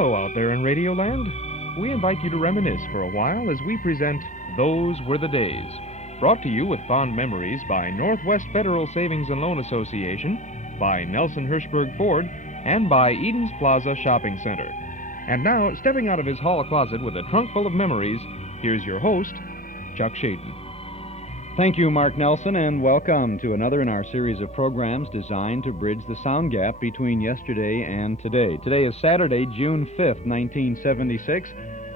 Hello out there in Radioland. We invite you to reminisce for a while as we present Those Were the Days, brought to you with fond memories by Northwest Federal Savings and Loan Association, by Nelson Hirschberg Ford, and by Eden's Plaza Shopping Center. And now, stepping out of his hall closet with a trunk full of memories, here's your host, Chuck Shaden. Thank you, Mark Nelson, and welcome to another in our series of programs designed to bridge the sound gap between yesterday and today. Today is Saturday, June 5th, 1976,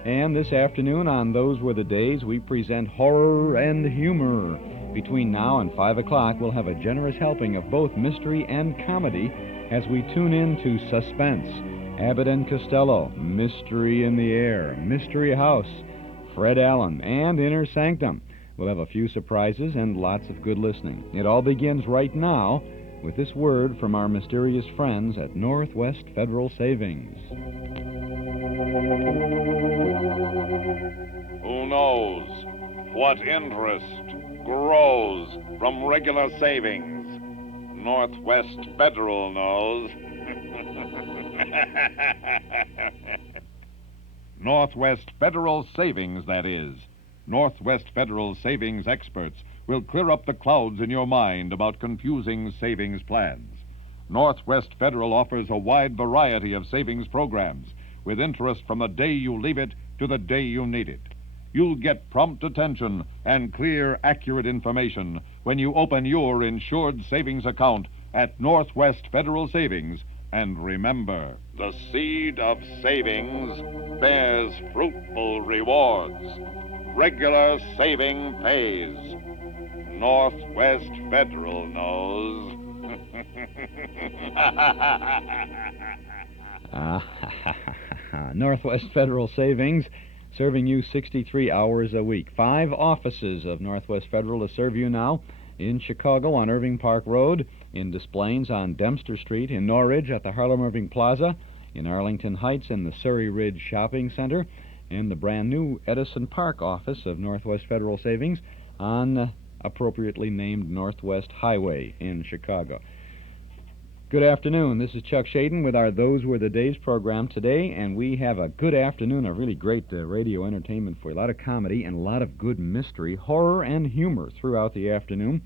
and this afternoon on Those Were the Days, we present horror and humor. Between now and 5 o'clock, we'll have a generous helping of both mystery and comedy as we tune in to Suspense, Abbott and Costello, Mystery in the Air, Mystery House, Fred Allen, and Inner Sanctum. We'll have a few surprises and lots of good listening. It all begins right now with this word from our mysterious friends at Northwest Federal Savings. Who knows what interest grows from regular savings? Northwest Federal knows. Northwest Federal Savings, that is. Northwest Federal Savings experts will clear up the clouds in your mind about confusing savings plans. Northwest Federal offers a wide variety of savings programs with interest from the day you leave it to the day you need it. You'll get prompt attention and clear, accurate information when you open your insured savings account at Northwest Federal Savings. And remember, the seed of savings bears fruitful rewards. Regular saving pays. Northwest Federal knows. Northwest Federal Savings, serving you 63 hours a week. 5 offices of Northwest Federal to serve you now in Chicago on Irving Park Road, in Des Plaines on Dempster Street, in Norridge at the Harlem Irving Plaza, in Arlington Heights in the Surrey Ridge Shopping Center, and the brand-new Edison Park office of Northwest Federal Savings on appropriately named Northwest Highway in Chicago. Good afternoon. This is Chuck Shaden with our Those Were the Days program today, and we have a good afternoon of really great radio entertainment for you. A lot of comedy and a lot of good mystery, horror, and humor throughout the afternoon.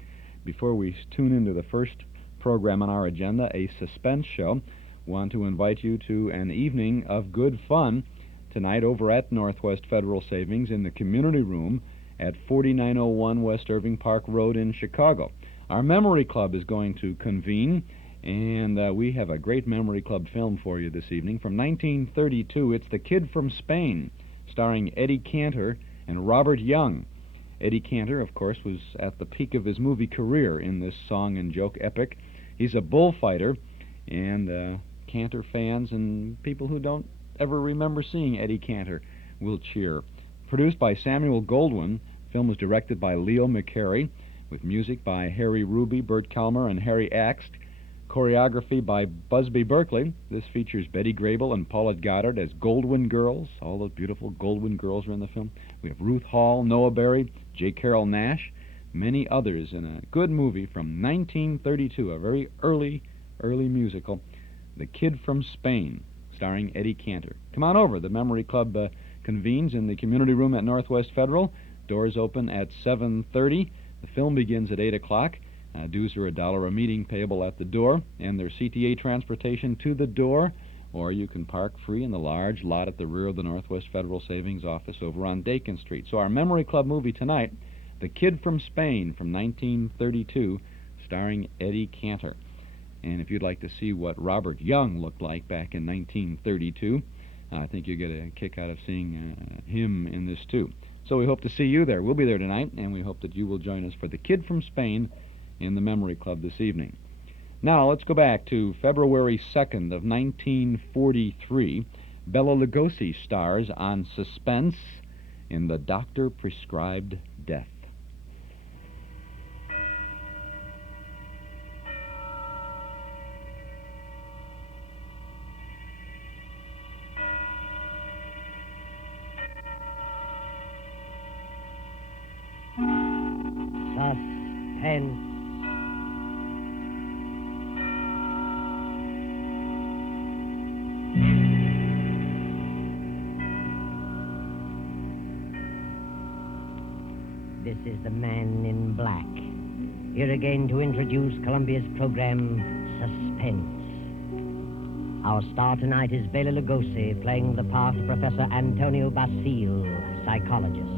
Before we tune into the first program on our agenda, a suspense show, want to invite you to an evening of good fun tonight over at Northwest Federal Savings in the community room at 4901 West Irving Park Road in Chicago. Our Memory Club is going to convene, and we have a great Memory Club film for you this evening. From 1932, it's The Kid from Spain, starring Eddie Cantor and Robert Young. Eddie Cantor, of course, was at the peak of his movie career in this song and joke epic. He's a bullfighter, and Cantor fans and people who don't ever remember seeing Eddie Cantor will cheer. Produced by Samuel Goldwyn, the film was directed by Leo McCarey, with music by Harry Ruby, Bert Kalmer, and Harry Axt. Choreography by Busby Berkeley. This features Betty Grable and Paulette Goddard as Goldwyn girls. All those beautiful Goldwyn girls are in the film. We have Ruth Hall, Noah Berry, J. Carroll Nash, many others in a good movie from 1932, a very early musical, The Kid from Spain, starring Eddie Cantor. Come on over. The Memory Club convenes in the community room at Northwest Federal. Doors open at 7:30. The film begins at 8 o'clock. Dues are $1 a meeting, payable at the door, and there's CTA transportation to the door, or you can park free in the large lot at the rear of the Northwest Federal Savings office over on Dakin Street. So our Memory Club movie tonight, The Kid from Spain from 1932, starring Eddie Cantor. And if you'd like to see what Robert Young looked like back in 1932, I think you'll get a kick out of seeing him in this too. So we hope to see you there. We'll be there tonight, and we hope that you will join us for The Kid from Spain in the Memory Club this evening. Now, let's go back to February 2nd of 1943. Bela Lugosi stars on Suspense in The Doctor Prescribed Death. Suspense. This is the Man in Black. Here again to introduce Columbia's program, Suspense. Our star tonight is Bela Lugosi, playing the part of Professor Antonio Basile, psychologist.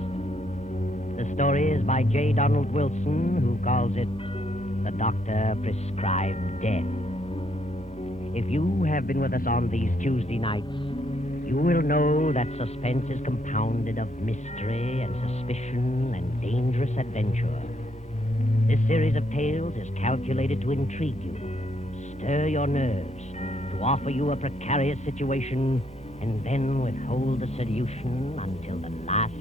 The story is by J. Donald Wilson, who calls it The Doctor Prescribed Death. If you have been with us on these Tuesday nights, you will know that suspense is compounded of mystery and suspicion and dangerous adventure. This series of tales is calculated to intrigue you, stir your nerves, to offer you a precarious situation, and then withhold the solution until the last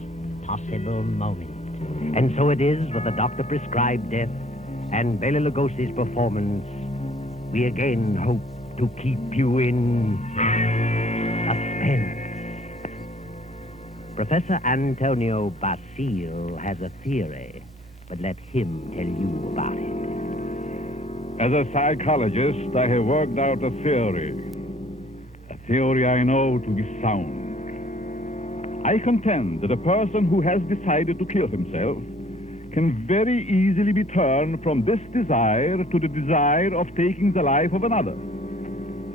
possible moment. And so it is with the Doctor Prescribed Death and Bela Lugosi's performance. We again hope to keep you in suspense. Professor Antonio Basile has a theory, but let him tell you about it. As a psychologist, I have worked out a theory I know to be sound. I contend that a person who has decided to kill himself can very easily be turned from this desire to the desire of taking the life of another.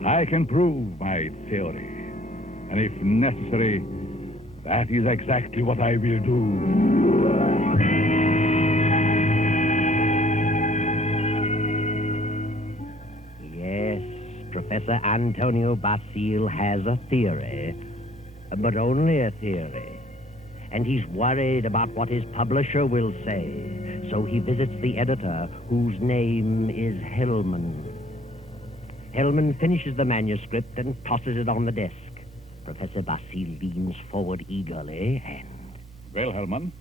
I can prove my theory, and if necessary, that is exactly what I will do. Yes, Professor Antonio Basile has a theory, but only a theory. And he's worried about what his publisher will say, so he visits the editor, whose name is Hellman. Hellman finishes the manuscript and tosses it on the desk. Professor Basile leans forward eagerly and... Well, Hellman,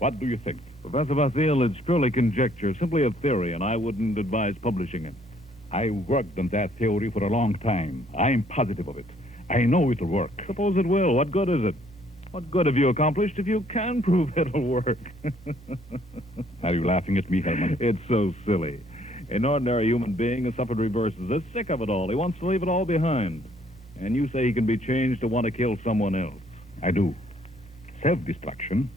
what do you think? Professor Basile, it's purely conjecture, simply a theory, and I wouldn't advise publishing it. I worked on that theory for a long time. I'm positive of it. I know it'll work. Suppose it will. What good is it? What good have you accomplished if you can prove it'll work? Are you laughing at me, Hellman? It's so silly. An ordinary human being has suffered reverses. Is sick of it all. He wants to leave it all behind. And you say he can be changed to want to kill someone else. I do. Self-destruction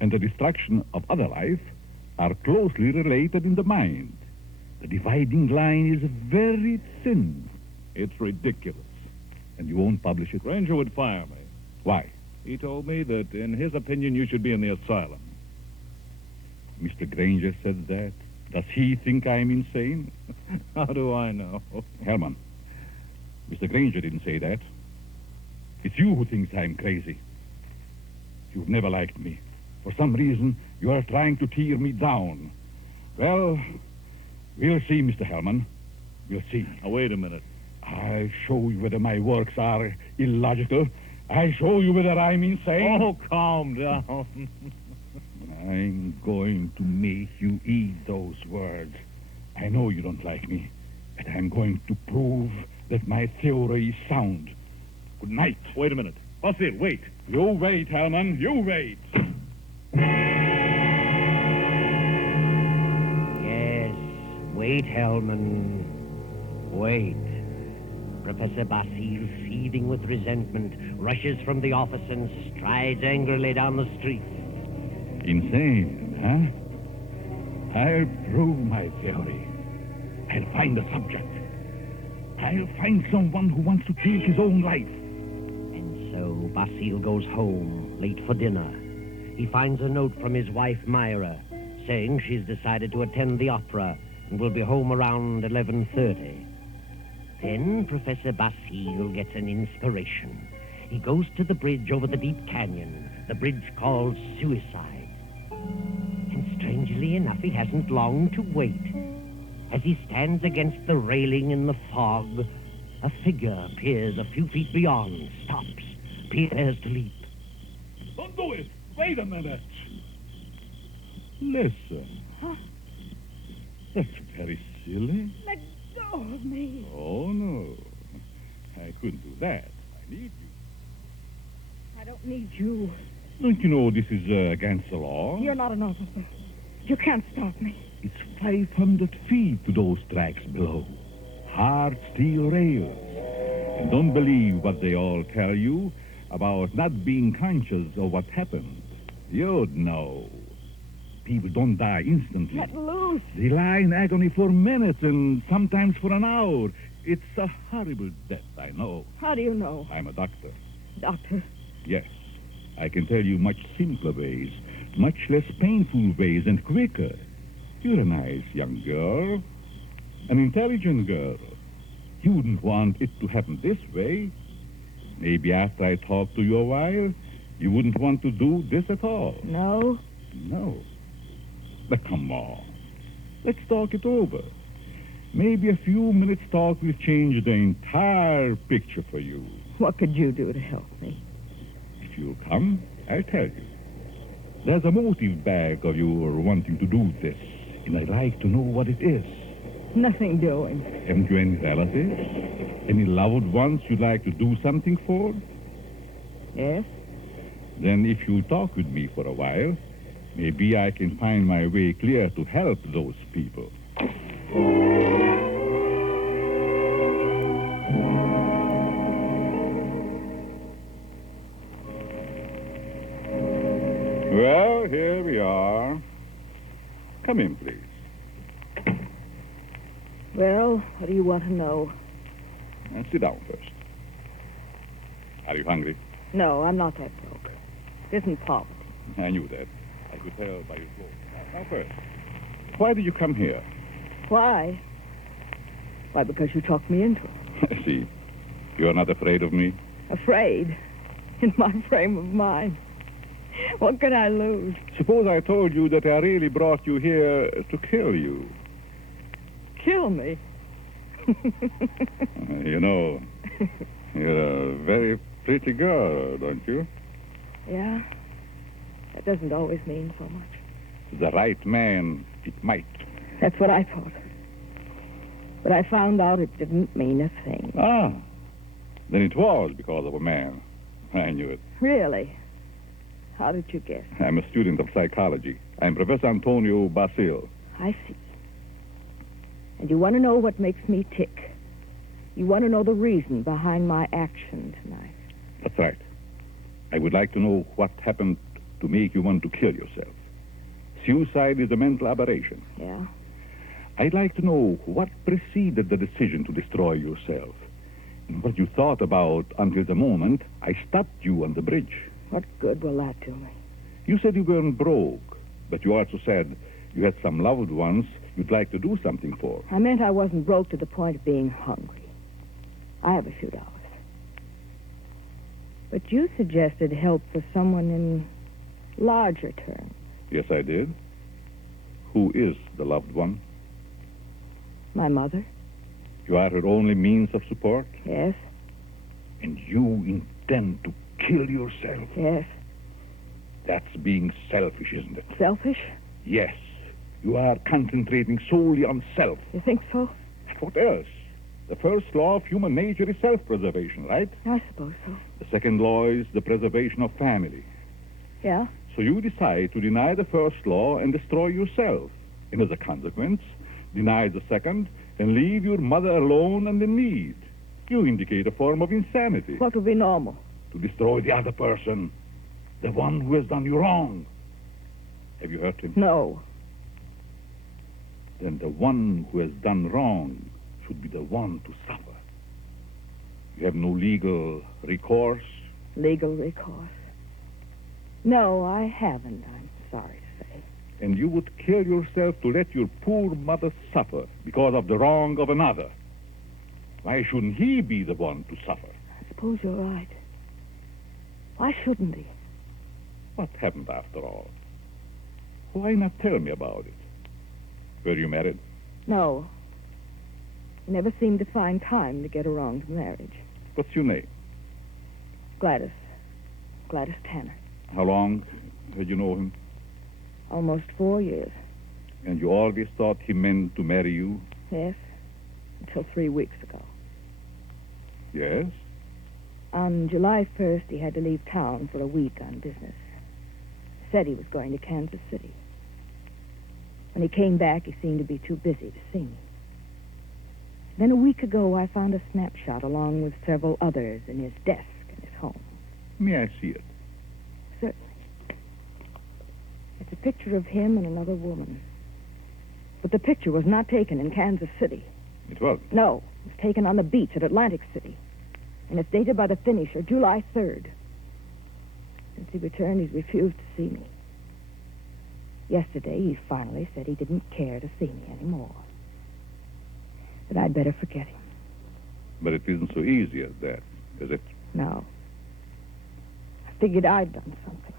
and the destruction of other life are closely related in the mind. The dividing line is very thin. It's ridiculous. And you won't publish it? Granger would fire me. Why? He told me that, in his opinion, you should be in the asylum. Mr. Granger said that. Does he think I'm insane? How do I know? Hellman, Mr. Granger didn't say that. It's you who thinks I'm crazy. You've never liked me. For some reason, you are trying to tear me down. Well, we'll see, Mr. Hellman. We'll see. Now, wait a minute. I'll show you whether my works are illogical. I'll show you whether I'm insane. Oh, calm down. I'm going to make you eat those words. I know you don't like me, but I'm going to prove that my theory is sound. Good night. Wait a minute. Basile, wait. You wait, Hellman. You wait. Yes, wait, Hellman. Wait. Professor Basile, seething with resentment, rushes from the office and strides angrily down the street. Insane, huh? I'll prove my theory. I'll find a subject. I'll find someone who wants to take his own life. And so Basile goes home, late for dinner. He finds a note from his wife, Myra, saying she's decided to attend the opera and will be home around 11:30. Then Professor Basile gets an inspiration. He goes to the bridge over the deep canyon, the bridge called Suicide. And strangely enough, he hasn't long to wait. As he stands against the railing in the fog, a figure appears a few feet beyond, stops, prepares to leap. Don't do it. Wait a minute. Listen. Huh? That's very silly. Let go of me. Oh, no. I couldn't do that. I need you. I don't need you. Don't you know this is against the law? You're not an officer. You can't stop me. It's 500 feet to those tracks below. Hard steel rails. And don't believe what they all tell you about not being conscious of what happened. You'd know. people don't die instantly. Let loose. They lie in agony for minutes and sometimes for an hour. It's a horrible death, I know. How do you know? I'm a doctor. Doctor, Yes, I can tell you much simpler ways, much less painful ways and quicker. You're a nice young girl, an intelligent girl. You wouldn't want it to happen this way. Maybe after I talk to you a while, you wouldn't want to do this at all. no. No. But come on. Let's talk it over. Maybe a few minutes talk will change the entire picture for you. What could you do to help me? If you'll come, I'll tell you. There's a motive back of your wanting to do this, and I'd like to know what it is. Nothing doing. Haven't you any relatives? Any loved ones you'd like to do something for? Yes? Then if you'll talk with me for a while, maybe I can find my way clear to help those people. Well, here we are. Come in, please. Well, what do you want to know? And sit down first. Are you hungry? No, I'm not that broke. It isn't poverty. I knew that. I could tell by your clothes. Now first, why did you come here? Why? Why, because you talked me into it. See, you're not afraid of me? Afraid? In my frame of mind. What could I lose? Suppose I told you that I really brought you here to kill you. Kill me? You know, you're a very pretty girl, don't you? Yeah? That doesn't always mean so much. To the right man, it might. That's what I thought. But I found out it didn't mean a thing. Ah, then it was because of a man. I knew it. Really? How did you guess? I'm a student of psychology. I'm Professor Antonio Basil. I see. And you want to know what makes me tick. You want to know the reason behind my action tonight. That's right. I would like to know what happened to make you want to kill yourself. Suicide is a mental aberration. Yeah? I'd like to know what preceded the decision to destroy yourself, and what you thought about until the moment I stopped you on the bridge. What good will that do me? You said you weren't broke, but you also said you had some loved ones you'd like to do something for. I meant I wasn't broke to the point of being hungry. I have a few dollars. But you suggested help for someone in larger terms. Yes, I did. Who is the loved one? My mother? You are her only means of support? Yes. And you intend to kill yourself? Yes. That's being selfish, isn't it? Selfish? Yes. You are concentrating solely on self. You think so? What else? The first law of human nature is self-preservation, right? I suppose so. The second law is the preservation of family. Yeah? So you decide to deny the first law and destroy yourself. And as a consequence, deny the second and leave your mother alone and in need. You indicate a form of insanity. What would be normal? To destroy the other person, the one who has done you wrong. Have you hurt him? No. Then the one who has done wrong should be the one to suffer. You have no legal recourse? Legal recourse? No, I haven't, I'm sorry to say. And you would kill yourself to let your poor mother suffer because of the wrong of another. Why shouldn't he be the one to suffer? I suppose you're right. Why shouldn't he? What happened after all? Why not tell me about it? Were you married? No. I never seemed to find time to get around to marriage. What's your name? Gladys. Gladys Tanner. How long had you known him? Almost 4 years. And you always thought he meant to marry you? Yes. Until 3 weeks ago. Yes? On July 1st, he had to leave town for a week on business. Said he was going to Kansas City. When he came back, he seemed to be too busy to see me. Then a week ago, I found a snapshot along with several others in his desk in his home. May I see it? Certainly. It's a picture of him and another woman. But the picture was not taken in Kansas City. It was. No, it was taken on the beach at Atlantic City. And it's dated by the finisher, July 3rd. Since he returned, he's refused to see me. Yesterday, he finally said he didn't care to see me anymore. That I'd better forget him. But it isn't so easy as that, is it? No. I figured I'd done something.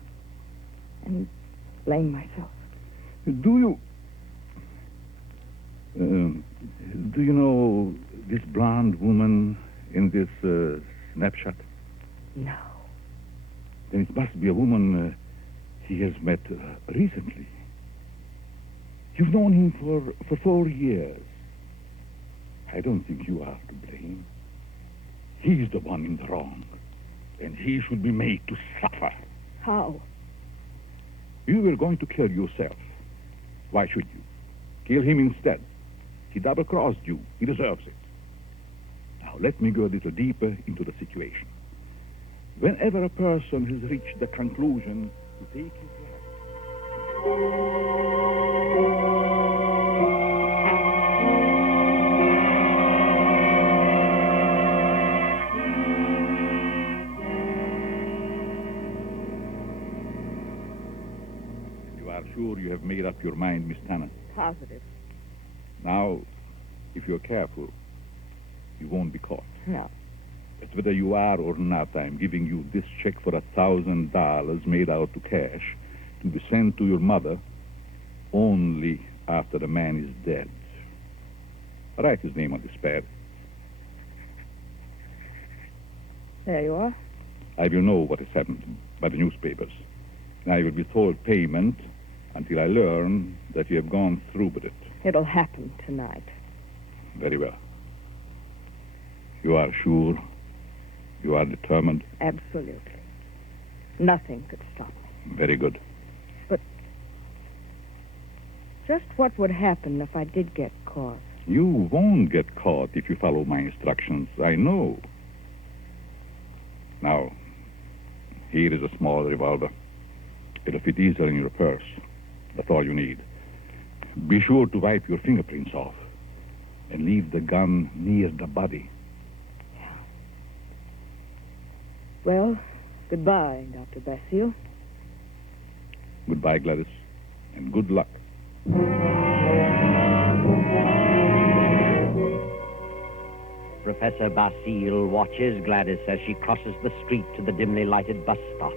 And blame myself. Do you know this blonde woman in this snapshot? No. Then it must be a woman he has met recently. You've known him for 4 years. I don't think you are to blame. He's the one in the wrong, and he should be made to suffer. How? You were going to kill yourself. Why should you? Kill him instead. He double-crossed you. He deserves it. Now, let me go a little deeper into the situation. Whenever a person has reached the conclusion to take his life... You are sure you have made up your mind, Miss Tanner? Positive. Now, if you're careful, you won't be caught. No. But whether you are or not, I'm giving you this check for $1,000 made out to cash to be sent to your mother only after the man is dead. Write his name on this pad. There you are. I will know what has happened by the newspapers. And I will withhold payment until I learn that you have gone through with it. It'll happen tonight. Very well. You are sure? You are determined? Absolutely. Nothing could stop me. Very good. But just what would happen if I did get caught? You won't get caught if you follow my instructions. I know. Now, here is a small revolver. It'll fit easily in your purse. That's all you need. Be sure to wipe your fingerprints off and leave the gun near the body. Well, goodbye, Dr. Basile. Goodbye, Gladys, and good luck. Professor Basile watches Gladys as she crosses the street to the dimly lighted bus stop.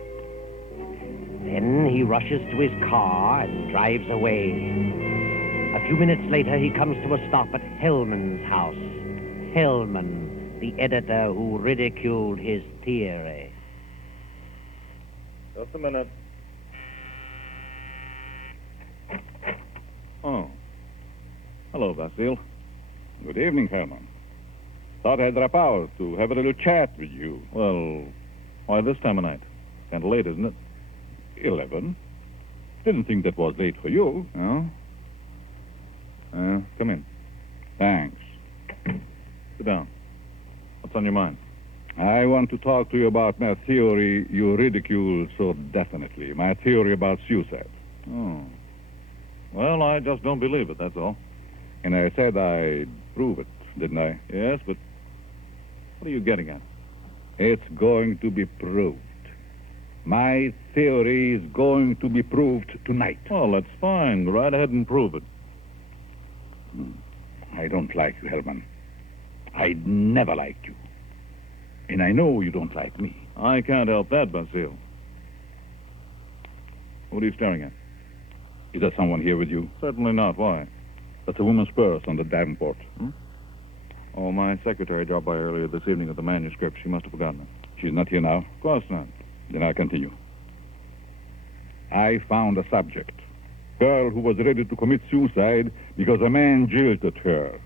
Then he rushes to his car and drives away. A few minutes later, he comes to a stop at Hellman's house. Hellman, the editor who ridiculed his theory. Just a minute. Oh. Hello, Basile. Good evening, Herman. Thought I'd drop out to have a little chat with you. Well, why this time of night? Kind of late, isn't it? 11. Didn't think that was late for you. No? Come in. Thanks. Sit down. What's on your mind? I want to talk to you about my theory you ridicule so definitely. My theory about suicide. Oh. Well, I just don't believe it, that's all. And I said I'd prove it, didn't I? Yes, but what are you getting at? It's going to be proved. My theory is going to be proved tonight. Well, that's fine. Go right ahead and prove it. I don't like you, Hellman. I'd never liked you. And I know you don't like me. I can't help that, Basile. What are you staring at? Is there someone here with you? Certainly not. Why? That's a woman's purse on the Davenport. Oh, my secretary dropped by earlier this evening with the manuscript. She must have forgotten it. She's not here now? Of course not. Then I'll continue. I found a subject. Girl who was ready to commit suicide because a man jilted her.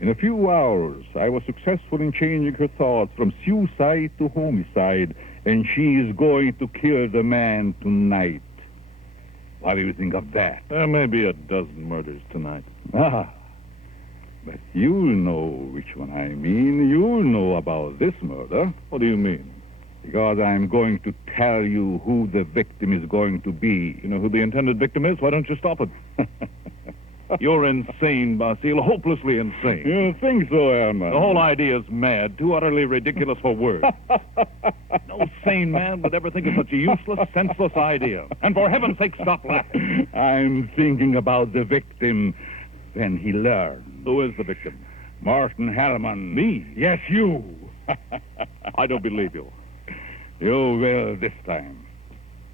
In a few hours, I was successful in changing her thoughts from suicide to homicide, and she is going to kill the man tonight. What do you think of that? There may be a dozen murders tonight. Ah, but you'll know which one I mean. You'll know about this murder. What do you mean? Because I'm going to tell you who the victim is going to be. You know who the intended victim is? Why don't you stop it? You're insane, Basile, hopelessly insane. You think so, Herman? The whole idea is mad, too utterly ridiculous for words. No sane man would ever think of such a useless, senseless idea. And for heaven's sake, stop laughing. I'm thinking about the victim when he learns. Who is the victim? Martin Hellman. Me? Yes, you. I don't believe you. You will this time.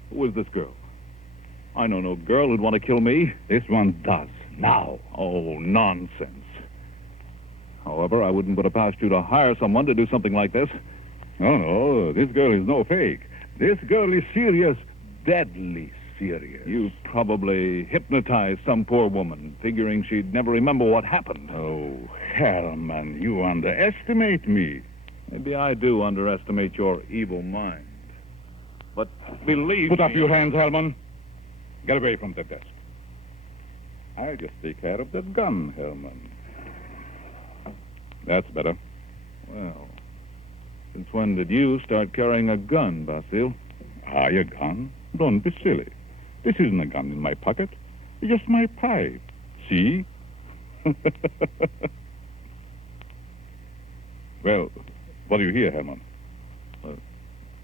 Who is this girl? I know no girl who'd want to kill me. This one does. Now. Oh, nonsense. However, I wouldn't put it past you to hire someone to do something like this. No, this girl is no fake. This girl is serious, deadly serious. You probably hypnotized some poor woman, figuring she'd never remember what happened. Oh, Hellman, you underestimate me. Maybe I do underestimate your evil mind. But believe Put up me... your hands, Hellman. Get away from the desk. I'll just take care of that gun, Hellman. That's better. Well, since when did you start carrying a gun, Basile? A gun? Don't be silly. This isn't a gun in my pocket. It's just my pipe. See? Well, what do you hear, Herman?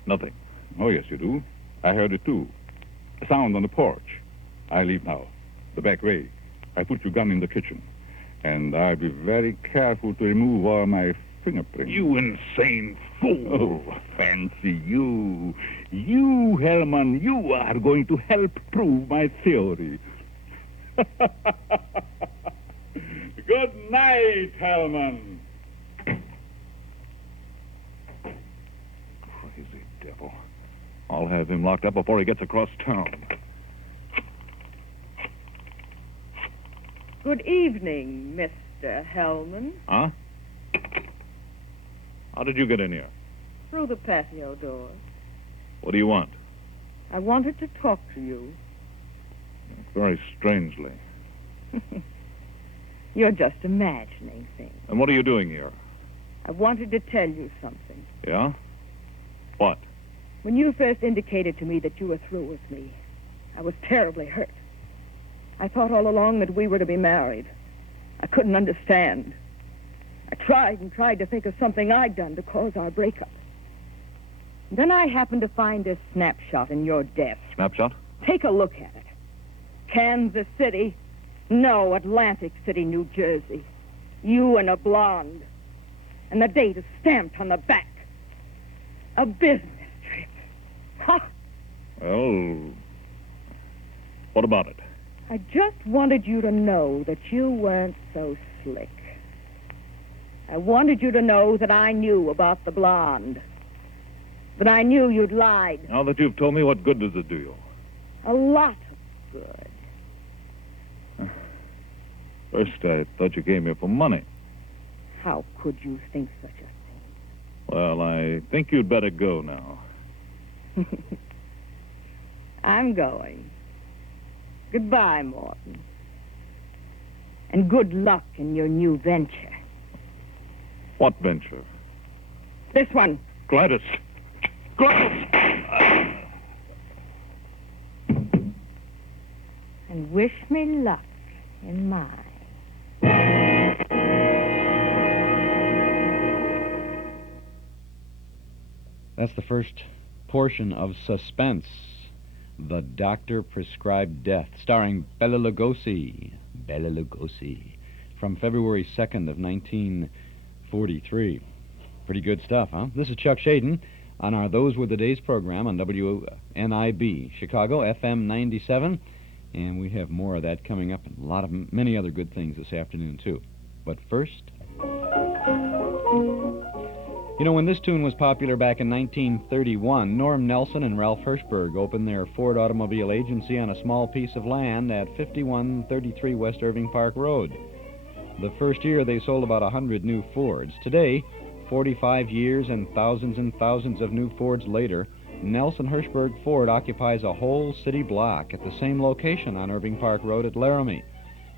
Nothing. Oh, yes, you do. I heard it, too. A sound on the porch. I leave now. The back way. I put your gun in the kitchen. And I'll be very careful to remove all my fingerprints. You insane fool! Oh, fancy you. You, Hellman, you are going to help prove my theory. Good night, Hellman. Crazy devil. I'll have him locked up before he gets across town. Good evening, Mr. Hellman. Huh? How did you get in here? Through the patio door. What do you want? I wanted to talk to you. Very strangely. You're just imagining things. And what are you doing here? I wanted to tell you something. Yeah? What? When you first indicated to me that you were through with me, I was terribly hurt. I thought all along that we were to be married. I couldn't understand. I tried and tried to think of something I'd done to cause our breakup. Then I happened to find this snapshot in your desk. Snapshot? Take a look at it. Kansas City. No, Atlantic City, New Jersey. You and a blonde. And the date is stamped on the back. A business trip. Ha! Well, what about it? I just wanted you to know that you weren't so slick. I wanted you to know that I knew about the blonde. That I knew you'd lied. Now that you've told me, what good does it do you? A lot of good. First, I thought you came here for money. How could you think such a thing? Well, I think you'd better go now. I'm going. Goodbye, Morton. And good luck in your new venture. What venture? This one. Gladys! Gladys! And wish me luck in mine. That's the first portion of Suspense, The Doctor Prescribed Death, starring Bela Lugosi. Bela Lugosi. From February 2nd of 1943. Pretty good stuff, huh? This is Chuck Shaden on our Those Were the Days program on WNIB, Chicago, FM 97. And we have more of that coming up and many other good things this afternoon, too. But first... You know, when this tune was popular back in 1931, Norm Nelson and Ralph Hirschberg opened their Ford Automobile Agency on a small piece of land at 5133 West Irving Park Road. The first year, they sold about 100 new Fords. Today, 45 years and thousands of new Fords later, Nelson Hirschberg Ford occupies a whole city block at the same location on Irving Park Road at Laramie.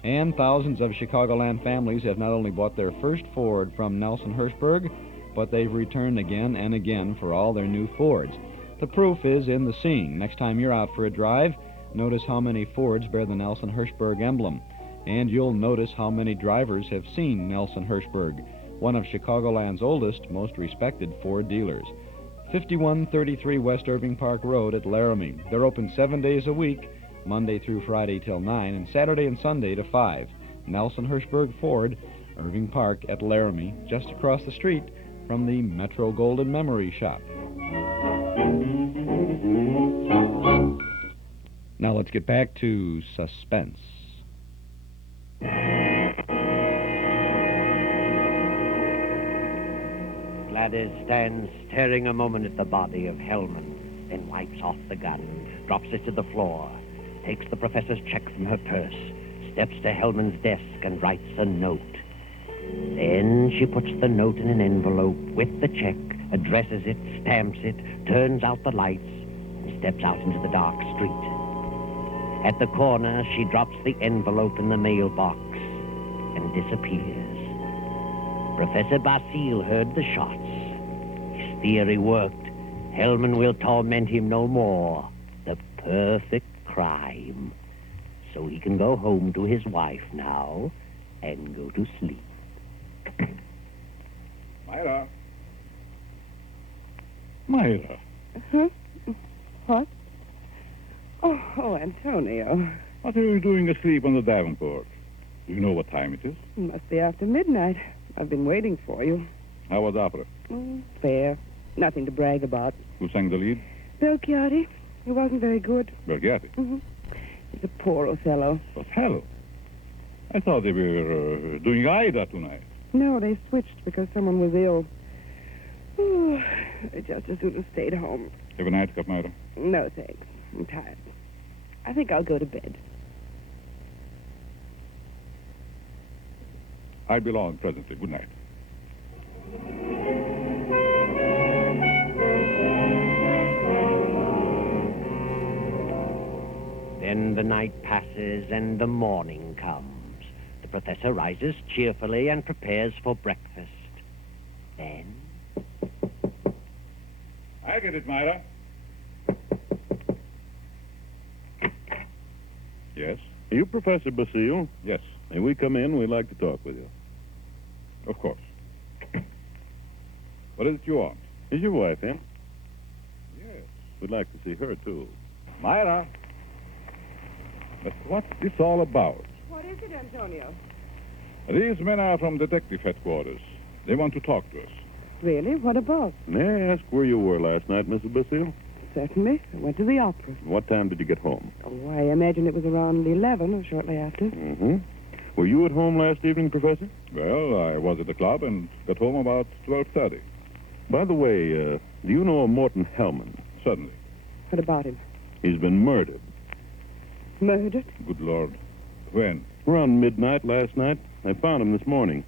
And thousands of Chicagoland families have not only bought their first Ford from Nelson Hirschberg, but they've returned again and again for all their new Fords. The proof is in the seeing. Next time you're out for a drive, notice how many Fords bear the Nelson Hirschberg emblem. And you'll notice how many drivers have seen Nelson Hirschberg, one of Chicagoland's oldest, most respected Ford dealers. 5133 West Irving Park Road at Laramie. They're open 7 days a week, Monday through Friday till 9, and Saturday and Sunday to 5. Nelson Hirschberg Ford, Irving Park at Laramie, just across the street from the Metro Golden Memory Shop. Now let's get back to Suspense. Gladys stands staring a moment at the body of Hellman, then wipes off the gun, drops it to the floor, takes the professor's check from her purse, steps to Hellman's desk and writes a note. Then she puts the note in an envelope with the check, addresses it, stamps it, turns out the lights, and steps out into the dark street. At the corner, she drops the envelope in the mailbox and disappears. Professor Basile heard the shots. His theory worked. Hellman will torment him no more. The perfect crime. So he can go home to his wife now and go to sleep. Myra. Myra. Huh? What? Oh, Antonio. What are you doing asleep on the Davenport? Do you know what time it is? It must be after midnight. I've been waiting for you. How was opera? Fair. Nothing to brag about. Who sang the lead? Belchiati. He wasn't very good. Belchiati. He's a poor Othello. Othello? I thought they were doing Aida tonight. No, they switched because someone was ill. Oh, I just as soon have stayed home. Have a nightcap, Myra? No, thanks. I'm tired. I think I'll go to bed. I'll be along presently. Good night. Then the night passes and the morning comes. The professor rises cheerfully and prepares for breakfast. Then... I get it, Myra. Yes? Are you Professor Basile? Yes, May we come in? We'd like to talk with you. of course. What is it you want? Is your wife in? Yes. We'd like to see her, too. Myra. But what's this all about? What is it, Antonio? These men are from detective headquarters. They want to talk to us. Really? What about? May I ask where you were last night, Mrs. Basile? Certainly. I went to the opera. What time did you get home? Oh, I imagine it was around 11 or shortly after. Mm-hmm. Were you at home last evening, Professor? Well, I was at the club and got home about 12:30. By the way, do you know a Morton Hellman? Suddenly. What about him? He's been murdered. Murdered? Good Lord. When? Around midnight last night. I found him this morning.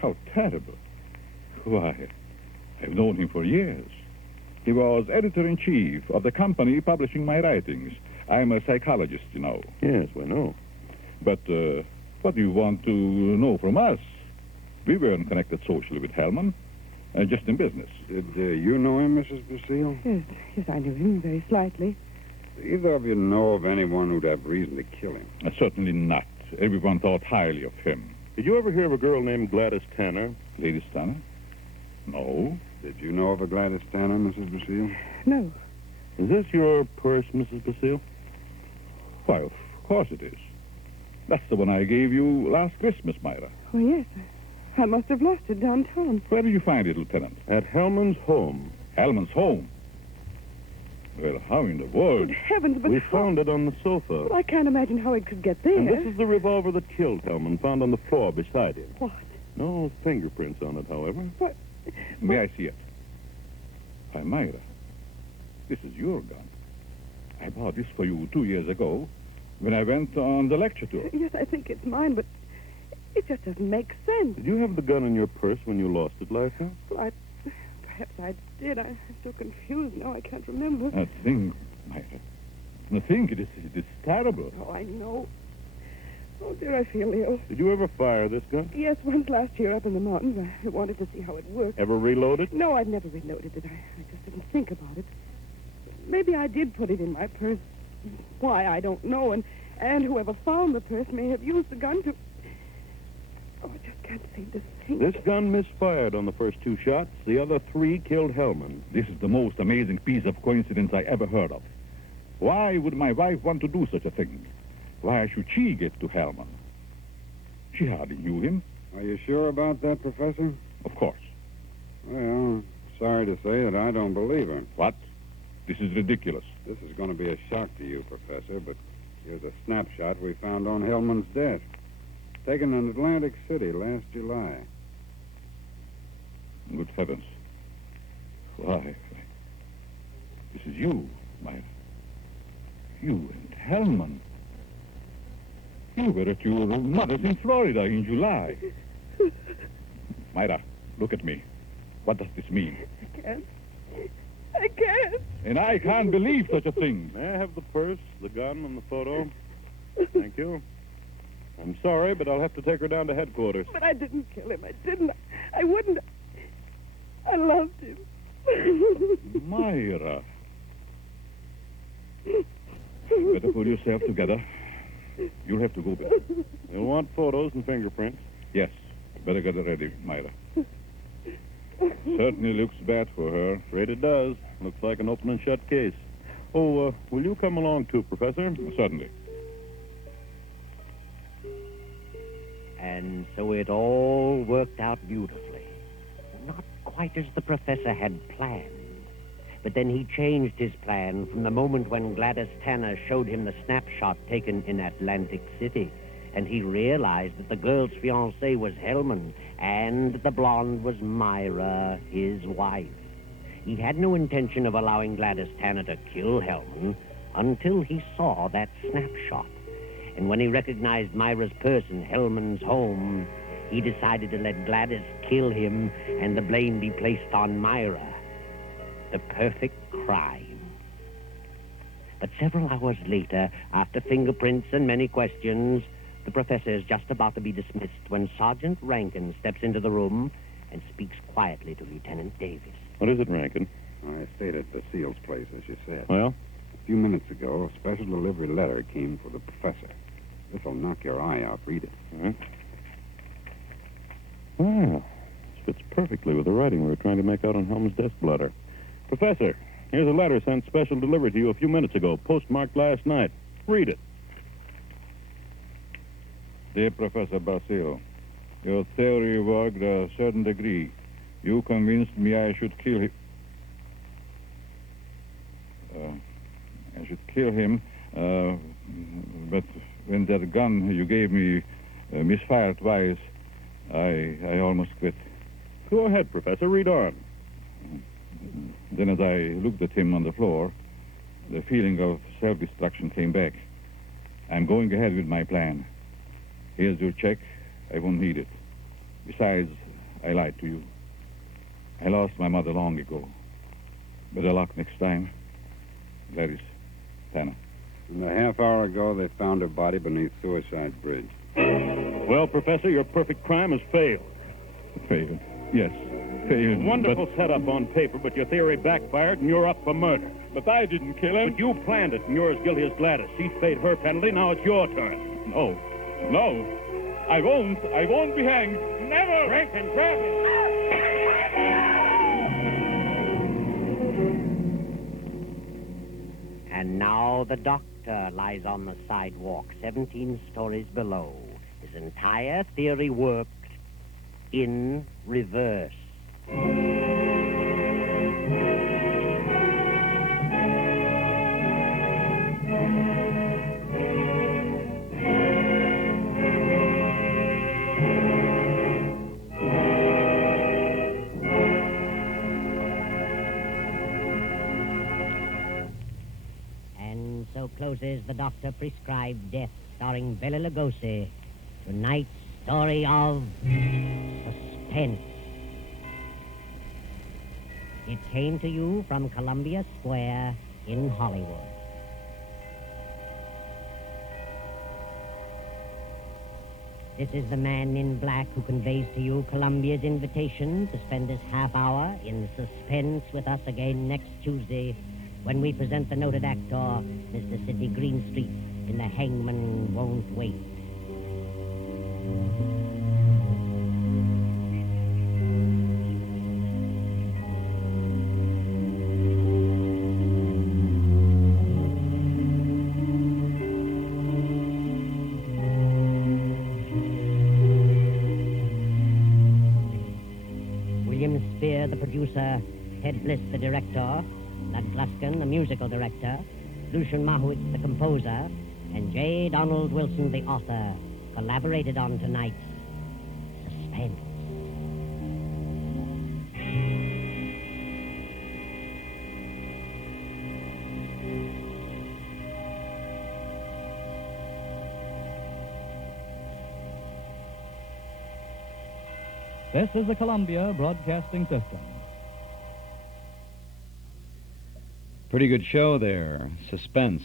How terrible. Why, I've known him for years. He was editor-in-chief of the company publishing my writings. I'm a psychologist, you know. Yes, we know. But what do you want to know from us? We weren't connected socially with Hellman, just in business. Did you know him, Mrs. Basile? Yes, I knew him very slightly. Do either of you know of anyone who'd have reason to kill him? Certainly not. Everyone thought highly of him. Did you ever hear of a girl named Gladys Tanner? Lady Stanner? No. Did you know of a Gladys Tanner, Mrs. Basile? No. Is this your purse, Mrs. Basile? Why, of course it is. That's the one I gave you last Christmas, Myra. Oh, yes. I must have lost it downtown. Where did you find it, Lieutenant? At Hellman's home. Hellman's home. Well, how in the world? Good heavens, but We how- found it on the sofa. Well, I can't imagine how it could get there. And this is the revolver that killed Hellman, found on the floor beside him. What? No fingerprints on it, however. What? May I see it? Why, Myra, this is your gun. I bought this for you 2 years ago when I went on the lecture tour. Yes, I think it's mine, but it just doesn't make sense. Did you have the gun in your purse when you lost it, Lysa? Well, perhaps I did. I'm so confused now. I can't remember. I think, Myra, I think it is terrible. Oh, I know. Oh, dear, I feel ill. Did you ever fire this gun? Yes, once last year up in the mountains. I wanted to see how it worked. Ever reload it? No, I've never reloaded it. I just didn't think about it. Maybe I did put it in my purse. Why, I don't know. And whoever found the purse may have used the gun to... Oh, I just can't seem to think. This gun misfired on the first 2 shots. The other 3 killed Hellman. This is the most amazing piece of coincidence I ever heard of. Why would my wife want to do such a thing? Why should she get to Hellman? She hardly knew him. Are you sure about that, Professor? Of course. Well, sorry to say that I don't believe her. What? This is ridiculous. This is going to be a shock to you, Professor, but here's a snapshot we found on Hellman's desk. Taken in Atlantic City last July. Good heavens. Why? This is you, Myra. You and Hellman. You were at your mother's in Florida in July. Myra, look at me. What does this mean? I can't. And I can't believe such a thing. May I have the purse, the gun, and the photo? Thank you. I'm sorry, but I'll have to take her down to headquarters. But I didn't kill him. I didn't. I wouldn't. I loved him. Myra. Better pull yourself together. You'll have to go back. You'll want photos and fingerprints. Yes. Better get it ready, Myra. Certainly looks bad for her. Afraid it does. Looks like an open and shut case. Oh, will you come along too, Professor? Certainly. And so it all worked out beautifully. Not quite as the professor had planned. But then he changed his plan from the moment when Gladys Tanner showed him the snapshot taken in Atlantic City. And he realized that the girl's fiancé was Hellman, and the blonde was Myra, his wife. He had no intention of allowing Gladys Tanner to kill Hellman until he saw that snapshot. And when he recognized Myra's purse in Hellman's home, he decided to let Gladys kill him and the blame be placed on Myra. The perfect crime. But several hours later, after fingerprints and many questions, the professor is just about to be dismissed when Sergeant Rankin steps into the room and speaks quietly to Lieutenant Davis. What is it, Rankin? I stayed at the Seals place, as you said. Well? A few minutes ago, a special delivery letter came for the professor. This'll knock your eye out. Read it. Huh? Oh, this fits perfectly with the writing we were trying to make out on Helm's desk blotter. Professor, here's a letter sent special delivery to you a few minutes ago, postmarked last night. Read it. Dear Professor Basile, your theory worked a certain degree. You convinced me I should kill him. But when that gun you gave me misfired twice, I almost quit. Go ahead, Professor. Read on. Then as I looked at him on the floor, the feeling of self-destruction came back. I'm going ahead with my plan. Here's your check. I won't need it. Besides, I lied to you. I lost my mother long ago. Better luck next time. Gladys Tanner. And a half hour ago, they found her body beneath Suicide Bridge. Well, Professor, your perfect crime has failed. Failed? Yes, failed. Wonderful setup on paper, but your theory backfired and you're up for murder. But I didn't kill him. But you planned it, and you're as guilty as Gladys. She's paid her penalty, now it's your turn. No. I won't be hanged. Never! Rankin. And now the doctor lies on the sidewalk 17 stories below. His entire theory worked in reverse. And so closes the doctor-prescribed death, starring Bela Lugosi. Tonight's story of suspense. It came to you from Columbia Square in Hollywood. This is the man in black who conveys to you Columbia's invitation to spend this half hour in suspense with us again next Tuesday when we present the noted actor, Mr. Sidney Greenstreet, in The Hangman Won't Wait. The producer, Ted Bliss, the director, Lud Gluskin, the musical director, Lucian Mahowitz, the composer, and J. Donald Wilson, the author, collaborated on tonight's Suspense. This is the Columbia Broadcasting System. Pretty good show there. Suspense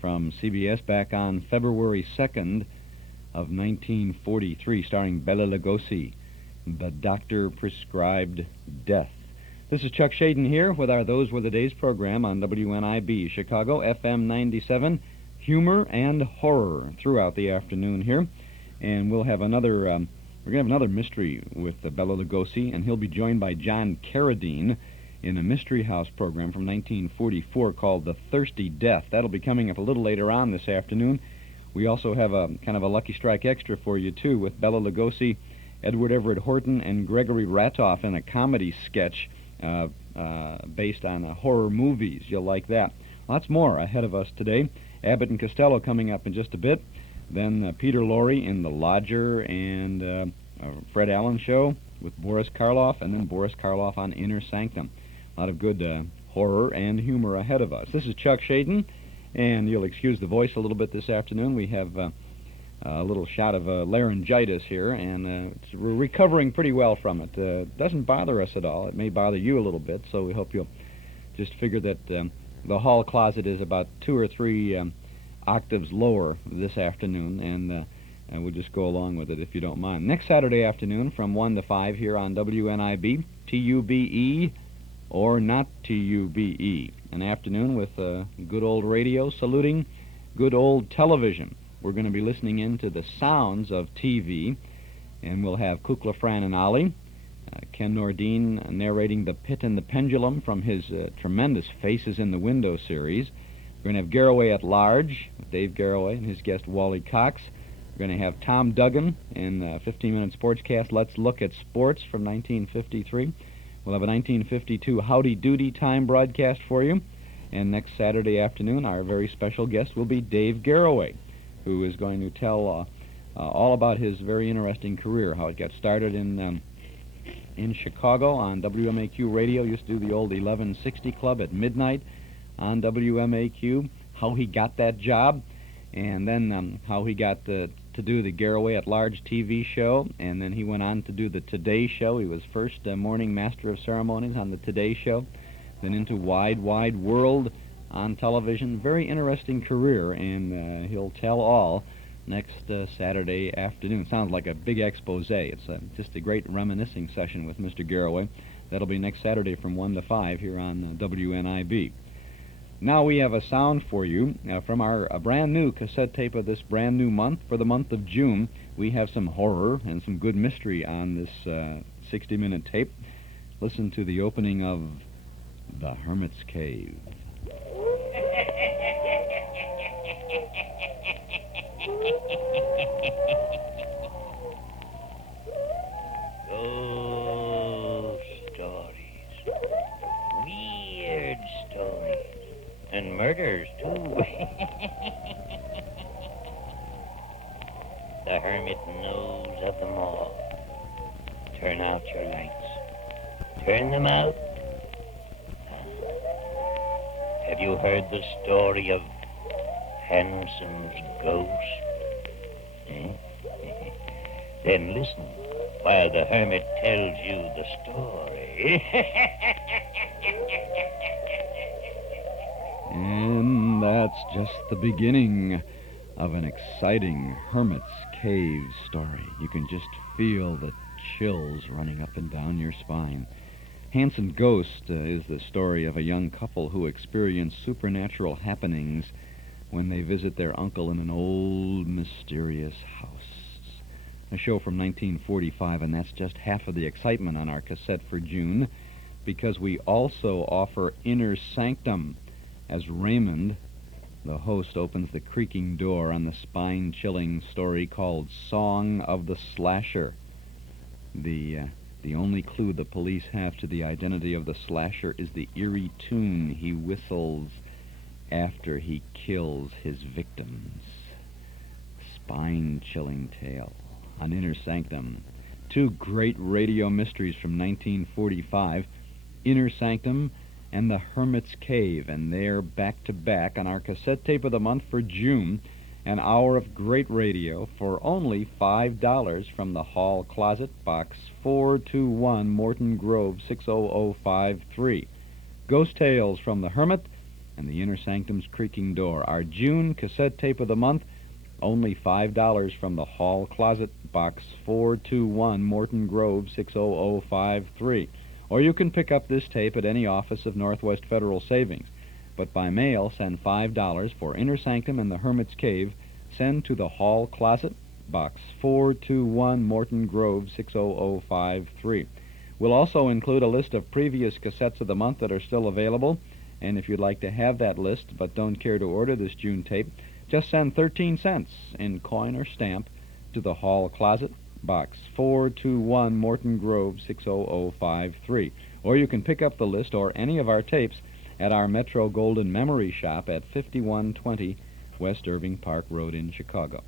from CBS back on February 2nd of 1943, starring Bela Lugosi, The Doctor Prescribed Death. This is Chuck Shaden here with our Those Were the Days program on WNIB, Chicago, FM 97, humor and horror throughout the afternoon here. And we'll have another... We're going to have another mystery with Bela Lugosi, and he'll be joined by John Carradine in a Mystery House program from 1944 called The Thirsty Death. That'll be coming up a little later on this afternoon. We also have a kind of a Lucky Strike extra for you, too, with Bela Lugosi, Edward Everett Horton, and Gregory Ratoff in a comedy sketch based on horror movies. You'll like that. Lots more ahead of us today. Abbott and Costello coming up in just a bit. Then Peter Lorre in The Lodger and Fred Allen Show with Boris Karloff, and then Boris Karloff on Inner Sanctum. A lot of good horror and humor ahead of us. This is Chuck Shaden, and you'll excuse the voice a little bit this afternoon. We have a little shot of laryngitis here, and we're recovering pretty well from it. It doesn't bother us at all. It may bother you a little bit, so we hope you'll just figure that the hall closet is about 2 or 3 octaves lower this afternoon, and we'll just go along with it if you don't mind. Next Saturday afternoon from 1 to 5 here on WNIB, TUBE or not TUBE. An afternoon with good old radio saluting good old television. We're going to be listening in to the sounds of TV, and we'll have Kukla, Fran, and Ollie. Ken Nordine narrating The Pit and the Pendulum from his tremendous Faces in the Window series. We're going to have Garroway at Large, Dave Garroway and his guest Wally Cox. We're going to have Tom Duggan in a 15-minute sportscast, Let's Look at Sports from 1953. We'll have a 1952 Howdy Doody Time broadcast for you. And next Saturday afternoon, our very special guest will be Dave Garroway, who is going to tell all about his very interesting career, how it got started in Chicago on WMAQ radio. Used to do the old 1160 Club at midnight on WMAQ, how he got that job, and then how he got to do the Garroway at Large TV show, and then he went on to do the Today Show. He was first morning master of ceremonies on the Today Show, then into Wide, Wide World on television. Very interesting career, and he'll tell all next Saturday afternoon. Sounds like a big expose. It's just a great reminiscing session with Mr. Garroway. That'll be next Saturday from 1 to 5 here on WNIB. Now we have a sound for you from our brand new cassette tape of this brand new month. For the month of June, we have some horror and some good mystery on this 60-minute tape. Listen to the opening of The Hermit's Cave. Ghost stories. Weird stories. And murders, too. The hermit knows of them all. Turn out your lights. Turn them out. Have you heard the story of Hansome's ghost? Then listen while the hermit tells you the story. And that's just the beginning of an exciting hermit's cave story. You can just feel the chills running up and down your spine. Hanson Ghost is the story of a young couple who experience supernatural happenings when they visit their uncle in an old, mysterious house. A show from 1945, and that's just half of the excitement on our cassette for June, because we also offer Inner Sanctum as Raymond, the host, opens the creaking door on the spine-chilling story called Song of the Slasher. The only clue the police have to the identity of the slasher is the eerie tune he whistles after he kills his victims. Spine-chilling tale on Inner Sanctum. Two great radio mysteries from 1945, Inner Sanctum and The Hermit's Cave, and they're back-to-back on our cassette tape of the month for June. An hour of great radio for only $5 from the Hall Closet, Box 421, Morton Grove, 60053. Ghost Tales from the Hermit and the Inner Sanctum's Creaking Door. Our June cassette tape of the month, only $5 from the Hall Closet, Box 421, Morton Grove, 60053. Or you can pick up this tape at any office of Northwest Federal Savings. But by mail, send $5 for Inner Sanctum and the Hermit's Cave. Send to the Hall Closet, Box 421, Morton Grove, 60053. We'll also include a list of previous cassettes of the month that are still available. And if you'd like to have that list but don't care to order this June tape, just send 13 cents in coin or stamp to the Hall Closet, Box 421, Morton Grove, 60053. Or you can pick up the list or any of our tapes at our Metro Golden Memory Shop at 5120 West Irving Park Road in Chicago.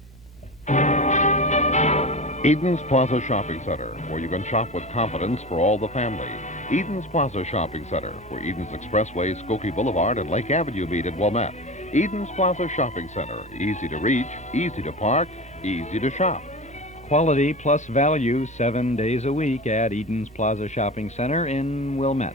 Eden's Plaza Shopping Center, where you can shop with confidence for all the family. Eden's Plaza Shopping Center, where Eden's Expressway, Skokie Boulevard, and Lake Avenue meet at Wilmette. Eden's Plaza Shopping Center, easy to reach, easy to park, easy to shop. Quality plus value 7 days a week at Eden's Plaza Shopping Center in Wilmette.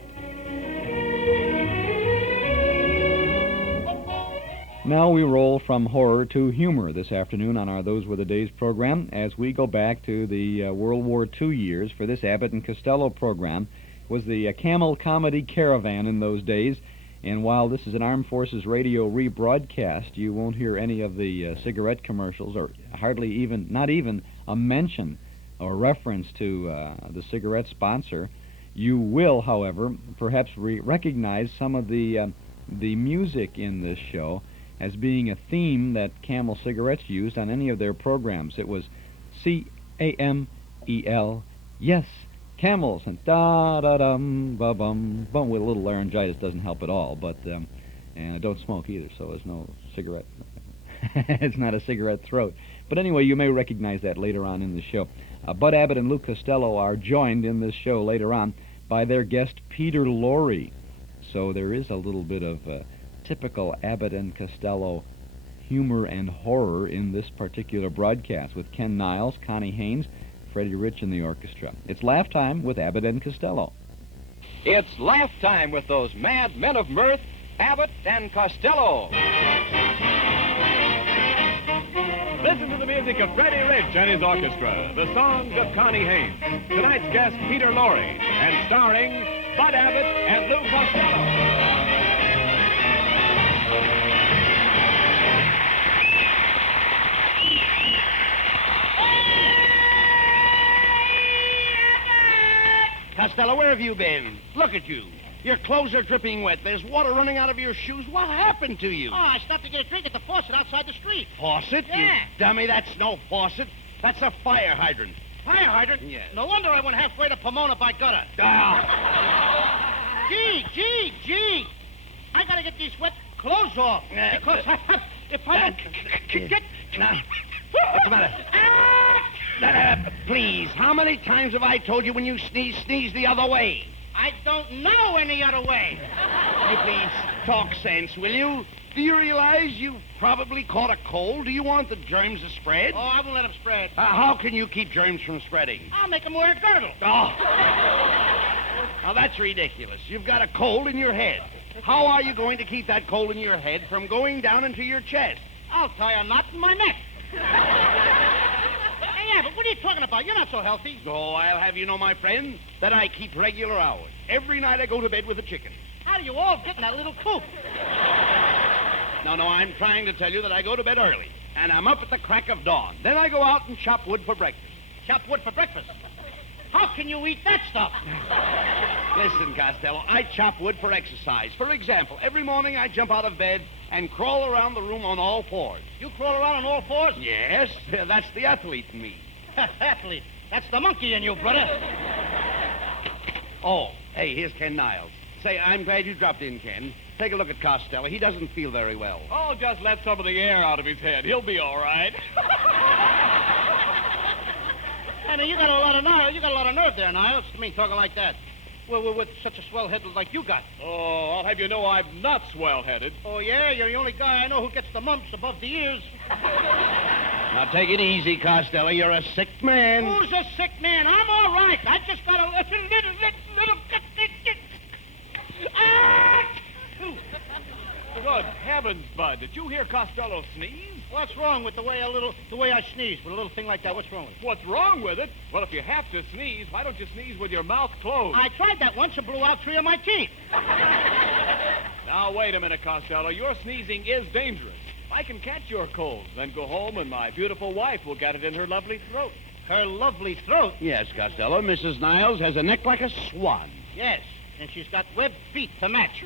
Now we roll from horror to humor this afternoon on our Those Were the Days program as we go back to the World War II years for this Abbott and Costello program. It was the Camel Comedy Caravan in those days, and while this is an Armed Forces Radio rebroadcast, you won't hear any of the cigarette commercials or hardly even, not even a mention or reference to the cigarette sponsor. You will, however, perhaps recognize some of the music in this show as being a theme that Camel Cigarettes used on any of their programs. It was C-A-M-E-L, yes, Camels, and da-da-dum, ba-bum, with a little laryngitis doesn't help at all, but, and I don't smoke either, so there's no cigarette. It's not a cigarette throat. But anyway, you may recognize that later on in the show. Bud Abbott and Lou Costello are joined in this show later on by their guest, Peter Lorre. So there is a little bit of typical Abbott and Costello humor and horror in this particular broadcast with Ken Niles, Connie Haynes, Freddie Rich in the orchestra. It's laugh time with Abbott and Costello. It's laugh time with those mad men of mirth, Abbott and Costello. Listen to the music of Freddie Rich and his orchestra, the songs of Connie Haynes, tonight's guest Peter Lorre, and starring Bud Abbott and Lou Costello. Costello, where have you been? Look at you. Your clothes are dripping wet. There's water running out of your shoes. What happened to you? Oh, I stopped to get a drink at the faucet outside the street. Faucet? Yeah. You dummy, that's no faucet. That's a fire hydrant. Fire hydrant? Yes. No wonder I went halfway to Pomona by gutter. Gee. I gotta get these wet clothes off. Because if I don't get... What's the matter? Please, how many times have I told you when you sneeze the other way? I don't know any other way. You please talk sense, will you? Do you realize you've probably caught a cold? Do you want the germs to spread? Oh, I won't let them spread. How can you keep germs from spreading? I'll make them wear a girdle. Oh. Now, that's ridiculous. You've got a cold in your head. How are you going to keep that cold in your head from going down into your chest? I'll tie a knot in my neck. Hey, yeah, but what are you talking about? You're not so healthy. Oh, I'll have you know, my friend, that I keep regular hours. Every night I go to bed with the chickens. How do you all get in that little coop? No, I'm trying to tell you that I go to bed early, and I'm up at the crack of dawn. Then I go out and chop wood for breakfast. Chop wood for breakfast? How can you eat that stuff? Listen, Costello, I chop wood for exercise. For example, every morning I jump out of bed and crawl around the room on all fours. You crawl around on all fours? Yes, that's the athlete in me. Athlete? That's the monkey in you, brother. Oh, hey, here's Ken Niles. Say, I'm glad you dropped in, Ken. Take a look at Costello. He doesn't feel very well. Oh, just let some of the air out of his head. He'll be all right. I mean, you got a lot of nerve there, Niles. I mean, talking like that. Well, with such a swell head like you got. Oh, I'll have you know I'm not swell-headed. Oh, yeah? You're the only guy I know who gets the mumps above the ears. Now, take it easy, Costello. You're a sick man. Who's a sick man? I'm all right. I just got a little... Good heavens, Bud. Did you hear Costello sneeze? What's wrong with the way I sneeze with a little thing like that? What's wrong with it? What's wrong with it? Well, if you have to sneeze, why don't you sneeze with your mouth closed? I tried that once and blew out 3 of my teeth. Now, wait a minute, Costello. Your sneezing is dangerous. I can catch your cold, then go home and my beautiful wife will get it in her lovely throat. Her lovely throat? Yes, Costello. Mrs. Niles has a neck like a swan. Yes, and she's got webbed feet to match.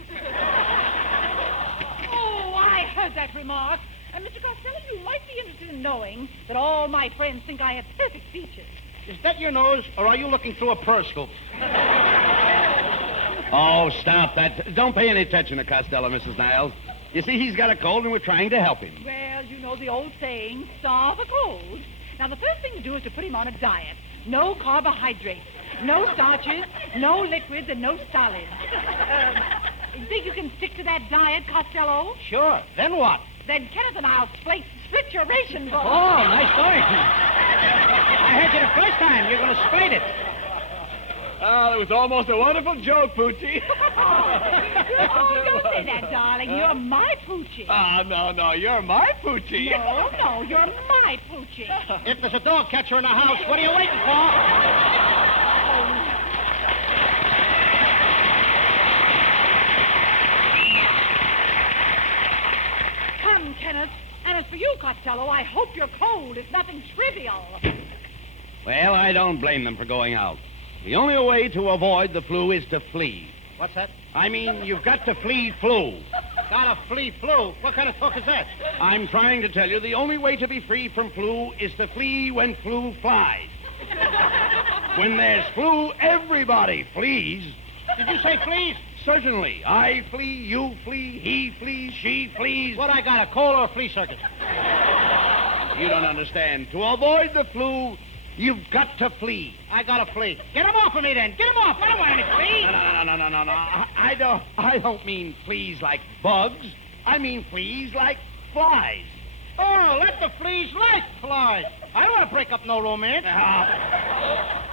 Oh, I heard that remark. Mr. Costello, you might be interested in knowing that all my friends think I have perfect features. Is that your nose, or are you looking through a periscope? Oh, stop that. Don't pay any attention to Costello, Mrs. Niles. You see, he's got a cold, and we're trying to help him. Well, you know the old saying, starve a cold. Now, the first thing to do is to put him on a diet. No carbohydrates, no starches, no liquids, and no solids. You think you can stick to that diet, Costello? Sure. Then what? Then Kenneth and I'll split your ration book. Oh, nice going. I heard you the first time. You're going to split it. Oh, it was almost a wonderful joke, Poochie. Oh, don't say that, darling. You're my Poochie. Oh, no, you're my Poochie. No, you're my Poochie. If there's a dog catcher in the house, what are you waiting for? Come, Kenneth. And as for you, Costello, I hope your cold is nothing trivial. Well, I don't blame them for going out. The only way to avoid the flu is to flee. What's that? I mean, you've got to flee flu. Gotta flee flu? What kind of talk is that? I'm trying to tell you the only way to be free from flu is to flee when flu flies. When there's flu, everybody flees. Did you say flees? Certainly. I flee, you flee, he flees, she flees. What, I got a cold or a flea circus? You don't understand. To avoid the flu, you've got to flee. I gotta flee. Get him off of me, then. Get him off. I don't want any fleas. No. I don't mean fleas like bugs. I mean fleas like flies. Oh, let the fleas like flies. I don't want to break up no romance.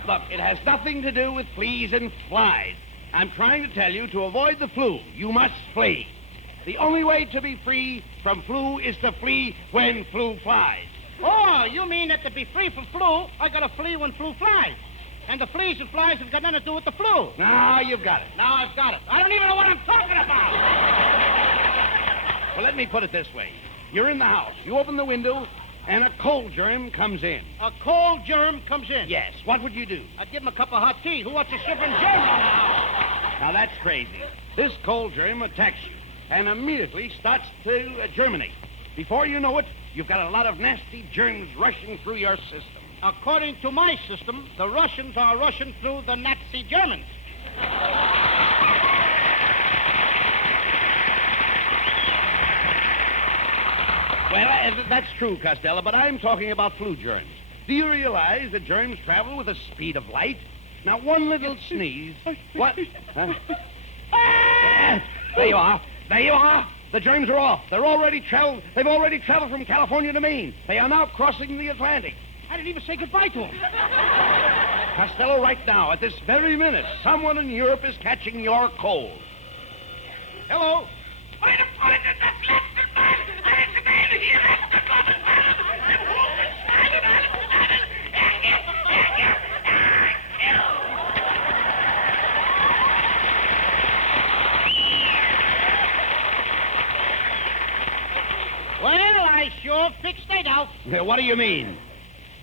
Look, it has nothing to do with fleas and flies. I'm trying to tell you, to avoid the flu, you must flee. The only way to be free from flu is to flee when flu flies. Oh, you mean that to be free from flu, I gotta flee when flu flies. And the fleas and flies have got nothing to do with the flu. Now you've got it. Now I've got it. I don't even know what I'm talking about. Well, let me put it this way. You're in the house. You open the window, and a cold germ comes in. A cold germ comes in? Yes. What would you do? I'd give him a cup of hot tea. Who wants a shivering germ on the house? Now, that's crazy. This cold germ attacks you and immediately starts to germinate. Before you know it, you've got a lot of nasty germs rushing through your system. According to my system, the Russians are rushing through the Nazi Germans. Well, that's true, Costello, but I'm talking about flu germs. Do you realize that germs travel with the speed of light? Now, one little sneeze... What? Huh? There you are. There you are. The germs are off. They've already traveled from California to Maine. They are now crossing the Atlantic. I didn't even say goodbye to him. Costello, right now, at this very minute, someone in Europe is catching your cold. Hello? Wait a minute, that's left, man. I ain't the man Well, I sure fixed it out. What do you mean?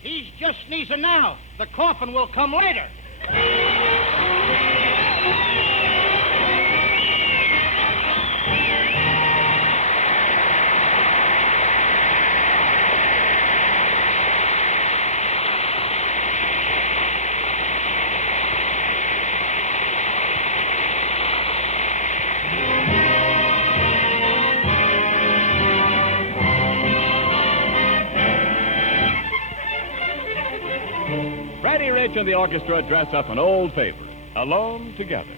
He's just sneezing now. The coffin will come later. Freddie Rich and the orchestra dress up an old favorite, Alone Together.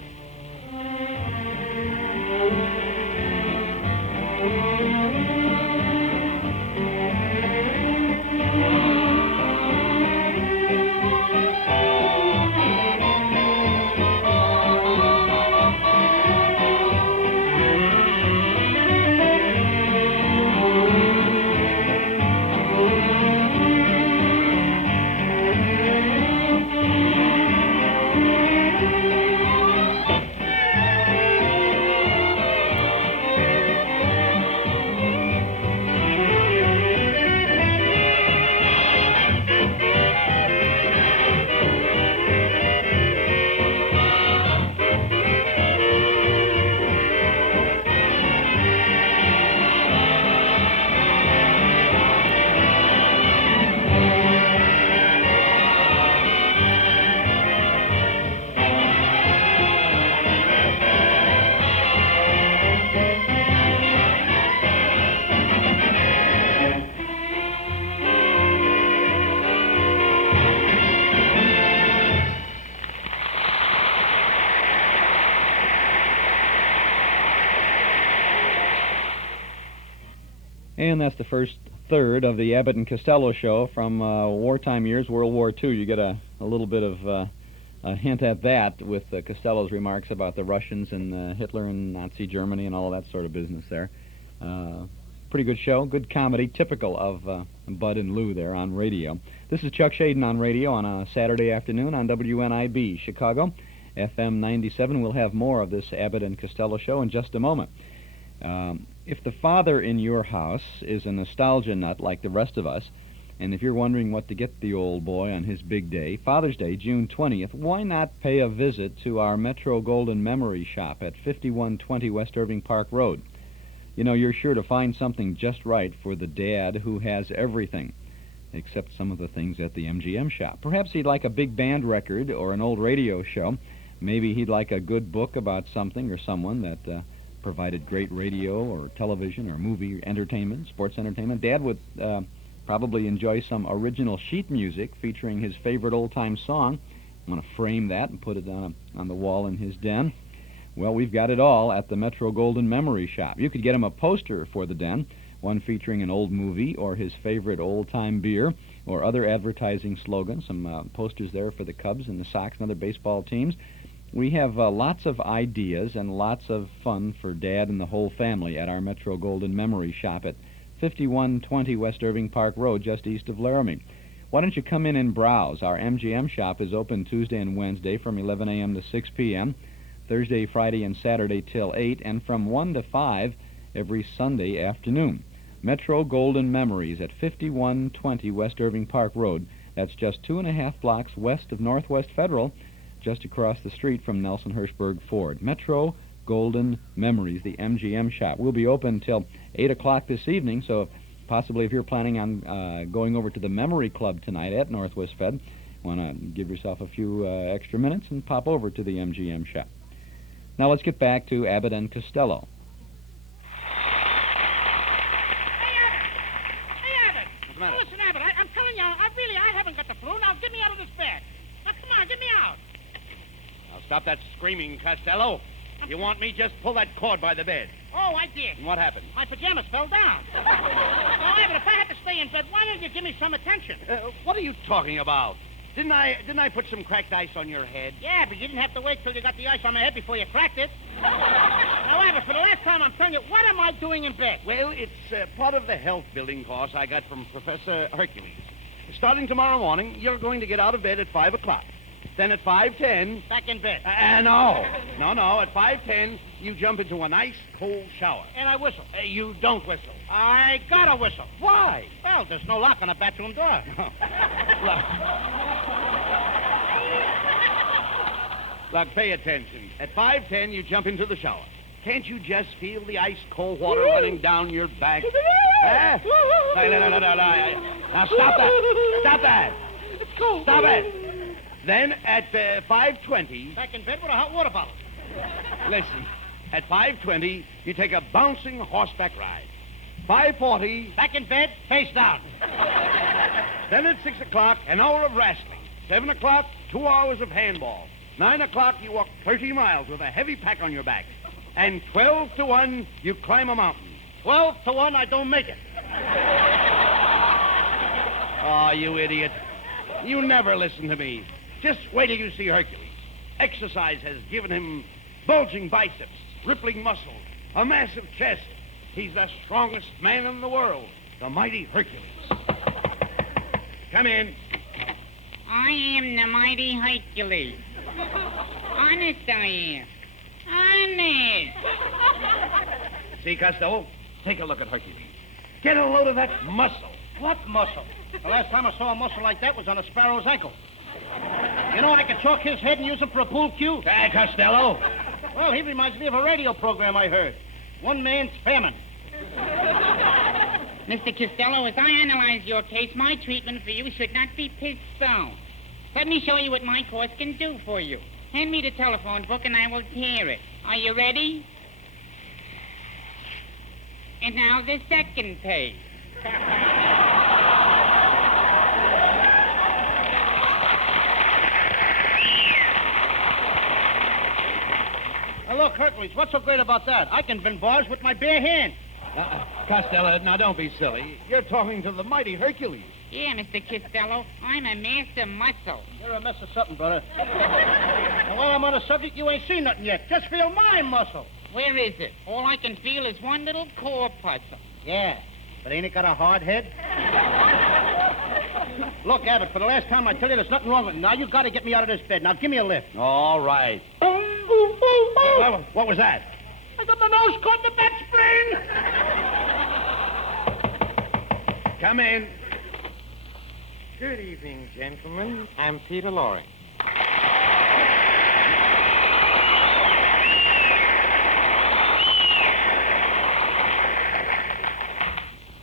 And that's the first third of the Abbott and Costello show from wartime years, World War II. You get a little bit of a hint at that with Costello's remarks about the Russians and Hitler and Nazi Germany and all of that sort of business there. Pretty good show, good comedy, typical of Bud and Lou there on radio. This is Chuck Shaden on radio on a Saturday afternoon on WNIB Chicago, FM 97. We'll have more of this Abbott and Costello show in just a moment. If the father in your house is a nostalgia nut like the rest of us, and if you're wondering what to get the old boy on his big day, Father's Day, June 20th, why not pay a visit to our Metro Golden Memory Shop at 5120 West Irving Park Road? You know, you're sure to find something just right for the dad who has everything, except some of the things at the MGM shop. Perhaps he'd like a big band record or an old radio show. Maybe he'd like a good book about something or someone that provided great radio or television or movie entertainment, sports entertainment. Dad would probably enjoy some original sheet music featuring his favorite old-time song. I'm going to frame that and put it on the wall in his den. Well, we've got it all at the Metro Golden Memory Shop. You could get him a poster for the den, one featuring an old movie or his favorite old-time beer or other advertising slogans, some posters there for the Cubs and the Sox and other baseball teams. We have lots of ideas and lots of fun for Dad and the whole family at our Metro Golden Memory Shop at 5120 West Irving Park Road, just east of Laramie. Why don't you come in and browse? Our MGM shop is open Tuesday and Wednesday from 11 a.m. to 6 p.m., Thursday, Friday, and Saturday till 8, and from 1 to 5 every Sunday afternoon. Metro Golden Memories at 5120 West Irving Park Road. That's just 2.5 blocks west of Northwest Federal, just across the street from Nelson Hirschberg Ford. Metro Golden Memories, the MGM shop. We'll be open till 8 o'clock this evening, so possibly if you're planning on going over to the Memory Club tonight at Northwest Fed, want to give yourself a few extra minutes and pop over to the MGM shop. Now let's get back to Abbott and Costello. Hey, Abbott. What's the matter? Listen, Abbott, I'm telling you, I haven't got the flu. Now get me out of this bed. Now, come on, get me out. Now, stop that screaming, Costello. You want me, just pull that cord by the bed. Oh, I did. And what happened? My pajamas fell down. Now, Abbott, if I had to stay in bed, why don't you give me some attention? What are you talking about? Didn't I put some cracked ice on your head? Yeah, but you didn't have to wait till you got the ice on my head before you cracked it. Now, Abbott, for the last time, I'm telling tell you, what am I doing in bed? Well, it's part of the health building course I got from Professor Hercules. Starting tomorrow morning, you're going to get out of bed at 5 o'clock. Then at 5:10... Back in bed. No. At 5:10, you jump into a nice cold shower. And I whistle. You don't whistle. I gotta whistle. Why? Well, there's no lock on the bathroom door. Look, pay attention. At 5:10, you jump into the shower. Can't you just feel the ice-cold water running down your back? Huh? No. Now, stop that. Stop that. It's cold. Stop it. Then at 5:20... Back in bed with a hot water bottle. Listen, at 5:20, you take a bouncing horseback ride. 5:40... Back in bed, face down. Then at 6 o'clock, an hour of wrestling. 7 o'clock, 2 hours of handball. 9 o'clock, you walk 30 miles with a heavy pack on your back. And 12 to 1, you climb a mountain. 12 to 1, I don't make it. Oh, you idiot. You never listen to me. Just wait till you see Hercules. Exercise has given him bulging biceps, rippling muscles, a massive chest. He's the strongest man in the world, the mighty Hercules. Come in. I am the mighty Hercules. Honest, I am. Honest. See, Costello? Take a look at Hercules. Get a load of that muscle. What muscle? The last time I saw a muscle like that was on a sparrow's ankle. You know, I could chalk his head and use him for a pool cue. Hey, Costello. Well, he reminds me of a radio program I heard. One man's famine. Mr. Costello, as I analyze your case, my treatment for you should not be postponed. Let me show you what my course can do for you. Hand me the telephone book and I will tear it. Are you ready? And now the second page. Now, look, Hercules, what's so great about that? I can bend bars with my bare hand. Costello, now don't be silly. You're talking to the mighty Hercules. Yeah, Mr. Costello, I'm a master muscle. You're a mess of something, brother. And while I'm on the subject, you ain't seen nothing yet. Just feel my muscle. Where is it? All I can feel is one little corpuscle. Yeah, but ain't it got a hard head? Look, Abbott, for the last time I tell you there's nothing wrong with it. Now you got to get me out of this bed. Now give me a lift. All right. What was that? I got my nose caught in the bed spring. Come in. Good evening, gentlemen. I'm Peter Lorre.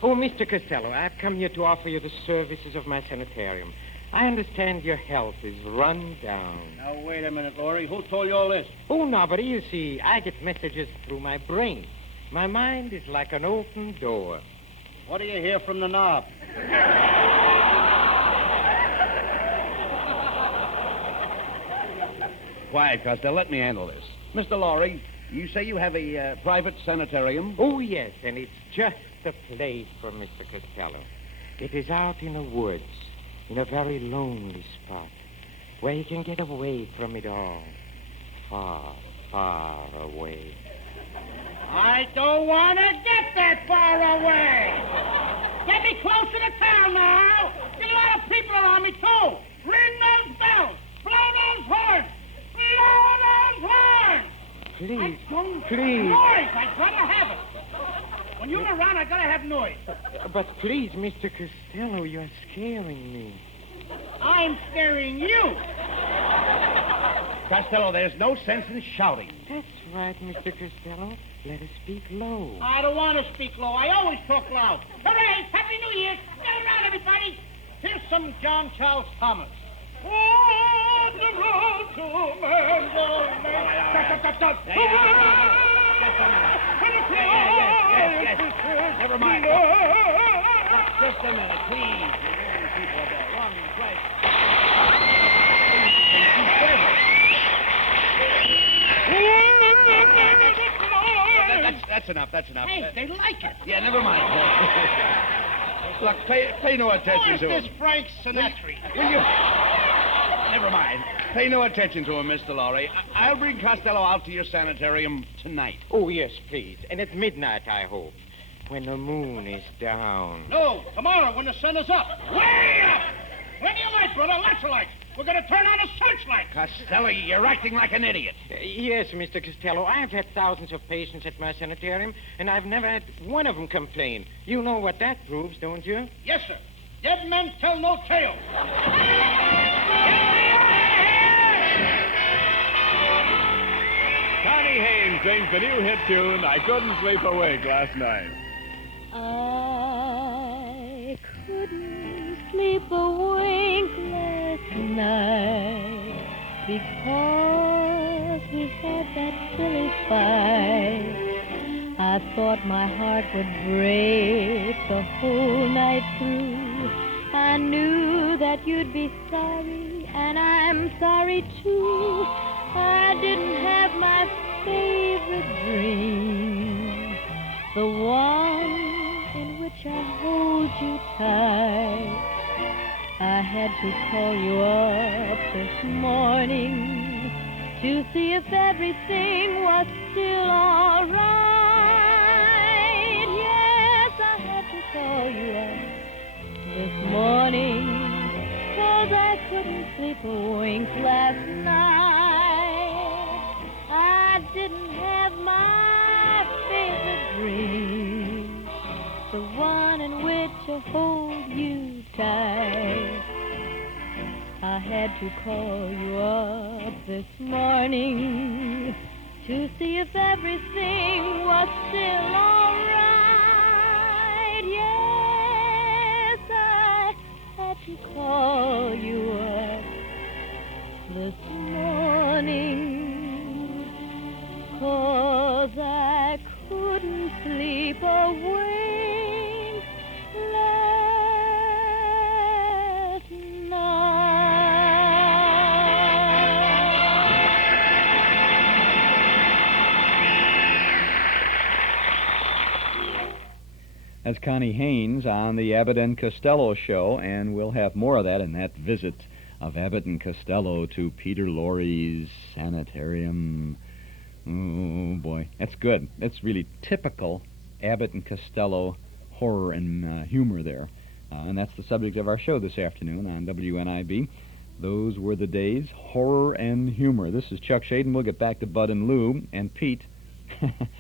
Oh, Mr. Costello, I've come here to offer you the services of my sanitarium. I understand your health is run down. Now, wait a minute, Lorre. Who told you all this? Oh, nobody. You see, I get messages through my brain. My mind is like an open door. What do you hear from the knob? Quiet, Costello. Let me handle this. Mr. Lorre, you say you have a private sanitarium? Oh, yes, and it's just the place for Mr. Costello. It is out in the woods, in a very lonely spot, where he can get away from it all. Far, far away. I don't want to get that far away. Get me closer to town now. Get a lot of people around me, too. Ring those bells. Blow those horns. Blow those horns. Please, Noise. I gotta have it. When you're around, I gotta have noise. But please, Mr. Costello, you're scaring me. I'm scaring you. Costello, there's no sense in shouting. That's right, Mr. Costello. Let us speak low. I don't want to speak low. I always talk loud. Hooray! Happy New Year! Get around, everybody. Here's some John Charles Thomas. On the road to Mango. Stop. Yes. Never mind. Just a minute, please. People are there. Wrong place. That's enough. Hey, they like it. Yeah, never mind. Look, pay no attention to Who is him. this Frank Sinatra? Will you? Never mind. Pay no attention to him, Mr. Lorre. I'll bring Costello out to your sanitarium tonight. Oh, yes, please. And at midnight, I hope. When the moon is down. No, tomorrow when the sun is up. Way up! Plenty of light, brother. Lots of light. We're going to turn on a searchlight. Costello, you're acting like an idiot. Yes, Mr. Costello. I've had thousands of patients at my sanitarium, and I've never had one of them complain. You know what that proves, don't you? Yes, sir. Dead men tell no tales. Connie Haynes sings the new hit tune, I Couldn't Sleep a Wink Last Night. I couldn't sleep a wink last night because we had that silly fight. I thought my heart would break the whole night through. I knew that you'd be sorry, and I'm sorry too. I didn't have my favorite dream, the one in which I hold you tight. I had to call you up this morning to see if everything was still all right. Yes, I had to call you up this morning 'cause I couldn't sleep a wink last night. I didn't have my favorite dream, the one in which I hold you tight. I had to call you up this morning to see if everything was still all right. Yes, I had to call you up this morning 'cause I couldn't sleep a wink last night. That's Connie Haynes on the Abbott and Costello show, and we'll have more of that in that visit of Abbott and Costello to Peter Lorre's sanitarium. Oh, boy. That's good. That's really typical Abbott and Costello horror and humor there. And that's the subject of our show this afternoon on WNIB. Those were the days, horror and humor. This is Chuck Shaden. We'll get back to Bud and Lou and Pete.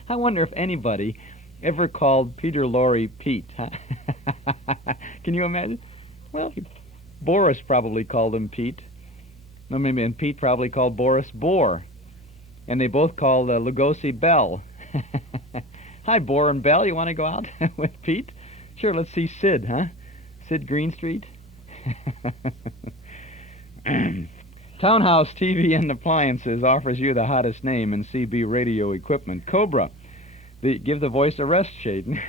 I wonder if anybody ever called Peter Lorre Pete. Huh? Can you imagine? Well, Boris probably called him Pete. No, maybe, and Pete probably called Boris Bor. And they both called Lugosi Bell. Hi, Bor and Bell. You want to go out with Pete? Sure, let's see Sid, huh? Sid Greenstreet? Townhouse TV and Appliances offers you the hottest name in CB radio equipment, Cobra. Give the voice a rest, Shaden.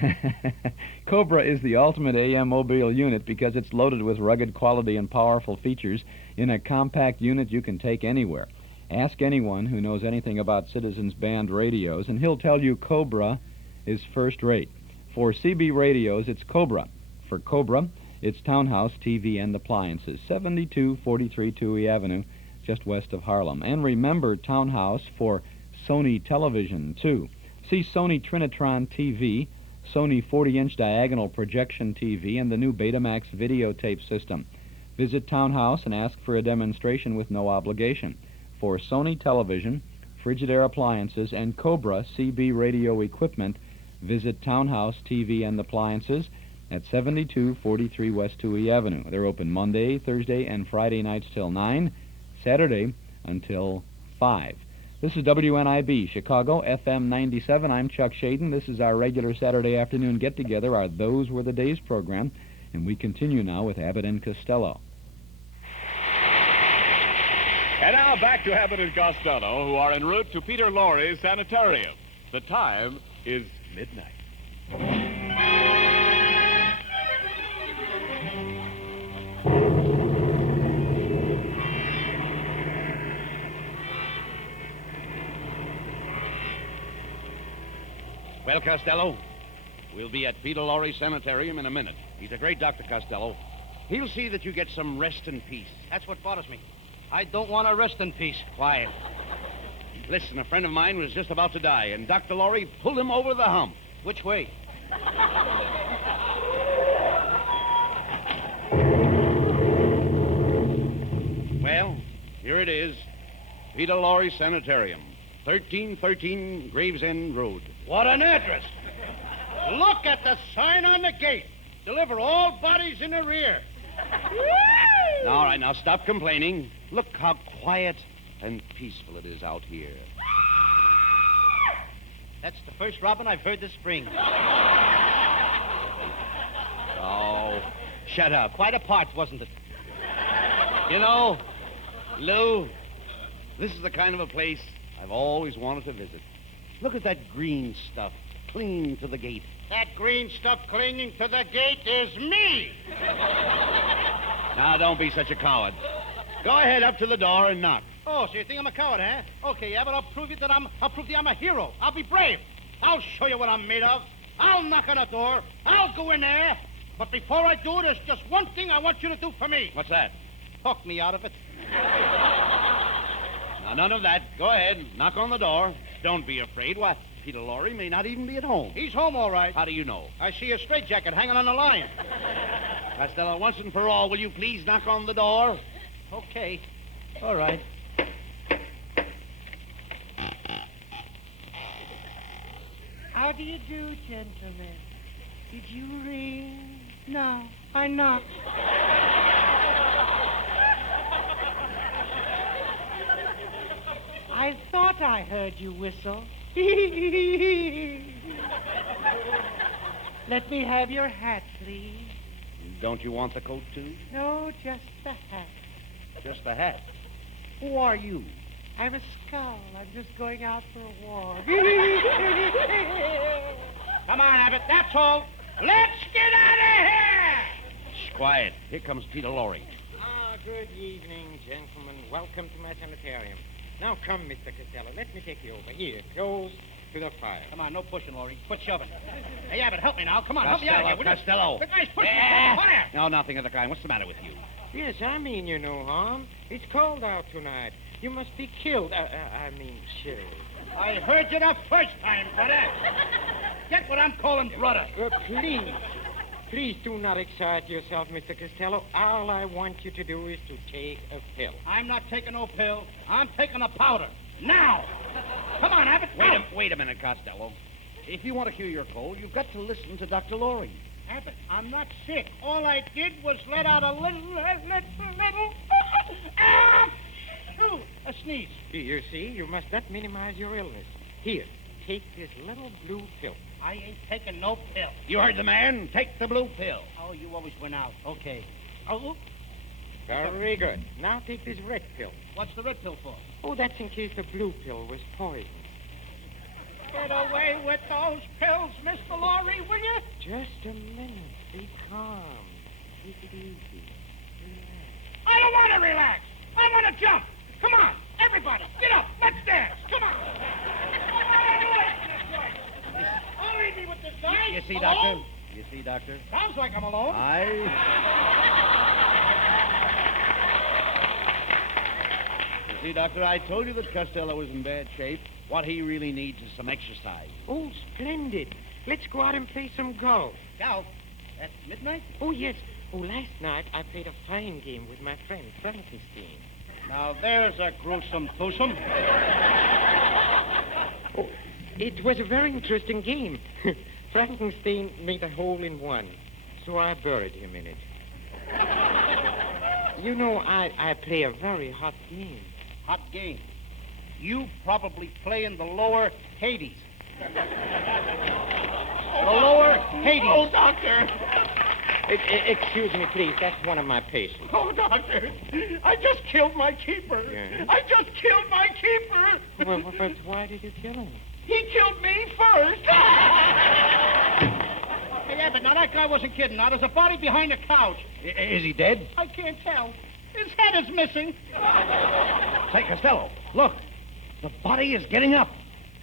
Cobra is the ultimate AM mobile unit because it's loaded with rugged quality and powerful features in a compact unit you can take anywhere. Ask anyone who knows anything about Citizens Band radios, and he'll tell you Cobra is first rate. For CB radios, it's Cobra. For Cobra, it's Townhouse TV and Appliances, 7243 Touhy Avenue, just west of Harlem. And remember Townhouse for Sony television, too. See Sony Trinitron TV, Sony 40-inch diagonal projection TV, and the new Betamax videotape system. Visit Townhouse and ask for a demonstration with no obligation. For Sony television, Frigidaire appliances, and Cobra CB radio equipment, visit Townhouse TV and Appliances at 7243 West Touhy Avenue. They're open Monday, Thursday, and Friday nights till 9, Saturday until 5. This is WNIB, Chicago, FM 97. I'm Chuck Shaden. This is our regular Saturday afternoon get-together, our Those Were the Days program, and we continue now with Abbott and Costello. And now back to Abbott and Costello, who are en route to Peter Lorre's sanitarium. The time is midnight. Well, Costello, we'll be at Peter Lorre's sanitarium in a minute. He's a great doctor, Costello. He'll see that you get some rest and peace. That's what bothers me. I don't want to rest in peace. Quiet. Listen, a friend of mine was just about to die, and Dr. Lorre pulled him over the hump. Which way? Well, here it is. Peter Lorre Sanitarium, 1313 Gravesend Road. What an address. Look at the sign on the gate. Deliver all bodies in the rear. All right, now stop complaining. Look how quiet and peaceful it is out here. That's the first robin I've heard this spring. Oh, shut up. Quite a part, wasn't it? You know, Lou, this is the kind of a place I've always wanted to visit. Look at that green stuff clinging to the gate. That green stuff clinging to the gate is me. Now, don't be such a coward. Go ahead up to the door and knock. Oh, so you think I'm a coward, huh? Okay, yeah, but I'll prove to you I'm a hero. I'll be brave. I'll show you what I'm made of. I'll knock on the door. I'll go in there. But before I do, there's just one thing I want you to do for me. What's that? Talk me out of it. Now, none of that. Go ahead. Knock on the door. Don't be afraid. Why, Peter Lorre may not even be at home. He's home, all right. How do you know? I see a straitjacket hanging on the line. Costello, once and for all, will you please knock on the door? Okay. All right. How do you do, gentlemen? Did you ring? No, I knocked. I thought I heard you whistle. Let me have your hat, please. Don't you want the coat, too? No, just the hat. Just the hat. Who are you? I'm a skull. I'm just going out for a walk. Come on, Abbott. That's all. Let's get out of here! Shh, quiet. Here comes Peter Lorre. Good evening, gentlemen. Welcome to my sanitarium. Now come, Mr. Costello. Let me take you over. Here, close to the fire. Come on, no pushing, Lorre. Quit shoving. Hey, Abbott, help me now. Come on, help me out of here. will you? Costello. The guy's pushing me to the fire. No, nothing of the kind. What's the matter with you? Yes, I mean you no harm. It's cold out tonight. You must be killed. Chilled. I heard you the first time, brother. Get what I'm calling brother. Please do not excite yourself, Mr. Costello. All I want you to do is to take a pill. I'm not taking no pill. I'm taking a powder. Now! Come on, Abbott. Wait a minute, Costello. If you want to cure your cold, you've got to listen to Dr. Lorre. Abbott, I'm not sick. All I did was let out a little a sneeze. You see, you must not minimize your illness. Here, take this little blue pill. I ain't taking no pill. You heard the man. Take the blue pill. Oh, you always win out. Okay. Oh. Very good. Now take this red pill. What's the red pill for? Oh, that's in case the blue pill was poisoned. Get away with those pills, Mr. Lorre, will you? Just a minute. Be calm. Take it easy. Relax. I don't want to relax. I want to jump. Come on, everybody, get up. Let's dance. Come on. I'll leave me with this guy. You see, alone? Doctor? You see, Doctor? Sounds like I'm alone. You see, Doctor, I told you that Costello was in bad shape. What he really needs is some exercise. Oh, splendid. Let's go out and play some golf. Golf? At midnight? Oh, yes. Oh, last night I played a fine game with my friend Frankenstein. Now, there's a gruesome twosome. Oh, it was a very interesting game. Frankenstein made a hole in one, so I buried him in it. You know, I play a very hot game. Hot game? You probably play in the lower Hades. The lower Hades. Oh, doctor! Excuse me, please. That's one of my patients. Oh, doctor, I just killed my keeper. Yeah. I just killed my keeper. Well, but why did you kill him? He killed me first. Hey, Abbott, now that guy wasn't kidding. Now, there's a body behind the couch. Is he dead? I can't tell. His head is missing. Say, Costello, look. The body is getting up.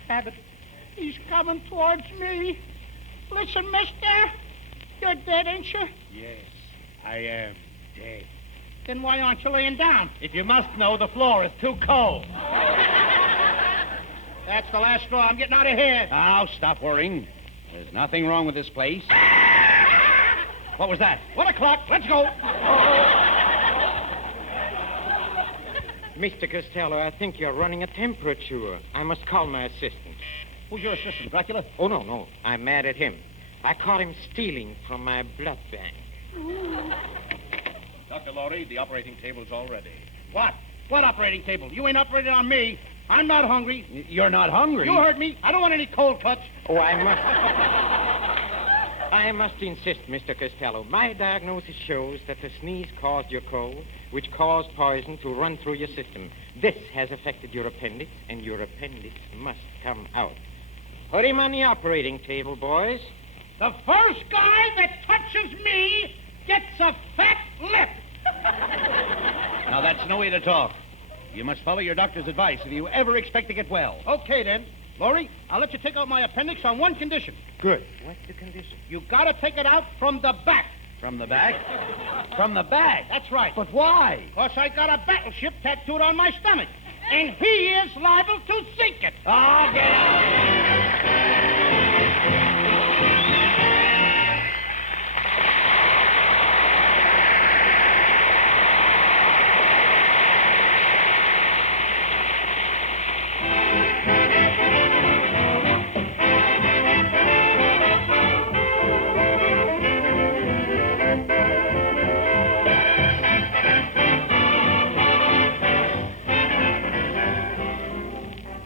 Abbott, he's coming towards me. Listen, mister. You're dead, ain't you? Yes, I am dead. Then why aren't you laying down? If you must know, the floor is too cold. That's the last straw. I'm getting out of here. Now, stop worrying. There's nothing wrong with this place. What was that? 1 o'clock. Let's go. Mr. Costello, I think you're running a temperature. I must call my assistant. Who's your assistant, Dracula? Oh, no. I'm mad at him. I caught him stealing from my blood bank. Dr. Lorre, the operating table's all ready. What? What operating table? You ain't operating on me. I'm not hungry. You're not hungry? You heard me. I don't want any cold cuts. Oh, I must insist, Mr. Costello. My diagnosis shows that the sneeze caused your cold, which caused poison to run through your system. This has affected your appendix, and your appendix must come out. Put him on the operating table, boys. The first guy that touches me gets a fat lip. Now, that's no way to talk. You must follow your doctor's advice if you ever expect to get well. Okay, then. Lorre, I'll let you take out my appendix on one condition. Good. What's the condition? You gotta take it out from the back. From the back? From the back? That's right. But why? Because I got a battleship tattooed on my stomach. And he is liable to sink it. Oh, get out!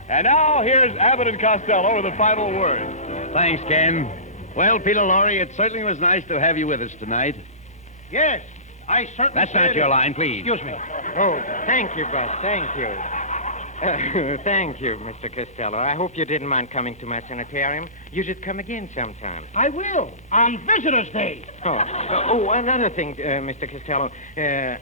And now, here's Abbott and Costello with the final word. Thanks, Ken. Well, Peter Lorre, it certainly was nice to have you with us tonight. Yes, I certainly That's not your line, please. Excuse me. Oh, thank you, Bud. Thank you. Thank you, Mr. Costello. I hope you didn't mind coming to my sanitarium. You should come again sometime. I will, on Visitor's Day. Another thing, Mr. Costello.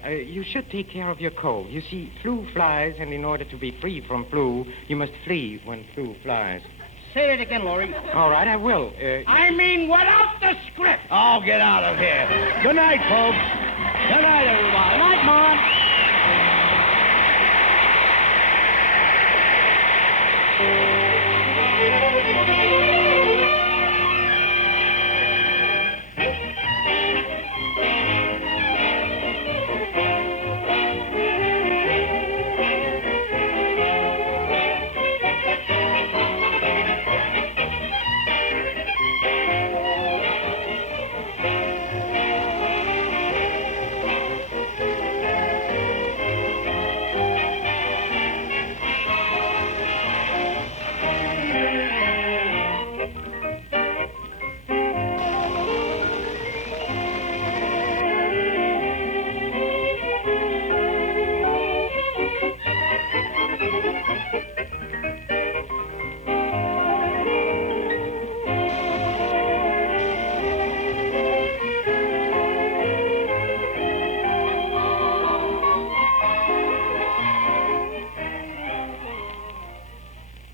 You should take care of your cold. You see, flu flies, and in order to be free from flu, you must flee when flu flies. Say it again, Lorre. All right, I will. I mean, without the script. Oh, get out of here. Good night, folks. Good night, everyone. Good night, Mom.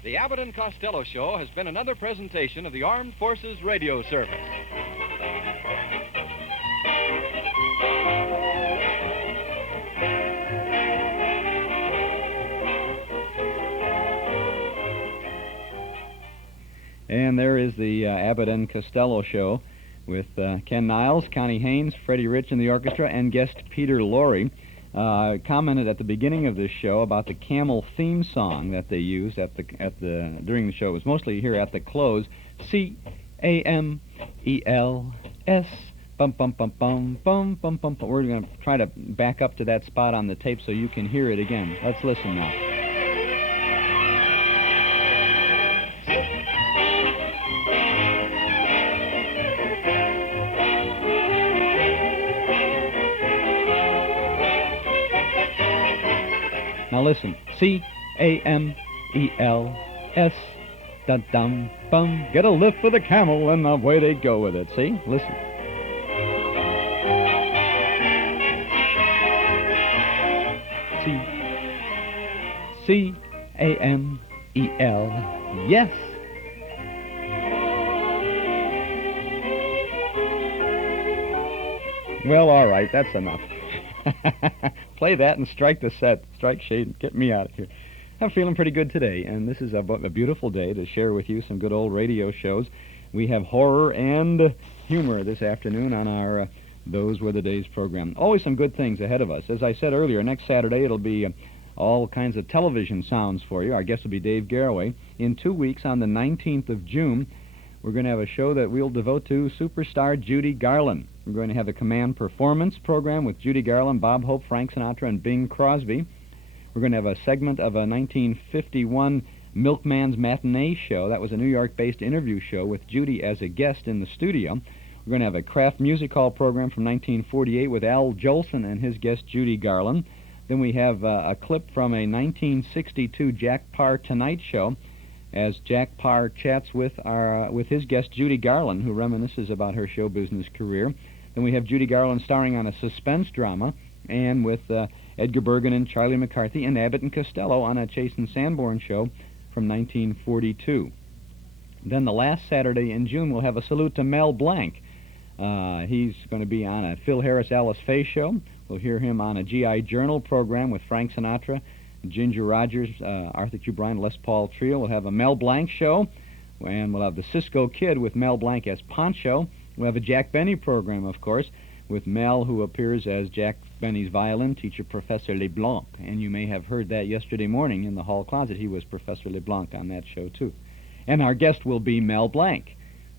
The Abbott and Costello Show has been another presentation of the Armed Forces Radio Service. And there is the Abbott and Costello Show with Ken Niles, Connie Haynes, Freddie Rich in the orchestra, and guest Peter Lorre. Commented at the beginning of this show about the Camel theme song that they used during the show. It was mostly here at the close. CAMELS. Bum bum bum bum bum bum bum. We're going to try to back up to that spot on the tape so you can hear it again. Let's listen now. Now listen, CAMELS, dum bum. Get a lift for the camel, and away they go with it. See, listen. CAMEL, yes. Well, all right, that's enough. Play that and strike the set. Strike shade and get me out of here. I'm feeling pretty good today, and this is a beautiful day to share with you some good old radio shows. We have horror and humor this afternoon on our Those Were the Days program. Always some good things ahead of us. As I said earlier, next Saturday it'll be all kinds of television sounds for you. Our guest will be Dave Garraway. In 2 weeks, on the 19th of June, we're going to have a show that we'll devote to superstar Judy Garland. We're going to have a command performance program with Judy Garland, Bob Hope, Frank Sinatra, and Bing Crosby. We're going to have a segment of a 1951 Milkman's Matinee show. That was a New York-based interview show with Judy as a guest in the studio. We're going to have a craft music hall program from 1948 with Al Jolson and his guest Judy Garland. Then we have a clip from a 1962 Jack Parr Tonight Show as Jack Parr chats with his guest Judy Garland, who reminisces about her show business career. Then we have Judy Garland starring on a suspense drama, and with Edgar Bergen and Charlie McCarthy and Abbott and Costello on a Chase and Sanborn show from 1942. Then the last Saturday in June, we'll have a salute to Mel Blanc. He's going to be on a Phil Harris Alice Faye show. We'll hear him on a G.I. Journal program with Frank Sinatra, Ginger Rogers, Arthur Q. Bryan, Les Paul Trio. We'll have a Mel Blanc show, and we'll have the Cisco Kid with Mel Blanc as Poncho. We'll have a Jack Benny program, of course, with Mel, who appears as Jack Benny's violin teacher, Professor LeBlanc. And you may have heard that yesterday morning in the hall closet. He was Professor LeBlanc on that show, too. And our guest will be Mel Blanc,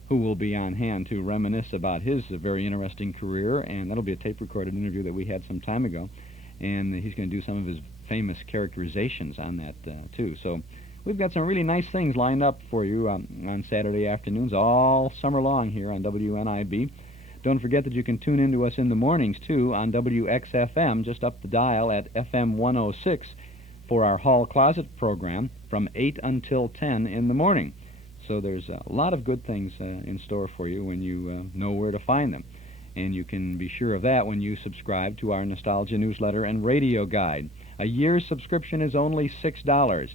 who will be on hand to reminisce about his very interesting career, and that'll be a tape-recorded interview that we had some time ago, and he's going to do some of his famous characterizations on that, too. So we've got some really nice things lined up for you on Saturday afternoons all summer long here on WNIB. Don't forget that you can tune in to us in the mornings, too, on WXFM, just up the dial at FM 106 for our Hall Closet program from 8 until 10 in the morning. So there's a lot of good things in store for you when you know where to find them. And you can be sure of that when you subscribe to our Nostalgia newsletter and radio guide. A year's subscription is only $6,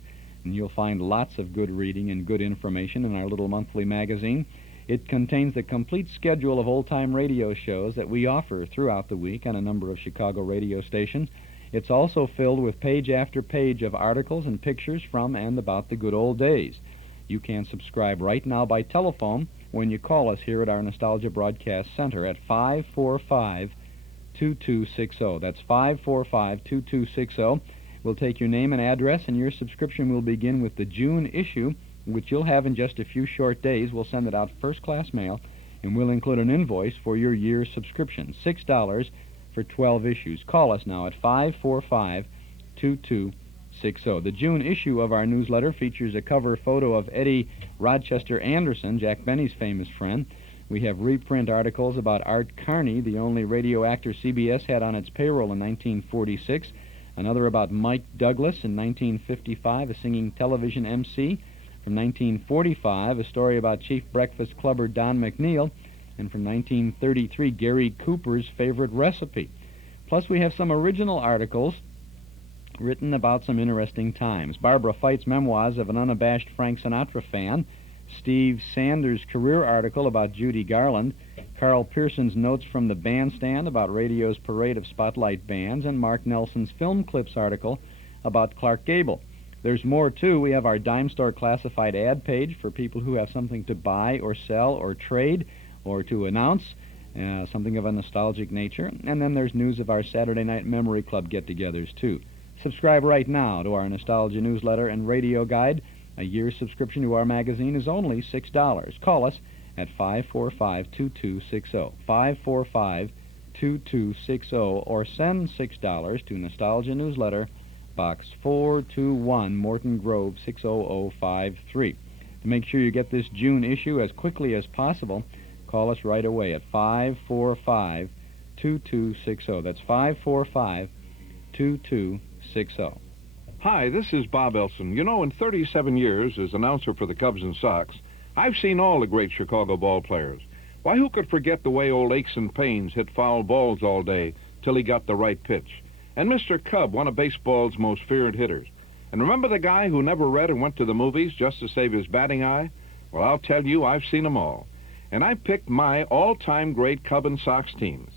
and you'll find lots of good reading and good information in our little monthly magazine. It contains the complete schedule of old-time radio shows that we offer throughout the week on a number of Chicago radio stations. It's also filled with page after page of articles and pictures from and about the good old days. You can subscribe right now by telephone when you call us here at our Nostalgia Broadcast Center at 545-2260. That's 545-2260. We'll take your name and address, and your subscription will begin with the June issue, which you'll have in just a few short days. We'll send it out first-class mail, and we'll include an invoice for your year's subscription, $6 for 12 issues. Call us now at 545-2260. The June issue of our newsletter features a cover photo of Eddie Rochester Anderson, Jack Benny's famous friend. We have reprint articles about Art Carney, the only radio actor CBS had on its payroll in 1946. Another about Mike Douglas in 1955, a singing television MC. From 1945, a story about Chief Breakfast Clubber Don McNeil. And from 1933, Gary Cooper's favorite recipe. Plus, we have some original articles written about some interesting times. Barbara Fight's memoirs of an unabashed Frank Sinatra fan, Steve Sanders' career article about Judy Garland, Carl Pearson's notes from the bandstand about radio's parade of spotlight bands, and Mark Nelson's film clips article about Clark Gable. There's more, too. We have our dime store classified ad page for people who have something to buy or sell or trade or to announce, something of a nostalgic nature. And then there's news of our Saturday Night Memory Club get-togethers, too. Subscribe right now to our Nostalgia newsletter and radio guide. A year's subscription to our magazine is only $6. Call us at 545-2260, 545-2260, or send $6 to Nostalgia Newsletter, Box 421, Morton Grove, 60053. To make sure you get this June issue as quickly as possible, call us right away at 545-2260. That's 545-2260. Hi, this is Bob Elson. You know, in 37 years as announcer for the Cubs and Sox, I've seen all the great Chicago ball players. Why, who could forget the way old Aches and Pains hit foul balls all day till he got the right pitch? And Mr. Cub, one of baseball's most feared hitters. And remember the guy who never read and went to the movies just to save his batting eye? Well, I'll tell you, I've seen them all. And I picked my all-time great Cub and Sox teams.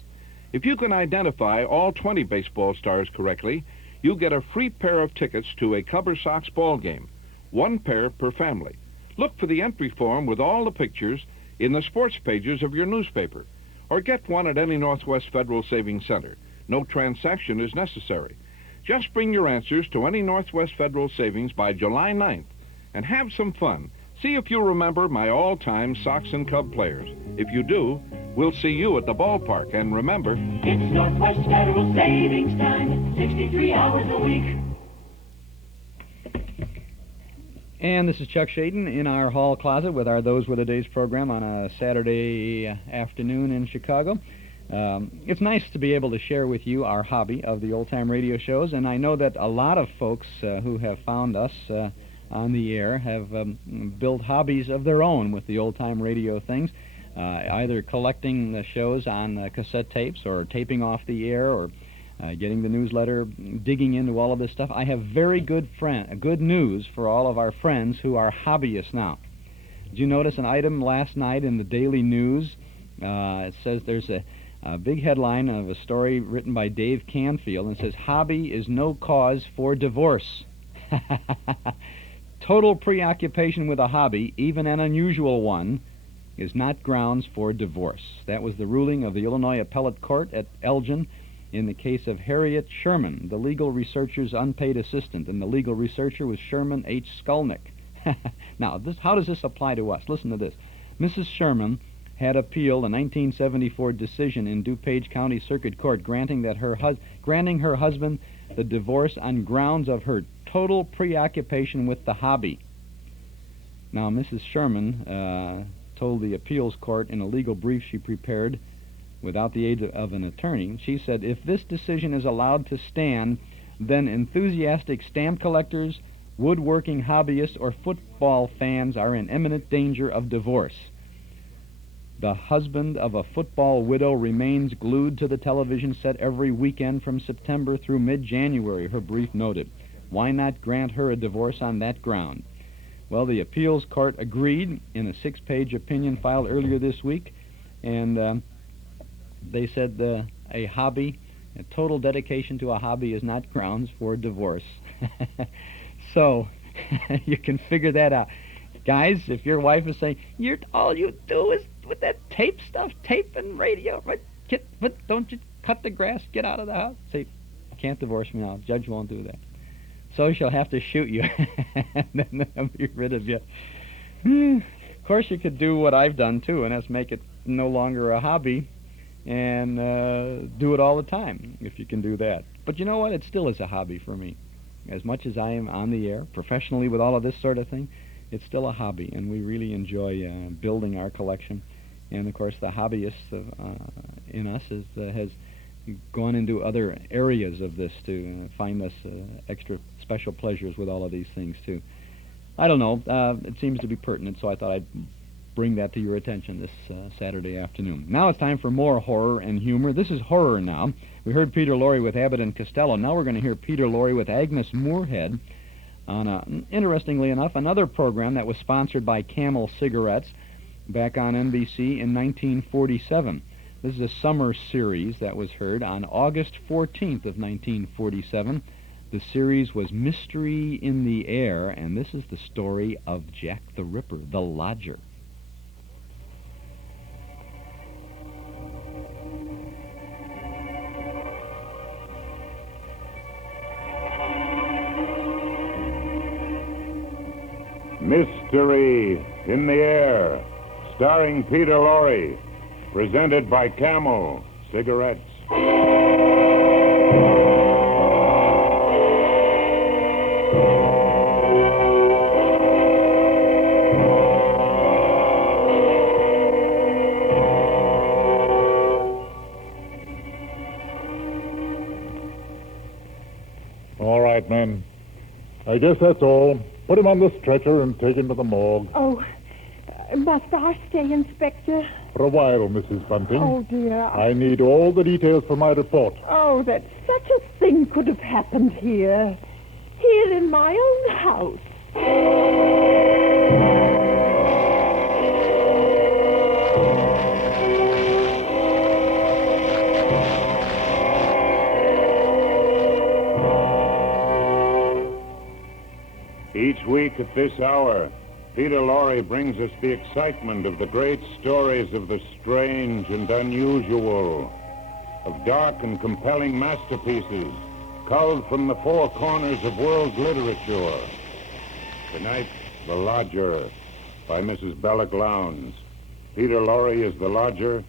If you can identify all 20 baseball stars correctly, you get a free pair of tickets to a Cubber Sox ball game, 1 pair per family. Look for the entry form with all the pictures in the sports pages of your newspaper, or get one at any Northwest Federal Savings Center. No transaction is necessary. Just bring your answers to any Northwest Federal Savings by July 9th and have some fun. See if you remember my all-time Sox and Cub players. If you do, we'll see you at the ballpark. And remember, it's Northwest Federal Savings Time, 63 hours a week. And this is Chuck Shaden in our hall closet with our Those Were the Days program on a Saturday afternoon in Chicago. It's nice to be able to share with you our hobby of the old-time radio shows, and I know that a lot of folks who have found us on the air have built hobbies of their own with the old-time radio things, either collecting the shows on cassette tapes or taping off the air or getting the newsletter, digging into all of this stuff. I have very good news for all of our friends who are hobbyists now. Did you notice an item last night in the Daily News? It says there's a big headline of a story written by Dave Canfield, and it says, "Hobby is no cause for divorce." Total preoccupation with a hobby, even an unusual one, is not grounds for divorce. That was the ruling of the Illinois Appellate Court at Elgin in the case of Harriet Sherman, the legal researcher's unpaid assistant, and the legal researcher was Sherman H. Skolnick. Now, how does this apply to us? Listen to this. Mrs. Sherman had appealed a 1974 decision in DuPage County Circuit Court granting her husband the divorce on grounds of her total preoccupation with the hobby. Now, Mrs. Sherman told the appeals court in a legal brief she prepared without the aid of an attorney, she said, if this decision is allowed to stand, then enthusiastic stamp collectors, woodworking hobbyists, or football fans are in imminent danger of divorce. The husband of a football widow remains glued to the television set every weekend from September through mid-January, her brief noted. Why not grant her a divorce on that ground? Well, the appeals court agreed in a 6-page opinion filed earlier this week, and they said a hobby, a total dedication to a hobby is not grounds for divorce. So, you can figure that out. Guys, if your wife is saying, all you do is with that tape stuff, tape and radio, right? But don't you cut the grass, get out of the house. Say, can't divorce me now. Judge won't do that. So she'll have to shoot you, and then they'll be rid of you. Of course, you could do what I've done, too, and that's make it no longer a hobby and do it all the time, if you can do that. But you know what? It still is a hobby for me. As much as I am on the air, professionally with all of this sort of thing, it's still a hobby, and we really enjoy building our collection. And, of course, the hobbyist in us has gone into other areas of this to find us extra special pleasures with all of these things, too. I don't know. It seems to be pertinent, so I thought I'd bring that to your attention this Saturday afternoon. Now it's time for more horror and humor. This is horror now. We heard Peter Lorre with Abbott and Costello. Now we're going to hear Peter Lorre with Agnes Moorehead on, interestingly enough, another program that was sponsored by Camel Cigarettes back on NBC in 1947. This is a summer series that was heard on August 14th of 1947. The series was Mystery in the Air, and this is the story of Jack the Ripper, the lodger. Mystery in the Air, starring Peter Lorre, presented by Camel Cigarettes. All right, men. I guess that's all. Put him on the stretcher and take him to the morgue. Oh, must I stay, Inspector? For a while, Mrs. Bunting. Oh, dear. I need all the details for my report. Oh, that such a thing could have happened here. Here in my own house. week at this hour, Peter Lorre brings us the excitement of the great stories of the strange and unusual, of dark and compelling masterpieces culled from the four corners of world literature. Tonight, The Lodger by Mrs. Bela Lowndes. Peter Lorre is the lodger,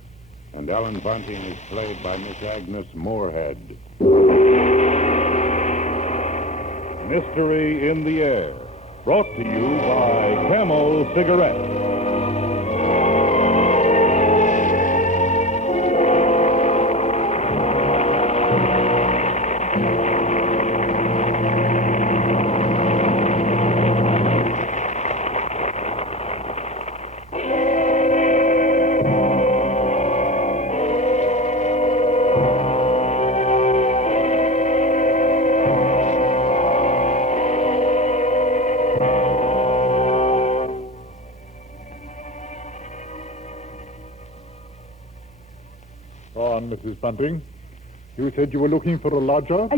and Ellen Bunting is played by Miss Agnes Moorehead. Mystery in the Air, brought to you by Camel Cigarettes. Mrs. Bunting, you said you were looking for a lodger?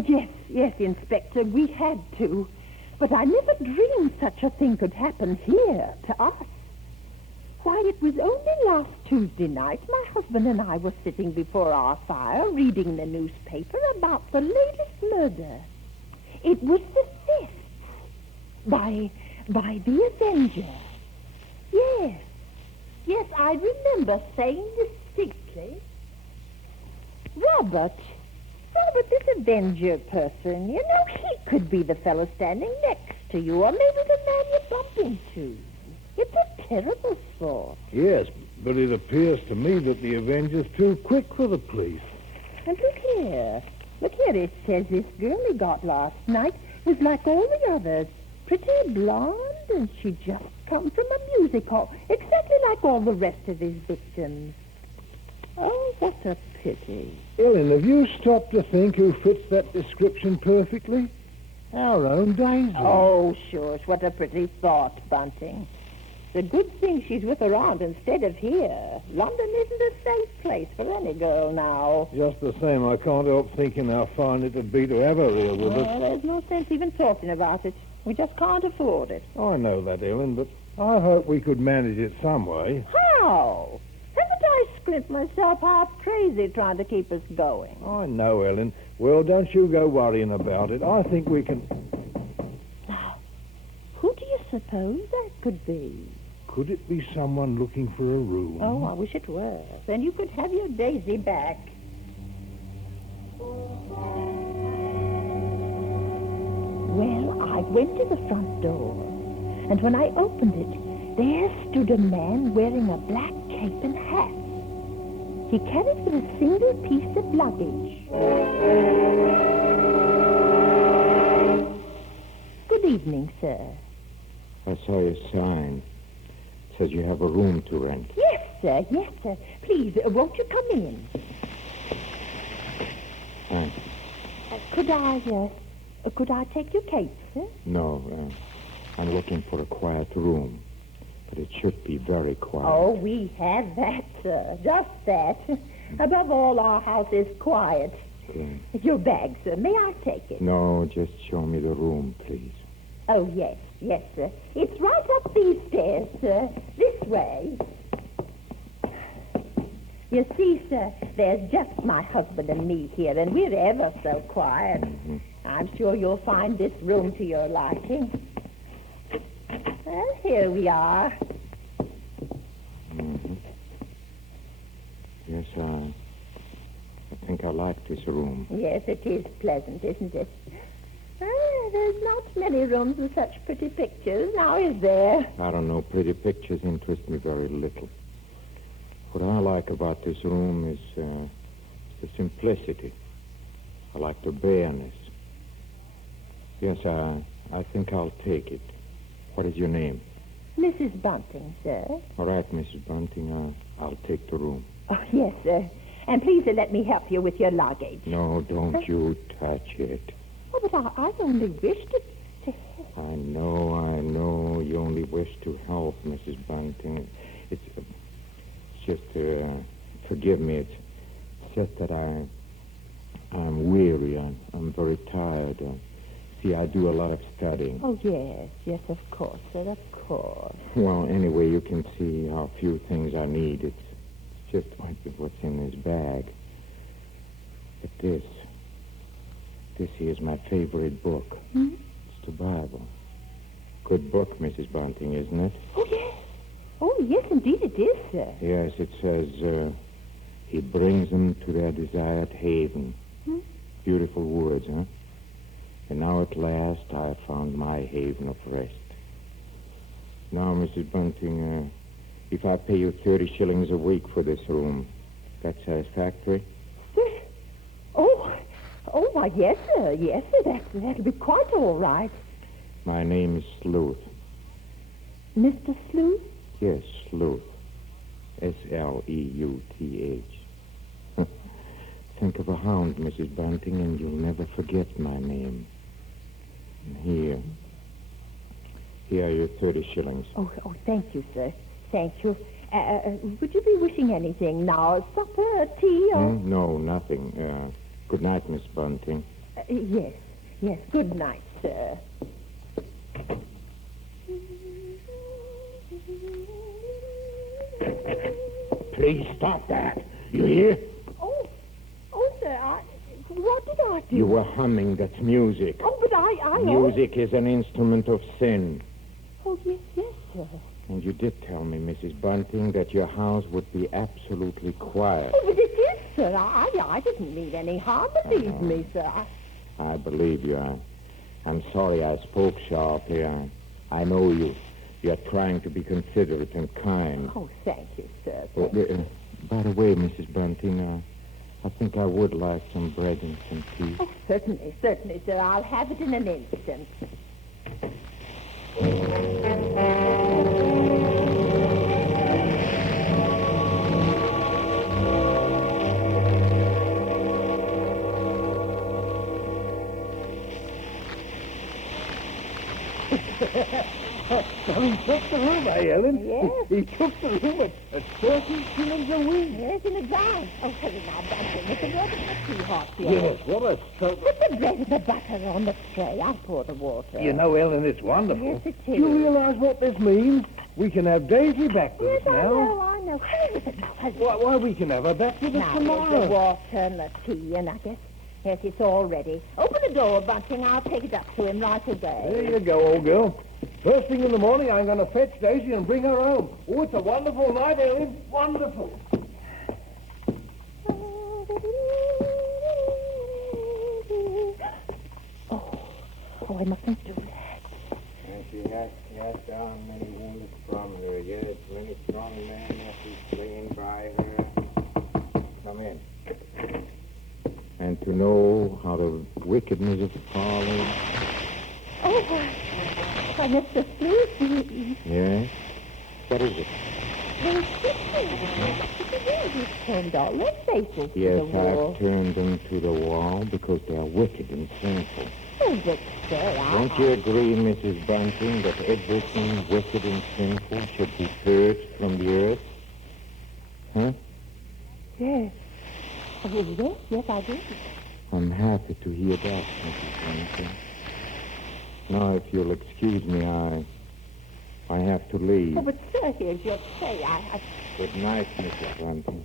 Yes, Inspector, we had to. But I never dreamed such a thing could happen here, to us. Why, it was only last Tuesday night my husband and I were sitting before our fire reading the newspaper about the latest murder. It was the theft by the Avenger. Yes, I remember saying distinctly, Robert, this Avenger person, you know, he could be the fellow standing next to you, or maybe the man you bump into. It's a terrible thought. Yes, but it appears to me that the Avenger's too quick for the police. And look here, it says this girl he got last night was like all the others, pretty blonde, and she just come from a music hall, exactly like all the rest of his victims. Oh, what a pity. Ellen, have you stopped to think who fits that description perfectly? Our own Daisy. Oh, shush, what a pretty thought, Bunting. It's a good thing she's with her aunt instead of here. London isn't a safe place for any girl now. Just the same, I can't help thinking how fine it'd be to have her here with us. Well, there's no sense even talking about it. We just can't afford it. I know that, Ellen, but I hope we could manage it some way. How? Haven't I scrimped myself half crazy trying to keep us going? I know, Ellen. Well, don't you go worrying about it. I think we can... Now, who do you suppose that could be? Could it be someone looking for a room? Oh, I wish it were. Then you could have your Daisy back. Well, I went to the front door, and when I opened it, there stood a man wearing a black cape and hat. He carried but a single piece of luggage. Good evening, sir. I saw your sign. It says you have a room to rent. Yes, sir. Please, won't you come in? Thanks. Could I take your cape, sir? No, I'm looking for a quiet room. But it should be very quiet. Oh, we have that, sir. Just that. Above all, our house is quiet. Okay. Your bag, sir. May I take it? No, just show me the room, please. Oh, yes, sir. It's right up these stairs, sir. This way. You see, sir, there's just my husband and me here, and we're ever so quiet. Mm-hmm. I'm sure you'll find this room to your liking. Well, here we are. Mm-hmm. Yes, I think I like this room. Yes, it is pleasant, isn't it? There's not many rooms with such pretty pictures, now is there? I don't know. Pretty pictures interest me very little. What I like about this room is the simplicity. I like the bareness. Yes, I think I'll take it. What is your name? Mrs. Bunting, sir. All right, Mrs. Bunting, I'll take the room. Oh, yes, sir. And please let me help you with your luggage. No, don't you touch it. Oh, but I only wish to help. I know. You only wish to help, Mrs. Bunting. It's just, forgive me. It's just that I'm weary. I'm very tired. See, I do a lot of studying. Oh, yes, of course, sir, of course. Well, anyway, you can see how few things I need. It's just what's in this bag. But this here's my favorite book. Hmm? It's the Bible. Good book, Mrs. Bunting, isn't it? Oh, yes. Oh, yes, indeed it is, sir. Yes, it says, he brings them to their desired haven. Hmm? Beautiful words, huh? And now at last I have found my haven of rest. Now, Mrs. Bunting, if I pay you 30 shillings a week for this room, that's satisfactory? Oh, why, yes, sir. Yes, sir. That'll be quite all right. My name is Sleuth. Mr. Sleuth? Yes, Sleuth. Sleuth. Think of a hound, Mrs. Bunting, and you'll never forget my name. And here are your 30 shillings. Oh, thank you, sir. Thank you. Would you be wishing anything now? Supper, tea, or... No, nothing. Good night, Miss Bunting. Yes. Good night, sir. Please stop that. You hear? Oh, sir, what did I do? You were humming. That's music. Oh, but I... Music is an instrument of sin. Oh, yes, sir. And you did tell me, Mrs. Bunting, that your house would be absolutely quiet. Oh, but it is, sir. I didn't mean any harm, believe me, sir. I believe you. I'm sorry I spoke sharply. I know you. You're trying to be considerate and kind. Oh, thank you, sir. By the way, Mrs. Bunting, I think I would like some bread and some tea. Oh, certainly, sir. I'll have it in an instant. So he took the room, Ellen? Yes. He took the room at 30 shillings a week. Yes, in advance. Oh, hurry now, Bunting. It's a water too hot here. Yes, what a stuff. Put the bread and the butter on the tray. I'll pour the water. You know, Ellen, it's wonderful. Yes, it is. Do you realize what this means? We can have Daisy back with us now. I know. Hurry with it now. Hurry. Why, we can have her back with us Now, tomorrow. there's the water and the tea, and I guess... Yes, it's all ready. Open the door, Bunting. I'll take it up to him right away. There you go, old girl. First thing in the morning, I'm going to fetch Daisy and bring her home. Oh, it's a wonderful night, Ellen. Wonderful. Oh, I mustn't do that. And she has cast down many wounds from her, yet many strong men have been slain by her. Come in. And to know how the wickedness of the fallen. Oh, why, Mr. Sleuth, Yes? What is it? those pictures. You've turned all their faces Yes, to the wall. I've turned them to the wall because they are wicked and sinful. Oh, but, sir, Don't you agree, Mrs. Bunting, that everything wicked and sinful should be purged from the earth? Huh? Yes. Oh, yes, I do. I'm happy to hear that, Mrs. Bunting. Now, if you'll excuse me, I have to leave. Oh, but, sir, here's your tray. Good night, Mrs. Bunting.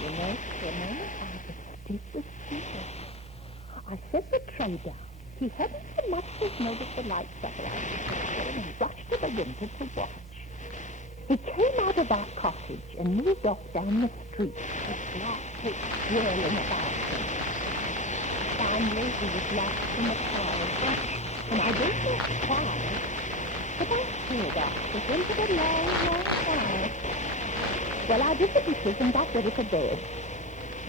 You know, for a moment, I was stiff with fear. I set the tray down. He hadn't so much as noticed the lights that were out and rushed to the window to watch. He came out of our cottage and moved off down the street, with glass tape swirling about him. Finally, he was lost in the crowd, and I don't know why, but I stared off into the long, long crowd. Well, I did the dishes and got ready for bed.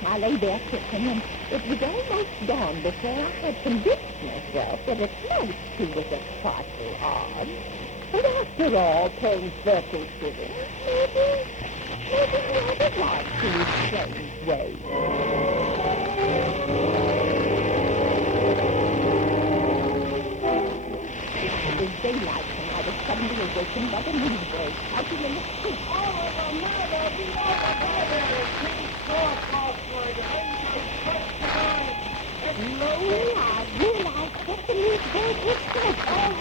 I lay there sitting, and it was almost dawn before I had convinced myself that a night tea was a trifle odd. But after all, paying 30 shillings, maybe I would like to strange ways. It was daylight when I was suddenly wakened by the newsboys shouting in the street. Slowly, I realized what the newsboys had said.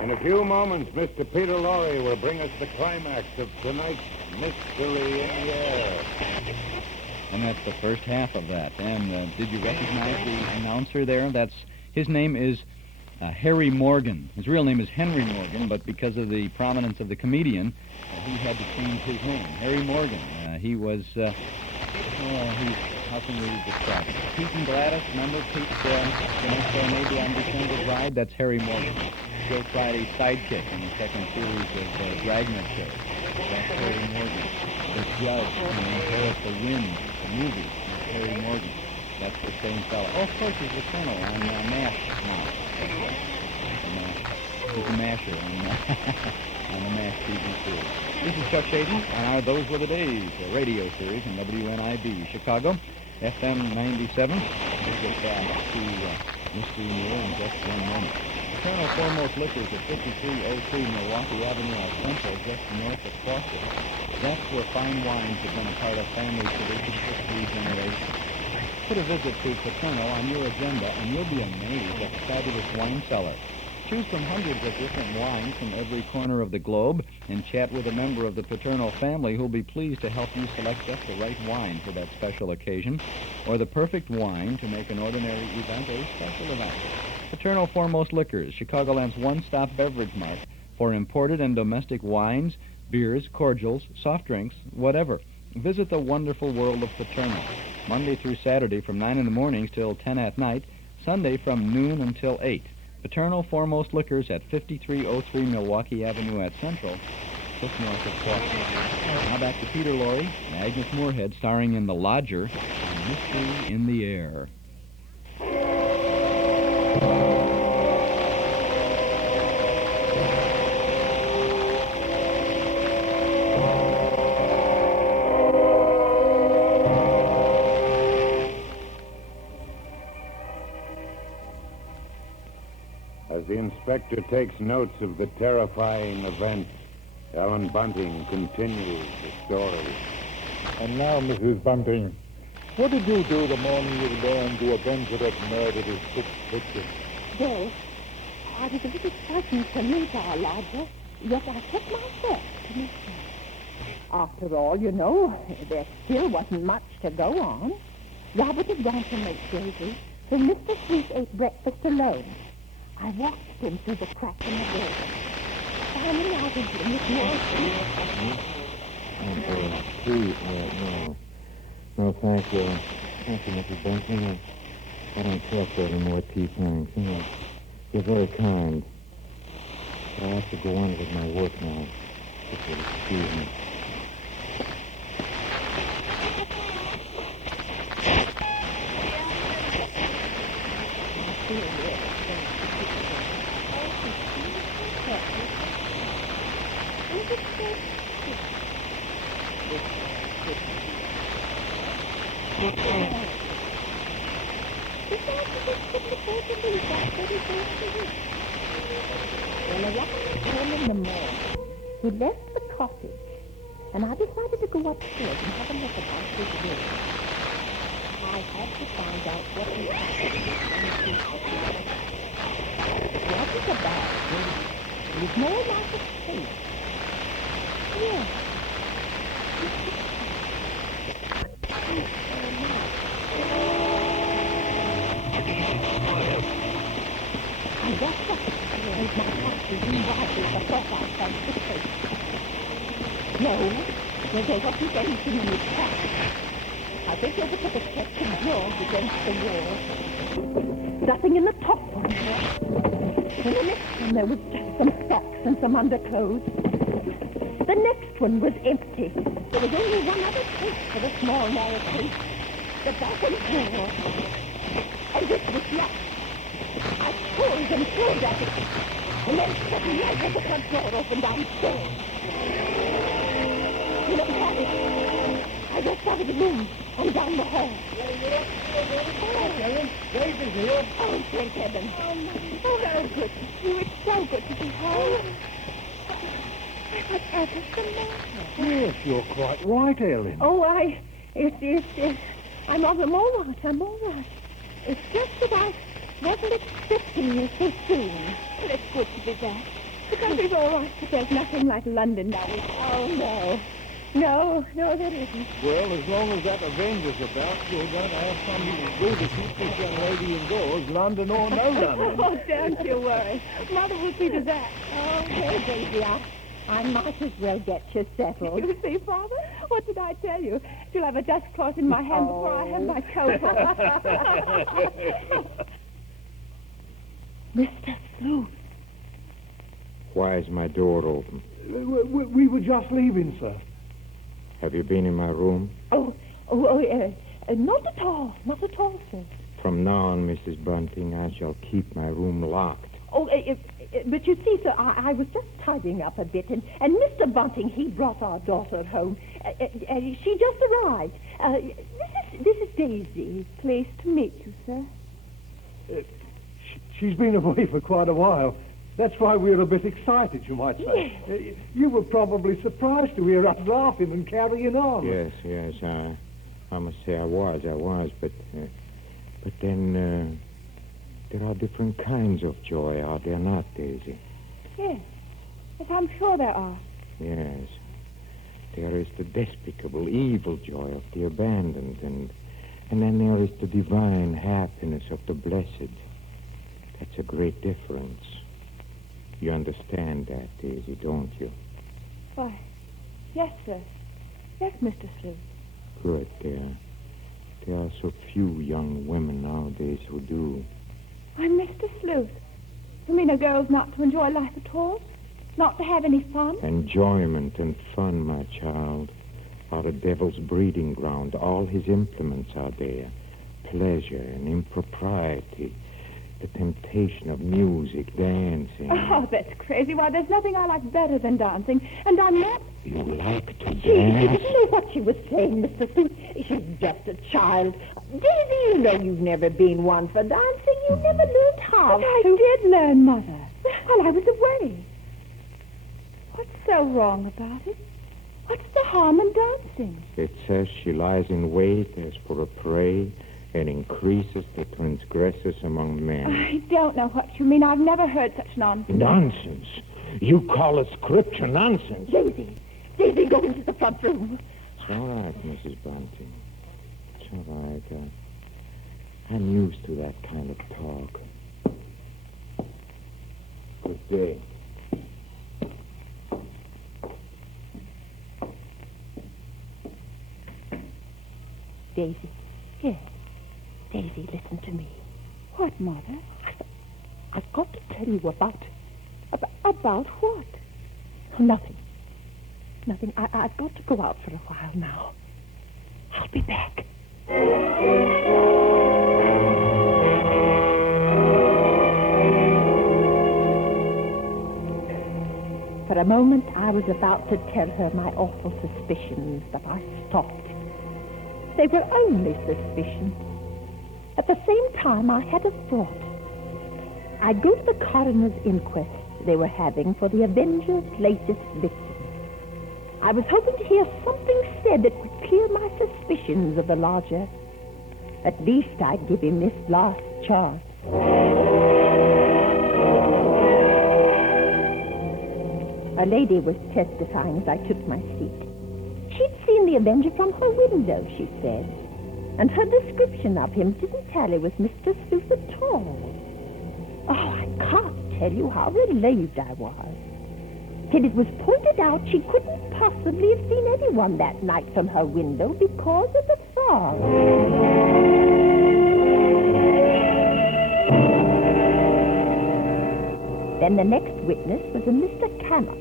In a few moments, Mr. Peter Lorre will bring us the climax of tonight's Mystery in the Air. And that's the first half of that. And did you recognize the announcer there? His name is Harry Morgan. His real name is Henry Morgan, but because of the prominence of the comedian, he had to change his name. Harry Morgan. He was, how can we describe it? Pete and Gladys, remember Pete, maybe on December Bride? That's Harry Morgan. Joe Friday's sidekick in the second series of Dragnet Show. That's Harry Morgan. The judge in Inherit the Wind, the movie, that's Harry Morgan. That's the same fellow. Oh, of course, he's the colonel on MASH now. He's a masher on the MASH TV series. This is Chuck Shaden on Those Were the Days, a radio series in WNIB, Chicago, FM 97. We'll get back to Mystery in the Air in just one moment. Colonel Foremost Liquors at 5303 Milwaukee Avenue at Central, just north of Fawcett. That's where fine wines have been a part of family tradition for 3 generations. Put a visit to Paterno on your agenda, and you'll be amazed at the fabulous wine cellar. Choose from hundreds of different wines from every corner of the globe, and chat with a member of the Paterno family who'll be pleased to help you select just the right wine for that special occasion, or the perfect wine to make an ordinary event a special event. Paterno Foremost Liquors, Chicagoland's one-stop beverage mart for imported and domestic wines, beers, cordials, soft drinks, whatever. Visit the wonderful world of Paterno, Monday through Saturday from 9 in the mornings till 10 at night, Sunday from noon until 8. Paterno Foremost Liquors at 5303 Milwaukee Avenue at Central, just north of Fawcett. Now back to Peter Lorre and Agnes Moorehead starring in The Lodger on Mystery in the Air. As the inspector takes notes of the terrifying event, Ellen Bunting continues the story. And now, Mrs. Bunting, what did you do the morning you learned to avenge that murdered his 6th victim? Well, I was a little frightened to meet our lodger, yet I kept myself to myself. After all, you know, there still wasn't much to go on. Robert had gone to make gravy, so Mr. Sweet ate breakfast alone. I watched him through the crack in the door. Finally, I went in with No, thank you. Thank you, Mrs. Benson. I don't care for any more tea, thanks. You're very kind. But I have to go on with my work now. If you'll excuse me. Well, around in the morning, he left the cottage, and I decided to go upstairs and have a look about his room. I had to find out what he had. It wasn't a bad room. It was more like a safe. Yes. I walked up and my heart was in wildly the thought I felt the safe. No, there wasn't anything in his pocket. I bent over to the chest of drawers against the wall. Nothing in the top one. In the next one, there was just some socks and some underclothes. The next one was empty. There was only one other place for the small narrow place. The balcony door. And this was locked. I pulled and pulled at it. And then suddenly I heard the front door open downstairs. You know what happened? I rushed out of the room and down the hall. David here. Oh, thank heaven. Oh, how good to see you. It's so good to be home. Whatever's the matter? Yes, you're quite right, Ellen. Oh, I'm all right. I'm all right. It's just that I wasn't expecting you so soon. Well, it's good to be back. The country's all right, but there's nothing like London now. Oh, no. No, there isn't. Well, as long as that Avenger's about, you're going to have something to do to keep this young lady indoors, London or no London. Oh, don't you worry. Mother will see to that. Oh, okay, baby, I might as well get you settled. You see, Father? What did I tell you? You'll have a dustcloth in my hand before I have my coat on. Mr. Sleuth. Why is my door open? We were just leaving, sir. Have you been in my room? Not at all, sir. From now on, Mrs. Bunting, I shall keep my room locked. Oh, but you see, sir, I was just tidying up a bit, and Mr. Bunting, he brought our daughter home. She just arrived. This is Daisy. Pleased to meet you, sir. She's been away for quite a while. That's why we're a bit excited, you might say. Yes. You were probably surprised to hear us laughing and carrying on. Yes, I must say I was, but then there are different kinds of joy, are there not, Daisy? Yes, I'm sure there are. Yes. There is the despicable, evil joy of the abandoned, and then there is the divine happiness of the blessed. That's a great difference. You understand that, Daisy, don't you? Why, yes, sir. Yes, Mr. Sleuth. Good, dear. There are so few young women nowadays who do. Why, Mr. Sleuth, you mean a girl's not to enjoy life at all? Not to have any fun? Enjoyment and fun, my child, are the devil's breeding ground. All his implements are there. Pleasure and impropriety. The temptation of music, dancing. Oh, that's crazy. Why, there's nothing I like better than dancing. And I'm not... You like to dance? She didn't know what she was saying, Mr. Sleuth. She's just a child. Daisy, you know you've never been one for dancing. You never learned how. But I did learn, Mother, while I was away. What's so wrong about it? What's the harm in dancing? It says she lies in wait as for a prey and increases the transgressors among men. I don't know what you mean. I've never heard such nonsense. Nonsense? You call it scripture nonsense? Daisy, go into the front room. It's all right, Mrs. Bunting. It's all right. I'm used to that kind of talk. Good day. Daisy. Yes. Daisy, listen to me. What, Mother? I've got to tell you about what? Nothing. I've got to go out for a while now. I'll be back. For a moment, I was about to tell her my awful suspicions, but I stopped. They were only suspicions. At the same time, I had a thought. I'd go to the coroner's inquest they were having for the Avenger's latest victim. I was hoping to hear something said that would clear my suspicions of the lodger. At least I'd give him this last chance. A lady was testifying as I took my seat. She'd seen the Avenger from her window, she said. And her description of him didn't tally with Mr. Sleuth at all. Oh, I can't tell you how relieved I was. Till it was pointed out she couldn't possibly have seen anyone that night from her window because of the fog. and the next witness was a Mr. Karloff.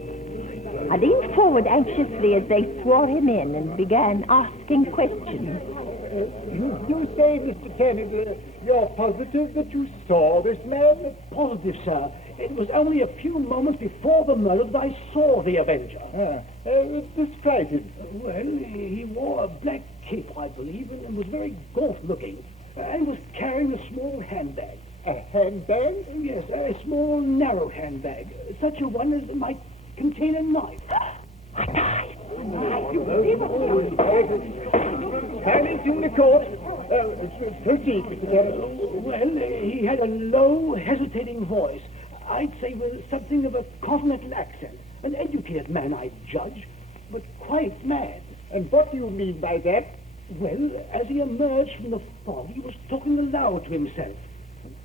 I leaned forward anxiously as they swore him in and began asking questions. You say, Mr. Kennedy, you're positive that you saw this man? Positive, sir. It was only a few moments before the murder that I saw the Avenger. Describe him. Well, he wore a black cape, I believe, and was very gaunt-looking, and was carrying a small handbag. A handbag? Yes, a small, narrow handbag, such a one as might contain a knife. Silence in the court. Proceed, Mr. Kennedy. Well, he had a low, hesitating voice. I'd say with something of a continental accent. An educated man, I'd judge, but quite mad. And what do you mean by that? Well, as he emerged from the fog, he was talking aloud to himself.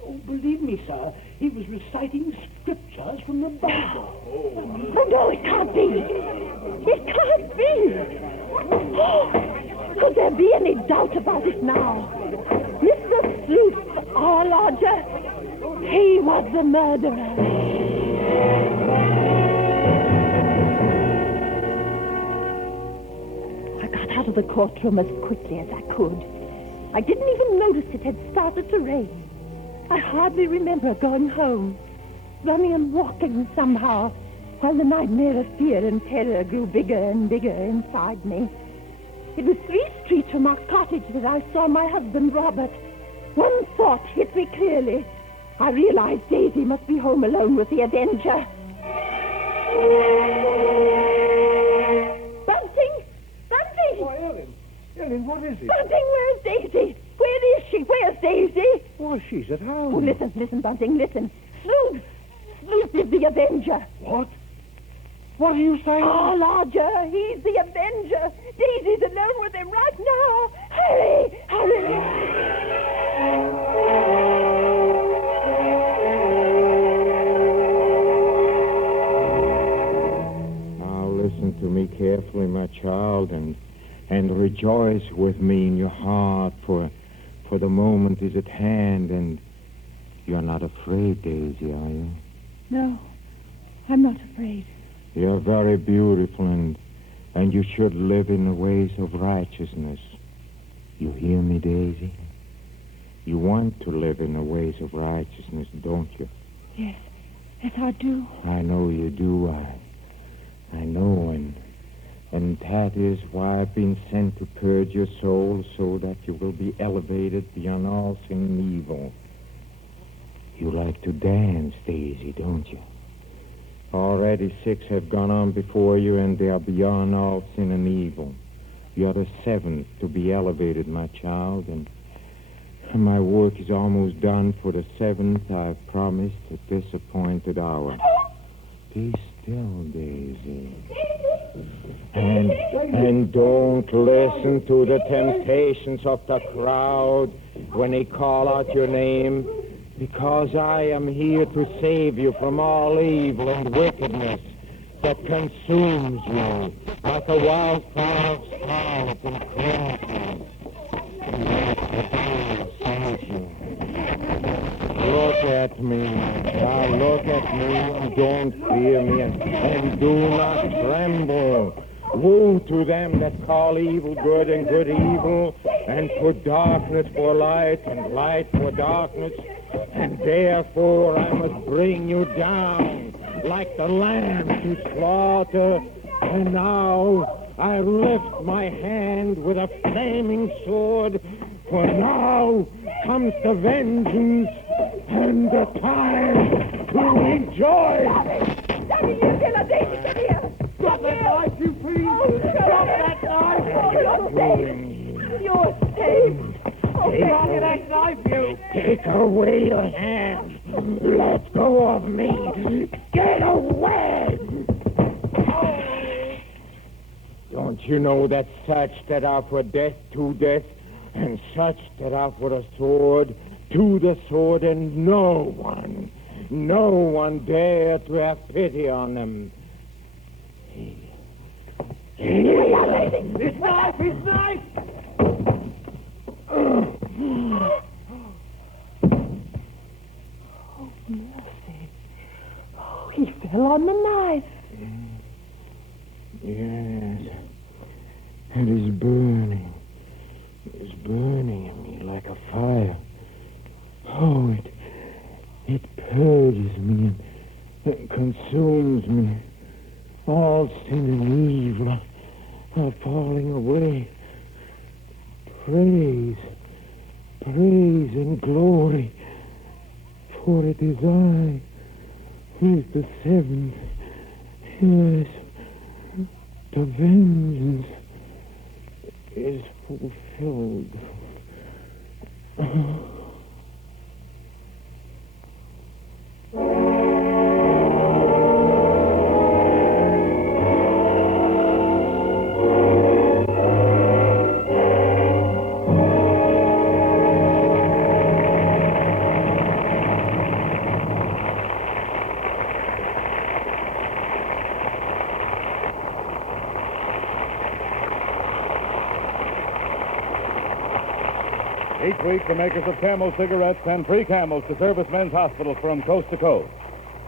Oh, believe me, sir, he was reciting scriptures from the Bible. Oh, no, it can't be. It can't be. Oh, could there be any doubt about it now? Mr. Sleuth, our lodger, he was the murderer. I got out of the courtroom as quickly as I could. I didn't even notice it had started to rain. I hardly remember going home, running and walking somehow, while the nightmare of fear and terror grew bigger and bigger inside me. It was 3 streets from our cottage that I saw my husband, Robert. One thought hit me clearly. I realized Daisy must be home alone with the Avenger. Bunting! Bunting! Why, Ellen, what is it? Bunting, where's Daisy? Where is she? Where's Daisy? Why, she's at home. Oh, listen, Bunting, listen. Sleuth is the Avenger. What? What are you saying? Oh, lodger, he's the Avenger. Daisy's alone with him right now. Hurry, hurry. Now listen to me carefully, my child, and rejoice with me in your heart, for the moment is at hand, and you're not afraid, Daisy, are you? No, I'm not afraid. You're very beautiful, and you should live in the ways of righteousness. You hear me, Daisy? You want to live in the ways of righteousness, don't you? Yes, I do. I know you do. I know, and that is why I've been sent to purge your soul so that you will be elevated beyond all sin and evil. You like to dance, Daisy, don't you? Already 6 have gone on before you, and they are beyond all sin and evil. You're the 7th to be elevated, my child, and my work is almost done. For the 7th, I've promised at this appointed hour. Be still, Daisy. And don't listen to the temptations of the crowd when they call out your name, because I am here to save you from all evil and wickedness that consumes you like a wildfire of scarlet and crimson. Look at me. Now look at me and don't fear me, and do not tremble. Woe to them that call evil good and good evil, and put darkness for light and light for darkness. And therefore I must bring you down like the lamb to slaughter. And now I lift my hand with a flaming sword, for now comes the vengeance and the time to rejoice. Daddy, you kill her, Daisy, come here. Drop that knife, you please. Drop that knife. Oh, you're safe. You're safe. Oh, Drop that knife, you. Take away your hands. Let go of me. Get away. Don't you know that such that are for death to death, and such that are for the sword to the sword, and no one dare to have pity on them. His knife, his knife! Oh, mercy. Oh, Tuttle on the knife. Yes. It is burning. It is burning in me like a fire. Oh, it purges me and consumes me. All sin and evil are falling away. Praise and glory, for it is I who is the seventh. Yes, the vengeance is fulfilled. Each week, the makers of Camel cigarettes send free Camels to servicemen's hospitals from coast to coast.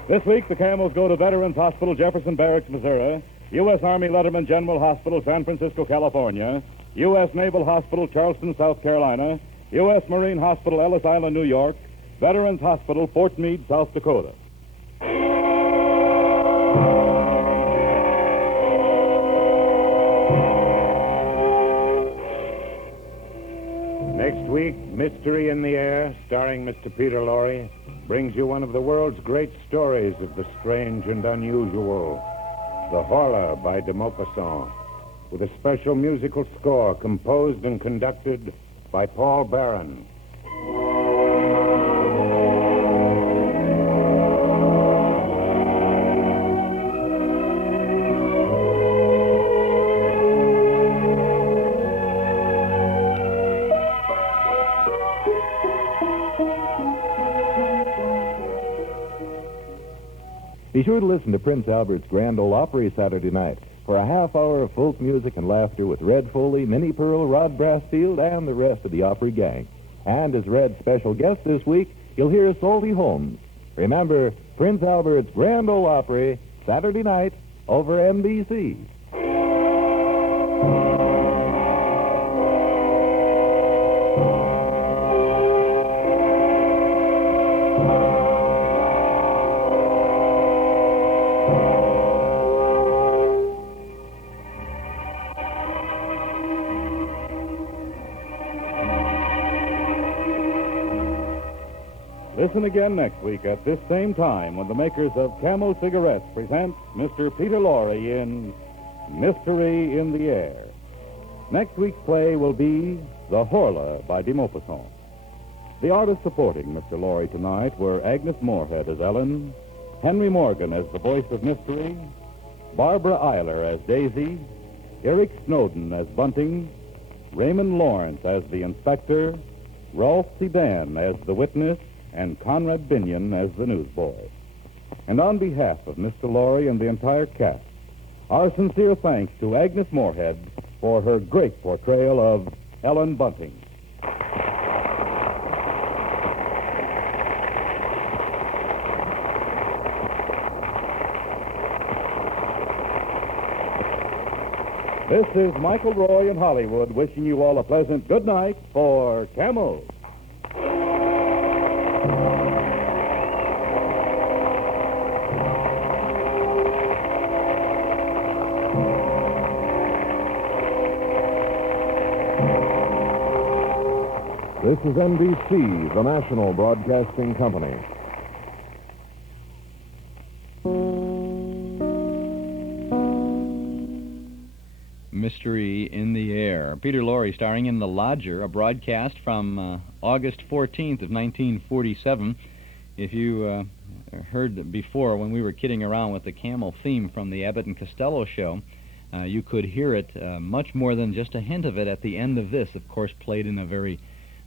This week, the Camels go to Veterans Hospital, Jefferson Barracks, Missouri, U.S. Army Letterman General Hospital, San Francisco, California, U.S. Naval Hospital, Charleston, South Carolina, U.S. Marine Hospital, Ellis Island, New York, Veterans Hospital, Fort Meade, South Dakota. Next week, Mystery in the Air, starring Mr. Peter Lorre, brings you one of the world's great stories of the strange and unusual, The Horror by de Maupassant, with a special musical score composed and conducted by Paul Barron. Be sure to listen to Prince Albert's Grand Ole Opry Saturday night for a half hour of folk music and laughter with Red Foley, Minnie Pearl, Rod Brassfield, and the rest of the Opry gang. And as Red's special guest this week, you'll hear Salty Holmes. Remember, Prince Albert's Grand Ole Opry, Saturday night, over NBC. Listen again next week at this same time when the makers of Camel cigarettes present Mr. Peter Lorre in Mystery in the Air. Next week's play will be The Horror by de Maupassant. The artists supporting Mr. Lorre tonight were Agnes Moorehead as Ellen, Henry Morgan as the voice of Mystery, Barbara Eiler as Daisy, Eric Snowden as Bunting, Raymond Lawrence as the Inspector, Rolf Sedan as the Witness, and Conrad Binion as the newsboy. And on behalf of Mr. Lorre and the entire cast, our sincere thanks to Agnes Moorehead for her great portrayal of Ellen Bunting. This is Michael Roy in Hollywood wishing you all a pleasant good night for Camel. This is NBC, the national broadcasting company. Mystery in the Air. Peter Lorre starring in The Lodger, a broadcast from August 14th of 1947. If you heard before when we were kidding around with the camel theme from the Abbott and Costello show, you could hear it much more than just a hint of it at the end of this, of course, played in a very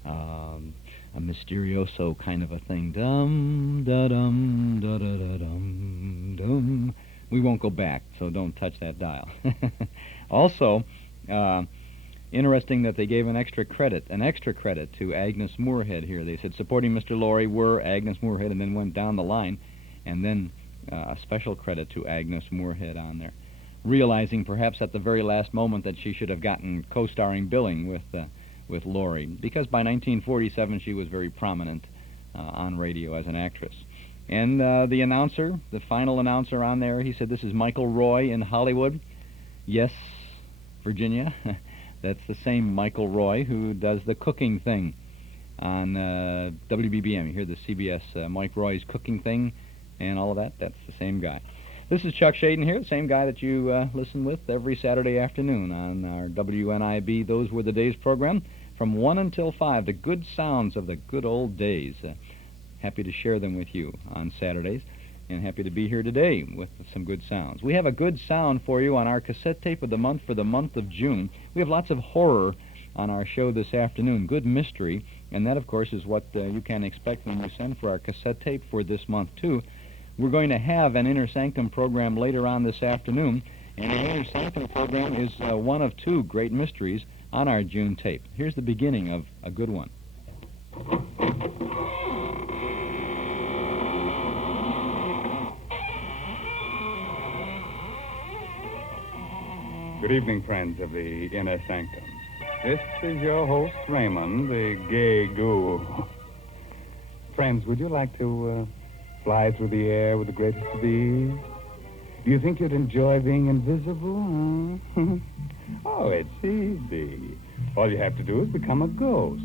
a mysterioso kind of a thing. Dum da dum da da da dum dum. We won't go back, so don't touch that dial. Also, interesting that they gave an extra credit to Agnes Moorehead here. They said supporting Mr. Lorre were Agnes Moorehead, and then went down the line, and then A special credit to Agnes Moorehead on there, realizing perhaps at the very last moment that she should have gotten co-starring billing with Lorre, because by 1947 she was very prominent on radio as an actress. And the announcer, the final announcer on there, he said, "This is Michael Roy in Hollywood." Yes, Virginia, that's the same Michael Roy who does the cooking thing on WBBM. You hear the CBS Mike Roy's cooking thing and all of that? That's the same guy. This is Chuck Shaden here, the same guy that you listen with every Saturday afternoon on our WNIB Those Were the Days program from 1 until 5, the good sounds of the good old days. Happy to share them with you on Saturdays, and happy to be here today with some good sounds. We have a good sound for you on our cassette tape of the month for the month of June. We have lots of horror on our show this afternoon, good mystery, and that, of course, is what you can expect when we send for our cassette tape for this month, too. We're going to have an Inner Sanctum program later on this afternoon, and the Inner Sanctum program is one of two great mysteries on our June tape. Here's the beginning of a good one. Good evening, friends of the Inner Sanctum. This is your host, Raymond, the gay ghoul. Friends, would you like to fly through the air with the greatest of ease? Do you think you'd enjoy being invisible? Huh? Oh, it's easy. All you have to do is become a ghost.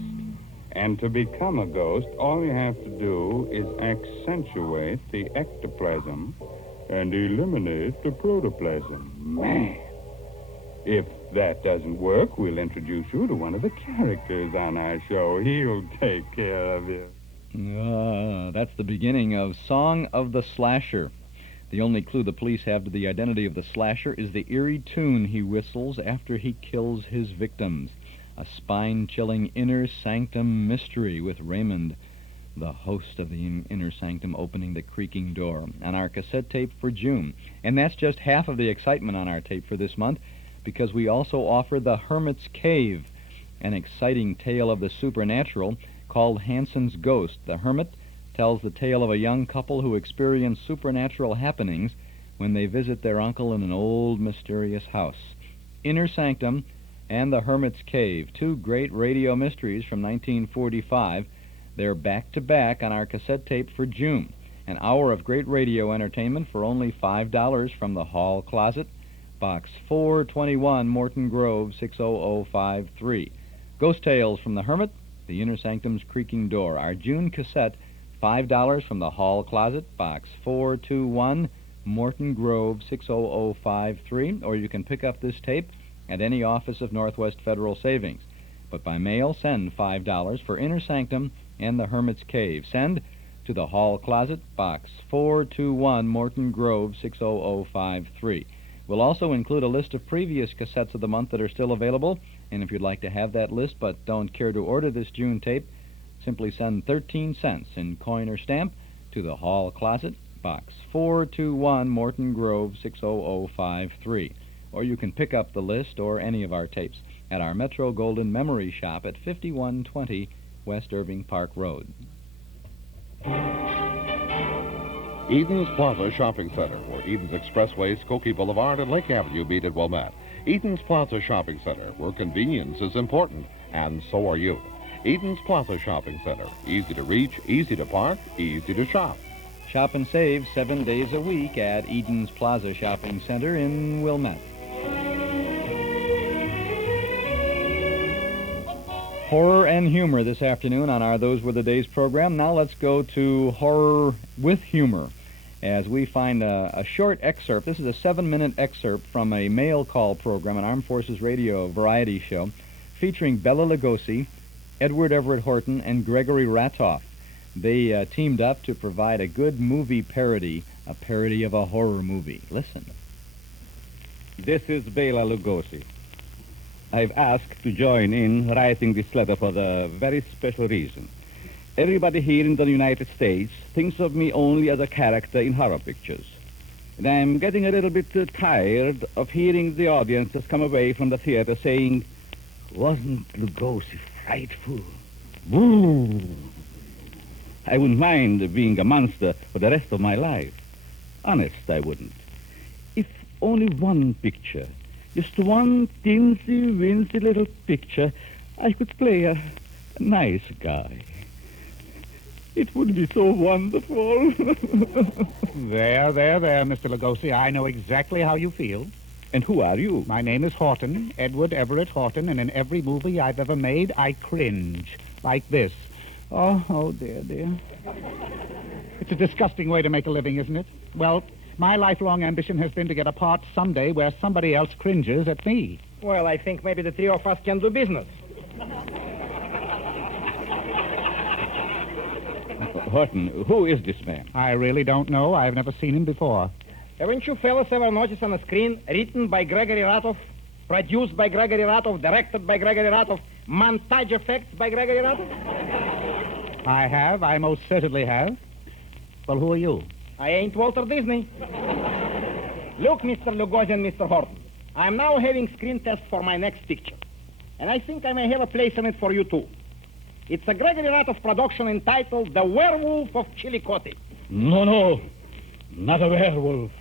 And to become a ghost, all you have to do is accentuate the ectoplasm and eliminate the protoplasm. Man! If that doesn't work, we'll introduce you to one of the characters on our show. He'll take care of you. That's the beginning of Song of the Slasher. The only clue the police have to the identity of the slasher is the eerie tune he whistles after he kills his victims. A spine-chilling Inner Sanctum mystery with Raymond, the host of the Inner Sanctum, opening the creaking door on our cassette tape for June. And that's just half of the excitement on our tape for this month, because we also offer The Hermit's Cave, an exciting tale of the supernatural called Hanson's Ghost. The Hermit tells the tale of a young couple who experience supernatural happenings when they visit their uncle in an old mysterious house. Inner Sanctum and The Hermit's Cave, two great radio mysteries from 1945. They're back-to-back on our cassette tape for June. An hour of great radio entertainment for only $5 from the Hall Closet, Box 421, Morton Grove, 60053. Ghost Tales from the Hermit, The Inner Sanctum's Creaking Door. Our June cassette, $5 from the Hall Closet, Box 421, Morton Grove, 60053. Or you can pick up this tape at any office of Northwest Federal Savings. But by mail, send $5 for Inner Sanctum and The Hermit's Cave. Send to the Hall Closet, Box 421, Morton Grove, 60053. We'll also include a list of previous cassettes of the month that are still available, and if you'd like to have that list but don't care to order this June tape, simply send 13 cents in coin or stamp to the Hall Closet, Box 421, Morton Grove, 60053. Or you can pick up the list or any of our tapes at our Metro Golden Memory Shop at 5120 West Irving Park Road. Eden's Plaza Shopping Center, where Eden's Expressway, Skokie Boulevard, and Lake Avenue meet at Wilmette. Eden's Plaza Shopping Center, where convenience is important, and so are you. Eden's Plaza Shopping Center, easy to reach, easy to park, easy to shop. Shop and save 7 days a week at Eden's Plaza Shopping Center in Wilmette. Horror and humor this afternoon on our Those Were the Days program. Now let's go to horror with humor as we find a short excerpt. This is a 7-minute excerpt from a mail call program, an Armed Forces Radio variety show, featuring Bela Lugosi, Edward Everett Horton, and Gregory Ratoff. They teamed up to provide a good movie parody, a parody of a horror movie. Listen. This is Bela Lugosi. I've asked to join in writing this letter for a very special reason. Everybody here in the United States thinks of me only as a character in horror pictures. And I'm getting a little bit tired of hearing the audiences come away from the theater saying, "Wasn't Lugosi frightful? Boo!" I wouldn't mind being a monster for the rest of my life. Honest, I wouldn't. If only one picture, just one teensy-weensy little picture, I could play a nice guy. It would be so wonderful. There, Mr. Lugosi. I know exactly how you feel. And who are you? My name is Horton, Edward Everett Horton, and in every movie I've ever made, I cringe. Like this. Oh, dear. It's a disgusting way to make a living, isn't it? Well, my lifelong ambition has been to get a part someday where somebody else cringes at me. Well, I think maybe the three of us can do business. Horton, who is this man? I really don't know. I've never seen him before. Haven't you fellas ever noticed on the screen, written by Gregory Ratoff, produced by Gregory Ratoff, directed by Gregory Ratoff, montage effects by Gregory Ratoff? I have. I most certainly have. Well, who are you? I ain't Walter Disney. Look, Mr. Lugosi and Mr. Horton, I am now having screen test for my next picture. And I think I may have a place in it for you, too. It's a Gregory Ratoff production entitled The Werewolf of Chillicothe. No. Not a werewolf.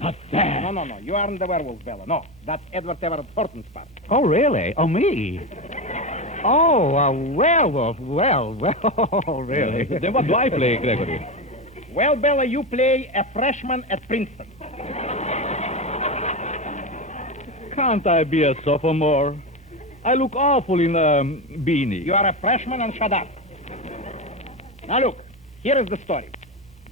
Not that. No. You aren't the werewolf, Bela. No, that's Edward Everett Horton's part. Oh, really? Oh, me? Oh, a werewolf. Well, really. Then what do I play, Gregory? Well, Bela, you play a freshman at Princeton. Can't I be a sophomore? I look awful in a beanie. You are a freshman and shut up. Now look, here is the story.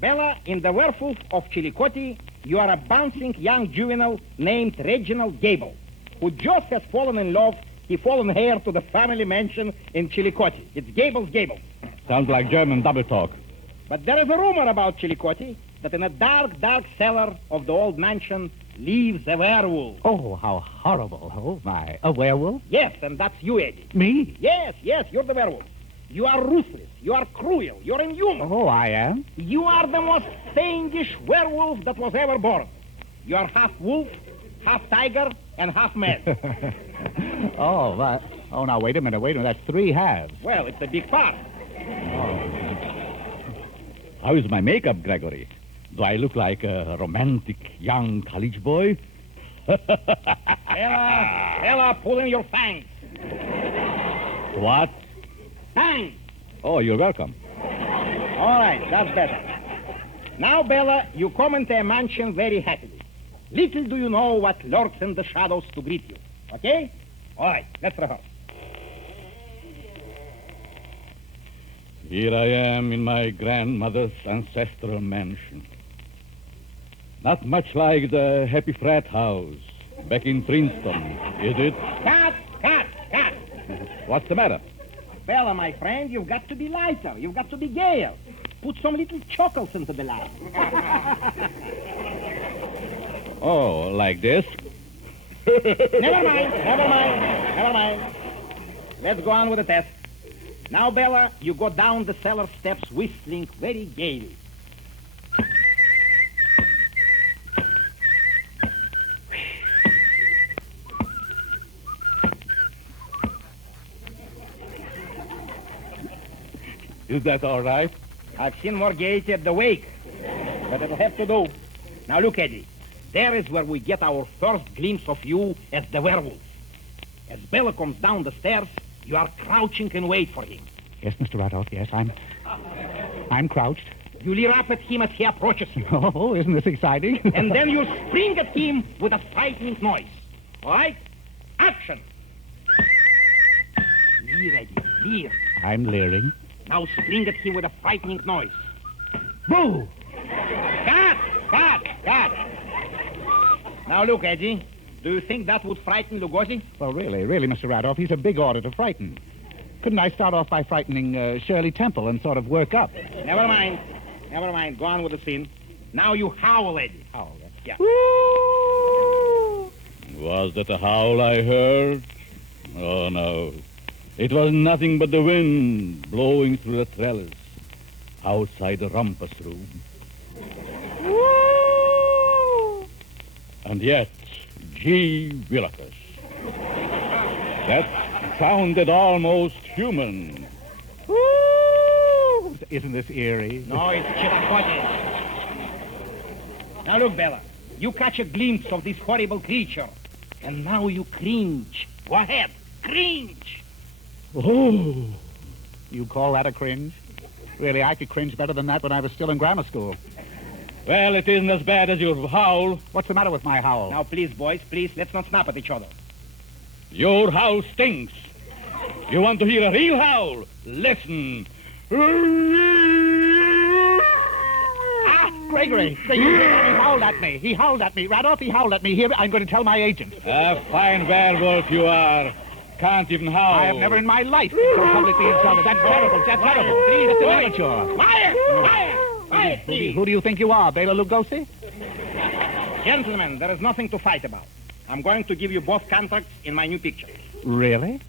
Bela, in The Werewolf of Chillicothe, you are a bouncing young juvenile named Reginald Gable, who just has fallen in love. He fallen heir to the family mansion in Chillicothe. It's Gable's Gable. Sounds like German double talk. But there is a rumor about Chillicothe that in a dark cellar of the old mansion lives a werewolf. Oh, how horrible. Oh, my. A werewolf? Yes, and that's you, Eddie. Me? Yes, you're the werewolf. You are ruthless. You are cruel. You're inhuman. Oh, I am? You are the most fiendish werewolf that was ever born. You are half wolf, half tiger, and half man. Oh, now, wait a minute. That's three halves. Well, it's a big part. How is my makeup, Gregory? Do I look like a romantic young college boy? Bela, pull in your fangs. What? Fangs. Oh, you're welcome. All right, that's better. Now, Bela, you come into a mansion very happily. Little do you know what lurks in the shadows to greet you. Okay? All right, let's rehearse. Here I am in my grandmother's ancestral mansion. Not much like the happy frat house back in Princeton, is it? Cut! What's the matter? Bela, my friend, you've got to be lighter. You've got to be gayer. Put some little chuckles into the light. Oh, like this? Never mind. Let's go on with the test. Now, Bela, you go down the cellar steps whistling very gaily. Is that all right? I've seen more gaiety at the wake, but it'll have to do. Now, look, Eddie. There is where we get our first glimpse of you as the werewolf. As Bela comes down the stairs, you are crouching in wait for him. Yes, Mr. Ratoff, yes, I'm crouched. You leer up at him as he approaches you. Oh, isn't this exciting? And then you spring at him with a frightening noise. All right? Action! Leer, Eddie, leer. I'm leering. Now spring at him with a frightening noise. Boo! Cut! Now look, Eddie. Do you think that would frighten Lugosi? Well, really, Mr. Ratoff, he's a big order to frighten. Couldn't I start off by frightening Shirley Temple and sort of work up? Never mind. Go on with the scene. Now you howl, Eddie. Howl? Yeah. Was that a howl I heard? Oh, no. It was nothing but the wind blowing through the trellis outside the rumpus room. And yet, gee willikers, that sounded almost human. Isn't this eerie? No, it's Chillicothe. Now look, Bela. You catch a glimpse of this horrible creature, and now you cringe. Go ahead, cringe. Oh, you call that a cringe? Really, I could cringe better than that when I was still in grammar school. Well, it isn't as bad as your howl. What's the matter with my howl? Now, please, boys, please, let's not snap at each other. Your howl stinks. You want to hear a real howl? Listen. Gregory, he howled at me. He howled at me. Right off, he howled at me. Here, I'm going to tell my agent. A fine werewolf you are. Can't even howl. I have never in my life been so publicly insulted. That's terrible. That's terrible. Please, it's an amateur. Quiet! Quiet, please. Who do you think you are, Bela Lugosi? Gentlemen, there is nothing to fight about. I'm going to give you both contracts in my new picture. Really?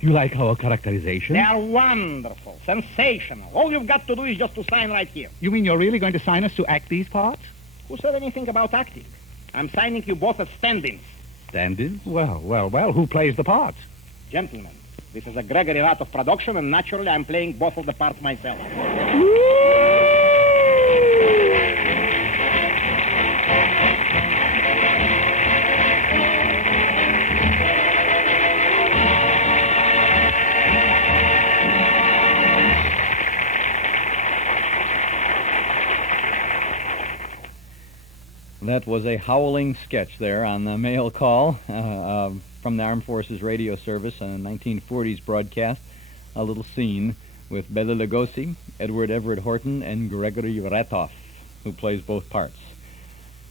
You like our characterization? They are wonderful, sensational. All you've got to do is just to sign right here. You mean you're really going to sign us to act these parts? Who said anything about acting? I'm signing you both as stand-ins. Stand-ins? Well, who plays the parts? Gentlemen, this is a Gregory lot of production, and naturally I'm playing both of the parts myself. That was a howling sketch there on the mail call from the Armed Forces Radio Service on a 1940s broadcast. A little scene with Bela Lugosi, Edward Everett Horton, and Gregory Ratoff, who plays both parts.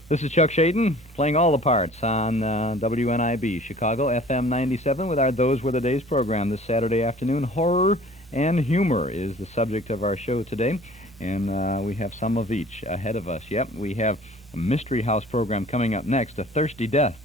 This is Chuck Shaden playing all the parts on WNIB Chicago FM 97 with our Those Were the Days program this Saturday afternoon. Horror and humor is the subject of our show today, and we have some of each ahead of us. Yep, we have a Mystery House program coming up next, A Thirsty Death,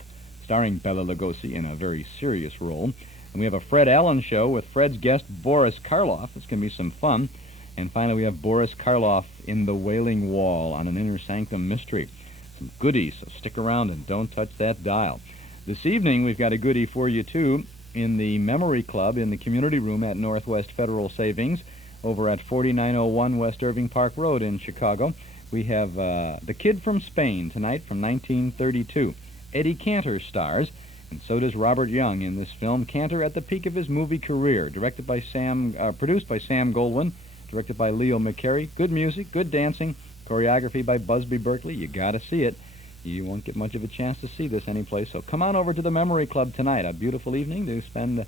starring Bela Lugosi in a very serious role. And we have a Fred Allen show with Fred's guest, Boris Karloff. It's going to be some fun. And finally, we have Boris Karloff in The Wailing Wall on an Inner Sanctum mystery. Some goodies, so stick around and don't touch that dial. This evening, we've got a goodie for you, too, in the Memory Club in the community room at Northwest Federal Savings over at 4901 West Irving Park Road in Chicago. We have The Kid from Spain tonight from 1932. Eddie Cantor stars, and so does Robert Young in this film. Cantor at the peak of his movie career, produced by Sam Goldwyn, directed by Leo McCarey. Good music, good dancing, choreography by Busby Berkeley. You got to see it. You won't get much of a chance to see this anyplace, so come on over to the Memory Club tonight. A beautiful evening to spend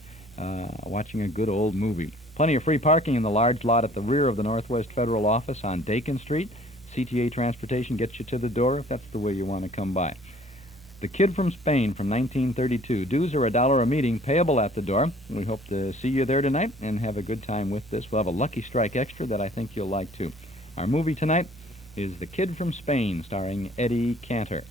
watching a good old movie. Plenty of free parking in the large lot at the rear of the Northwest Federal office on Dakin Street. CTA Transportation gets you to the door if that's the way you want to come by. The Kid from Spain from 1932. Dues are $1 a meeting, payable at the door. We hope to see you there tonight and have a good time with this. We'll have a Lucky Strike Extra that I think you'll like, too. Our movie tonight is The Kid from Spain, starring Eddie Cantor.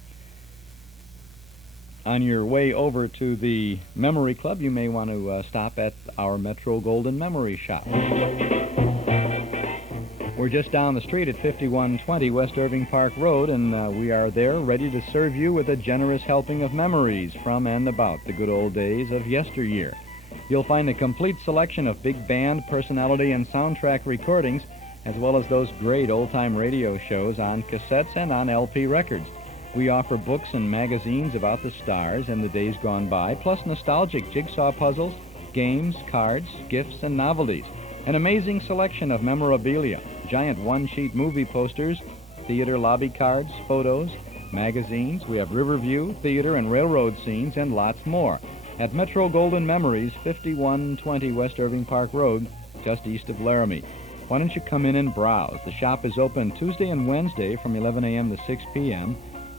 On your way over to the Memory Club, you may want to stop at our Metro Golden Memory Shop. We're just down the street at 5120 West Irving Park Road, and we are there ready to serve you with a generous helping of memories from and about the good old days of yesteryear. You'll find a complete selection of big band, personality, and soundtrack recordings, as well as those great old-time radio shows on cassettes and on LP records. We offer books and magazines about the stars and the days gone by, plus nostalgic jigsaw puzzles, games, cards, gifts, and novelties. An amazing selection of memorabilia, giant one-sheet movie posters, theater lobby cards, photos, magazines. We have Riverview, theater, and railroad scenes, and lots more. At Metro Golden Memories, 5120 West Irving Park Road, just east of Laramie. Why don't you come in and browse? The shop is open Tuesday and Wednesday from 11 a.m. to 6 p.m.,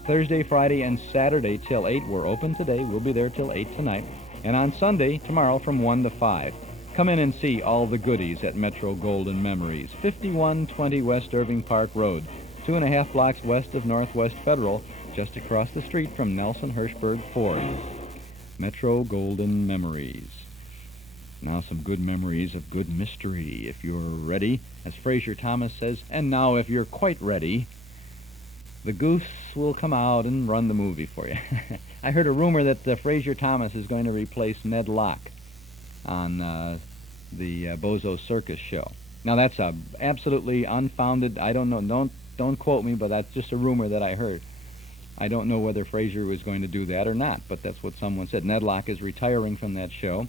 Thursday, Friday, and Saturday till 8. We're open today. We'll be there till 8 tonight. And on Sunday, tomorrow, from 1 to 5. Come in and see all the goodies at Metro Golden Memories, 5120 West Irving Park Road, 2.5 blocks west of Northwest Federal, just across the street from Nelson Hirschberg Ford. Metro Golden Memories. Now some good memories of good mystery, if you're ready. As Fraser Thomas says, and now if you're quite ready, the goose will come out and run the movie for you. I heard a rumor that Fraser Thomas is going to replace Ned Locke on the Bozo Circus show. Now that's absolutely unfounded. I don't know. Don't quote me, but that's just a rumor that I heard. I don't know whether Fraser was going to do that or not, but that's what someone said. Nedlock is retiring from that show,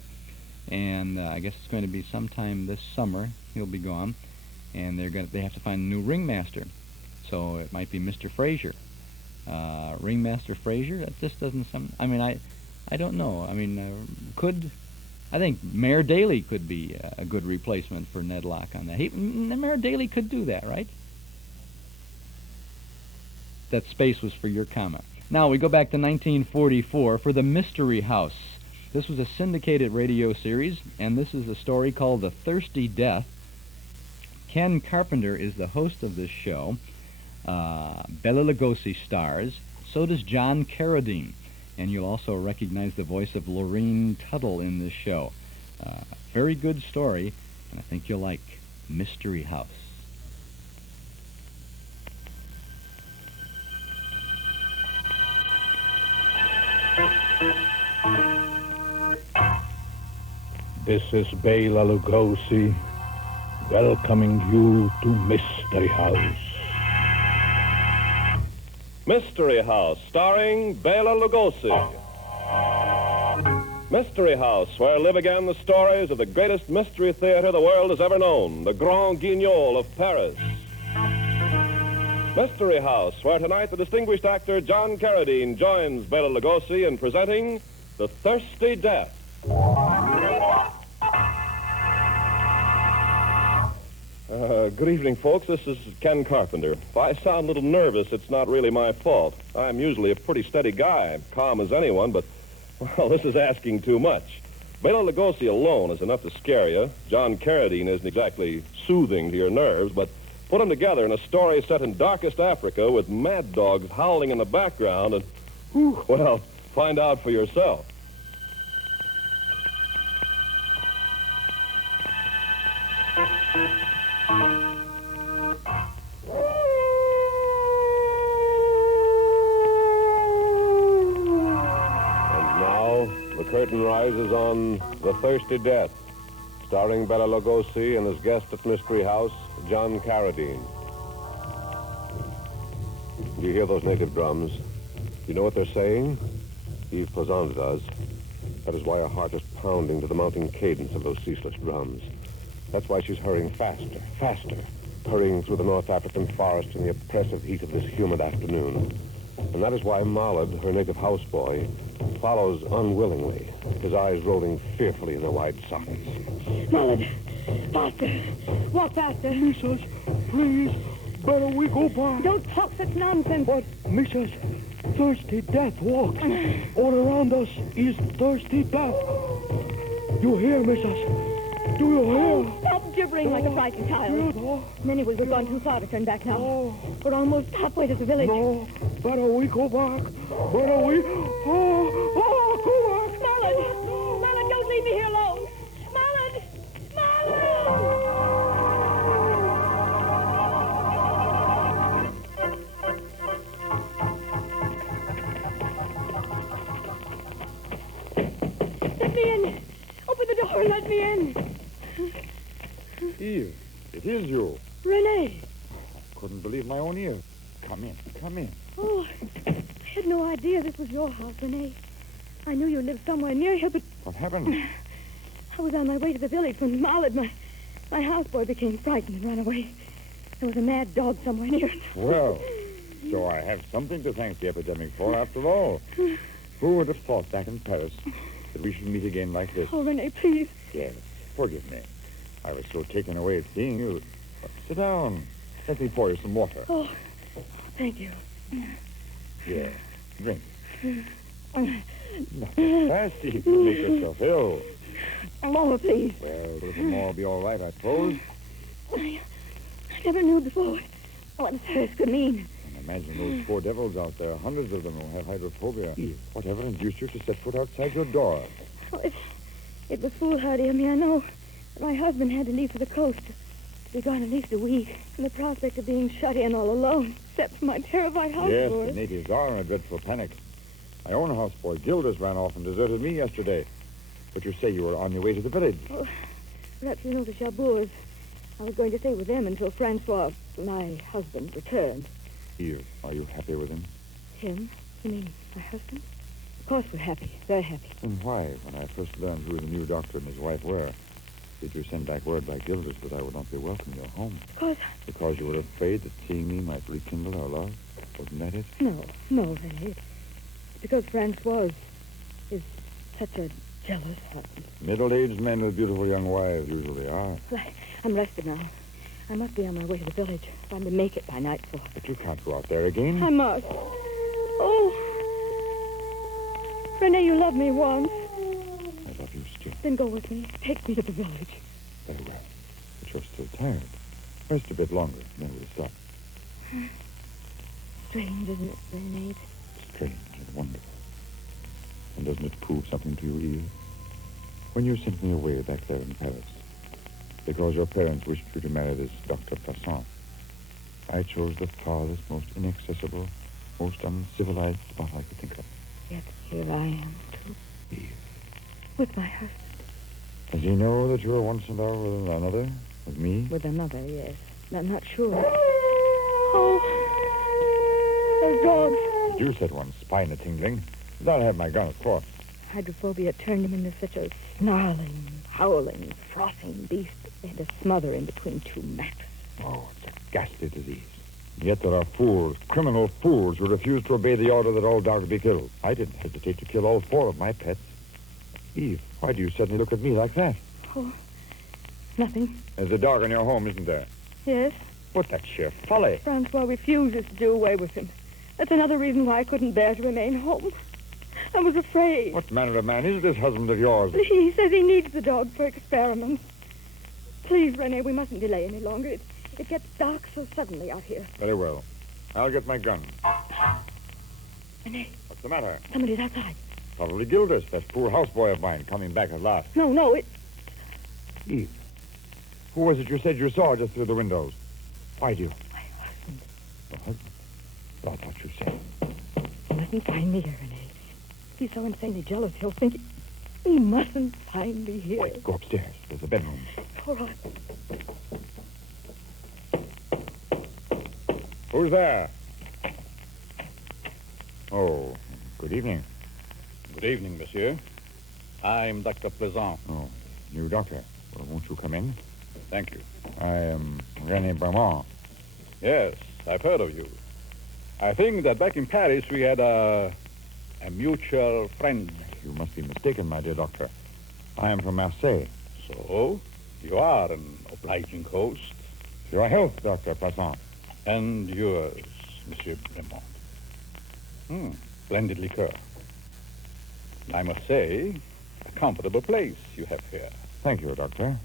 and I guess it's going to be sometime this summer. He'll be gone, and they have to find a new ringmaster. So it might be Mr. Fraser. Ringmaster Fraser? That just doesn't I don't know. I mean, I think Mayor Daley could be a good replacement for Nedlock on that. Mayor Daley could do that, right? That space was for your comment. Now we go back to 1944 for The Mystery House. This was a syndicated radio series, and this is a story called The Thirsty Death. Ken Carpenter is the host of this show. Bela Lugosi stars. So does John Carradine. And you'll also recognize the voice of Lurene Tuttle in this show. Very good story, and I think you'll like Mystery House. This is Bela Lugosi, welcoming you to Mystery House. Mystery House, starring Bela Lugosi. Mystery House, where live again the stories of the greatest mystery theater the world has ever known, the Grand Guignol of Paris. Mystery House, where tonight the distinguished actor John Carradine joins Bela Lugosi in presenting The Thirsty Death. Good evening, folks. This is Ken Carpenter. If I sound a little nervous, it's not really my fault. I'm usually a pretty steady guy, calm as anyone, but, well, this is asking too much. Bela Lugosi alone is enough to scare you. John Carradine isn't exactly soothing to your nerves, but put them together in a story set in darkest Africa with mad dogs howling in the background and, whew, well, find out for yourself. The curtain rises on The Thirsty Death, starring Bela Lugosi and his guest at Mystery House, John Carradine. Do you hear those native drums? You know what they're saying? Eve Plazante does. That is why her heart is pounding to the mounting cadence of those ceaseless drums. That's why she's hurrying faster, faster, hurrying through the North African forest in the oppressive heat of this humid afternoon. And that is why Mollard, her native houseboy, follows unwillingly, his eyes rolling fearfully in their wide sockets. Mollard, faster. Walk faster. Missus, please, better we go by. Don't talk such nonsense. But, Missus, thirsty death walks. All around us is thirsty death. You hear, Missus? Do you hear? Oh, stop gibbering like a frightened child. No. Many will have gone too far to turn back now. We're almost halfway to the village. No, better we go back. Better we... Oh, go back. Mollard! Mollard, don't leave me here alone. Mollard! Mollard! Let me in. Open the door. Let me in. Eve, it is you. Renee. Couldn't believe my own ears. Come in, come in. Oh, I had no idea this was your house, Renee. I knew you lived somewhere near here, but... What happened? I was on my way to the village when Mollard, my houseboy, became frightened and ran away. There was a mad dog somewhere near. Well, so I have something to thank the epidemic for, after all. Who would have thought back in Paris that we should meet again like this? Oh, Renee, please. Yes, forgive me. I was so taken away at seeing you. Sit down. Let me pour you some water. Oh, thank you. Yeah, drink. Not so fast, Eve. You make yourself ill. Oh, please. Well, a little more will be all right, I suppose. I never knew before what thirst could mean. And imagine those poor devils out there, hundreds of them who have hydrophobia. Eve, whatever induced you to set foot outside your door? Oh, it was foolhardy of me, I know. My husband had to leave for the coast. To be gone at least a week. And the prospect of being shut in all alone, except for my terrified houseboy. Yes, the natives are in a dreadful panic. My own houseboy, Gildas, ran off and deserted me yesterday. But you say you were on your way to the village. Oh, perhaps you know the Chabours. I was going to stay with them until Francois, my husband, returned. Eve, are you happy with him? Him? You mean my husband? Of course we're happy. Very happy. And why, when I first learned who the new doctor and his wife were, did you send back word by Gildas that I would not be welcome in your home? Because... Because you were afraid that seeing me might rekindle our love? Wasn't that it? No, Rene. It's because Francois is such a jealous husband. Middle-aged men with beautiful young wives usually are. Well, I'm rested now. I must be on my way to the village if I'm to make it by nightfall. But you can't go out there again. I must. Oh. Rene, you loved me once. I love you still. Then go with me. Take me to the village. Very well. But you're still tired. Rest a bit longer, then we'll stop. Strange, isn't it, Rene? Strange and wonderful. And doesn't it prove something to you, Eve? When you sent me away back there in Paris, because your parents wished you to marry this Dr. Poisson, I chose the farthest, most inaccessible, most uncivilized spot I could think of. Yet here I am, too. Eve. With my husband. Does he know that you were once in love with another? With me? With another, yes. I'm not sure. Oh. Those dogs. You said one, spine a-tingling. I'll have my gun, of course. Hydrophobia turned him into such a snarling, howling, frothing beast. They had to smother in between two mattresses. Oh, it's a ghastly disease. Yet there are fools, criminal fools, who refuse to obey the order that all dogs be killed. I didn't hesitate to kill all 4 of my pets. Eve, why do you suddenly look at me like that? Oh, nothing. There's a dog in your home, isn't there? Yes? But that's sheer folly. Francois refuses to do away with him. That's another reason why I couldn't bear to remain home. I was afraid. What manner of man is this husband of yours? He says he needs the dog for experiments. Please, Rene, we mustn't delay any longer. It gets dark so suddenly out here. Very well. I'll get my gun. Rene. What's the matter? Somebody's outside. Probably Gildas, that poor houseboy of mine, coming back at last. No, it... Eve, who was it you said you saw just through the windows? Why do you... My husband. Your husband? Well, I thought you said. He mustn't find me here, Rene. He's so insanely jealous, he'll think... He mustn't find me here. Wait, go upstairs. There's a bedroom. All right. Who's there? Oh, good evening. Good evening, monsieur. I'm Dr. Plaisant. Oh, new doctor. Well, won't you come in? Thank you. I am René Beaumont. Yes, I've heard of you. I think that back in Paris we had a mutual friend. You must be mistaken, my dear doctor. I am from Marseille. So, you are an obliging host. Your health, Dr. Poisson. And yours, Monsieur Beaumont. Splendid liqueur. I must say, a comfortable place you have here. Thank you, Doctor.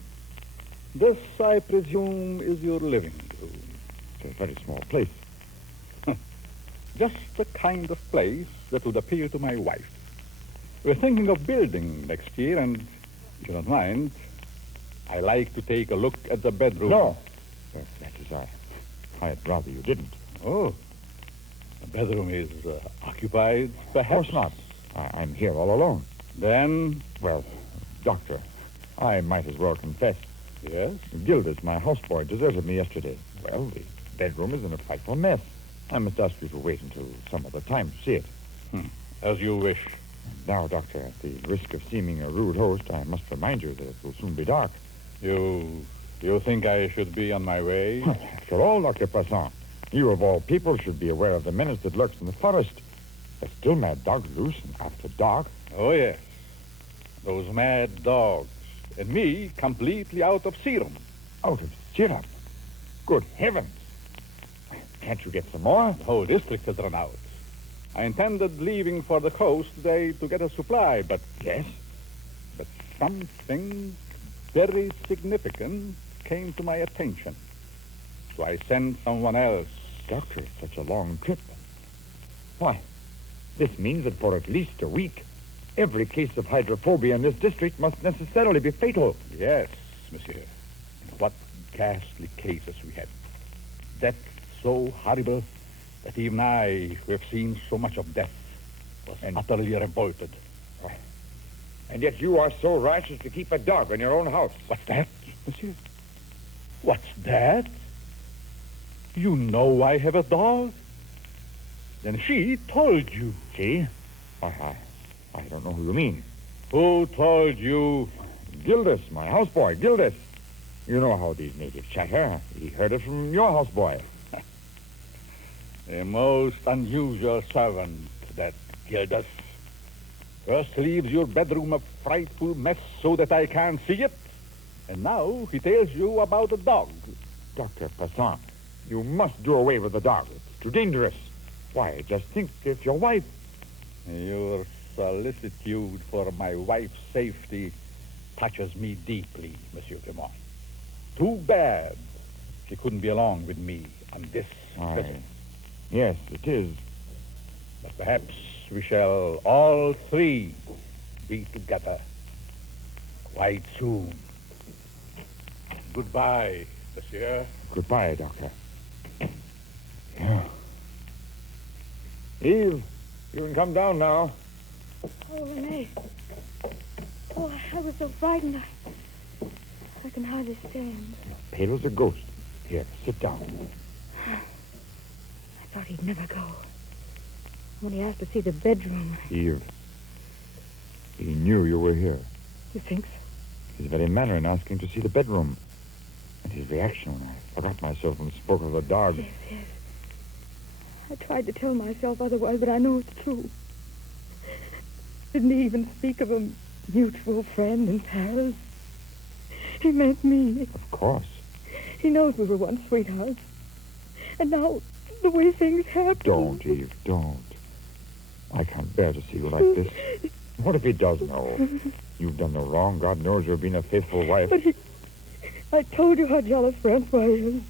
This, I presume, is your living room. It's a very small place. Just the kind of place that would appeal to my wife. We're thinking of building next year, and if you don't mind, I like to take a look at the bedroom. No. Well, that is I'd rather you didn't. Oh. The bedroom is occupied, perhaps? Of course not. I'm here all alone. Then? Well, Doctor, I might as well confess. Yes? Gildas, my houseboy, deserted me yesterday. Well, the bedroom is in a frightful mess. I must ask you to wait until some other time to see it. As you wish. Now, Doctor, at the risk of seeming a rude host, I must remind you that it will soon be dark. You think I should be on my way? After all, Dr. Poisson, you of all people should be aware of the menace that lurks in the forest. There's still mad dogs loose, and after dark... Oh, yes. Those mad dogs. And me completely out of serum. Out of serum? Good heavens. Can't you get some more? The whole district has run out. I intended leaving for the coast today to get a supply, but... Yes? But something very significant came to my attention. So I sent someone else. Doctor, it's such a long trip. Why, this means that for at least a week, every case of hydrophobia in this district must necessarily be fatal. Yes, monsieur. What ghastly cases we had. Death so horrible that even I, who have seen so much of death, was utterly revolted. And yet you are so rash as to keep a dog in your own house. What's that, monsieur? What's that? You know I have a dog? Then she told you. She? I don't know who you mean. Who told you? Gildas, my houseboy, Gildas. You know how these natives chatter. He heard it from your houseboy. A most unusual servant, that Gildas. First leaves your bedroom a frightful mess so that I can't see it. And now he tells you about a dog. Dr. Passant, you must do away with the dog. It's too dangerous. Why, just think if your wife... Your solicitude for my wife's safety touches me deeply, Monsieur Dumont. Too bad she couldn't be along with me on this visit. Yes, it is. But perhaps we shall all three be together quite soon. Goodbye, monsieur. Goodbye, Doctor. Yeah. Eve, you can come down now. Oh, Renee. Oh, I was so frightened. I can hardly stand. Pale as a ghost. Here, sit down. I thought he'd never go. When he asked to see the bedroom. Eve, he knew you were here. You think so? His very manner in asking to see the bedroom. And his reaction when I forgot myself and spoke of the dog. Yes, yes. I tried to tell myself otherwise, but I know it's true. Didn't he even speak of a mutual friend in Paris? He meant me. Of course. He knows we were once sweethearts. And now, the way things happen... Don't, Eve, don't. I can't bear to see you like this. What if he does know? You've done no wrong. God knows you've been a faithful wife. But I told you how jealous Francois is.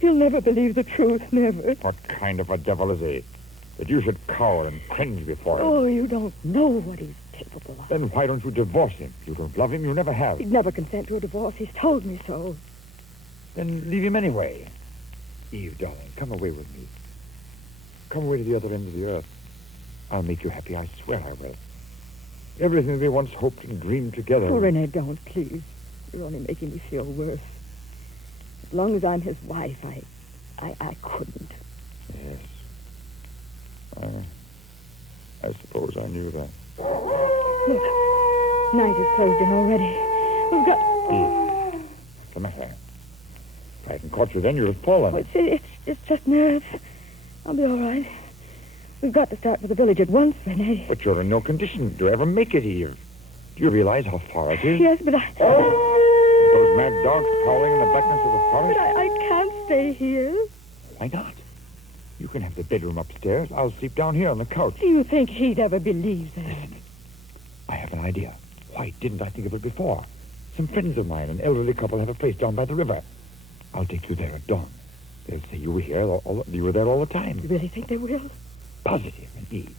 He'll never believe the truth, never. What kind of a devil is he? That you should cower and cringe before him. Oh, you don't know what he's capable of. Then why don't you divorce him? You don't love him, you never have. He'd never consent to a divorce. He's told me so. Then leave him anyway. Eve, darling, come away with me. Come away to the other end of the earth. I'll make you happy, I swear I will. Everything we once hoped and dreamed together. Oh, Renee, don't, please. You're only making me feel worse. As long as I'm his wife, I couldn't. Yes. I suppose I knew that. Look, night is closed in already. We've got... Eve, what's the matter? If I hadn't caught you then, you'd have fallen. Oh, it's just nerves. I'll be all right. We've got to start for the village at once, Renee. But you're in no condition to ever make it, Eve. Do you realize how far it is? Yes, but Those mad dogs prowling in the blackness of the forest? But I can't stay here. Why not? You can have the bedroom upstairs. I'll sleep down here on the couch. Do you think he'd ever believe that? Listen, I have an idea. Why didn't I think of it before? Some friends of mine, an elderly couple, have a place down by the river. I'll take you there at dawn. They'll say you were here. You were there all the time. You really think they will? Positive, and Eve.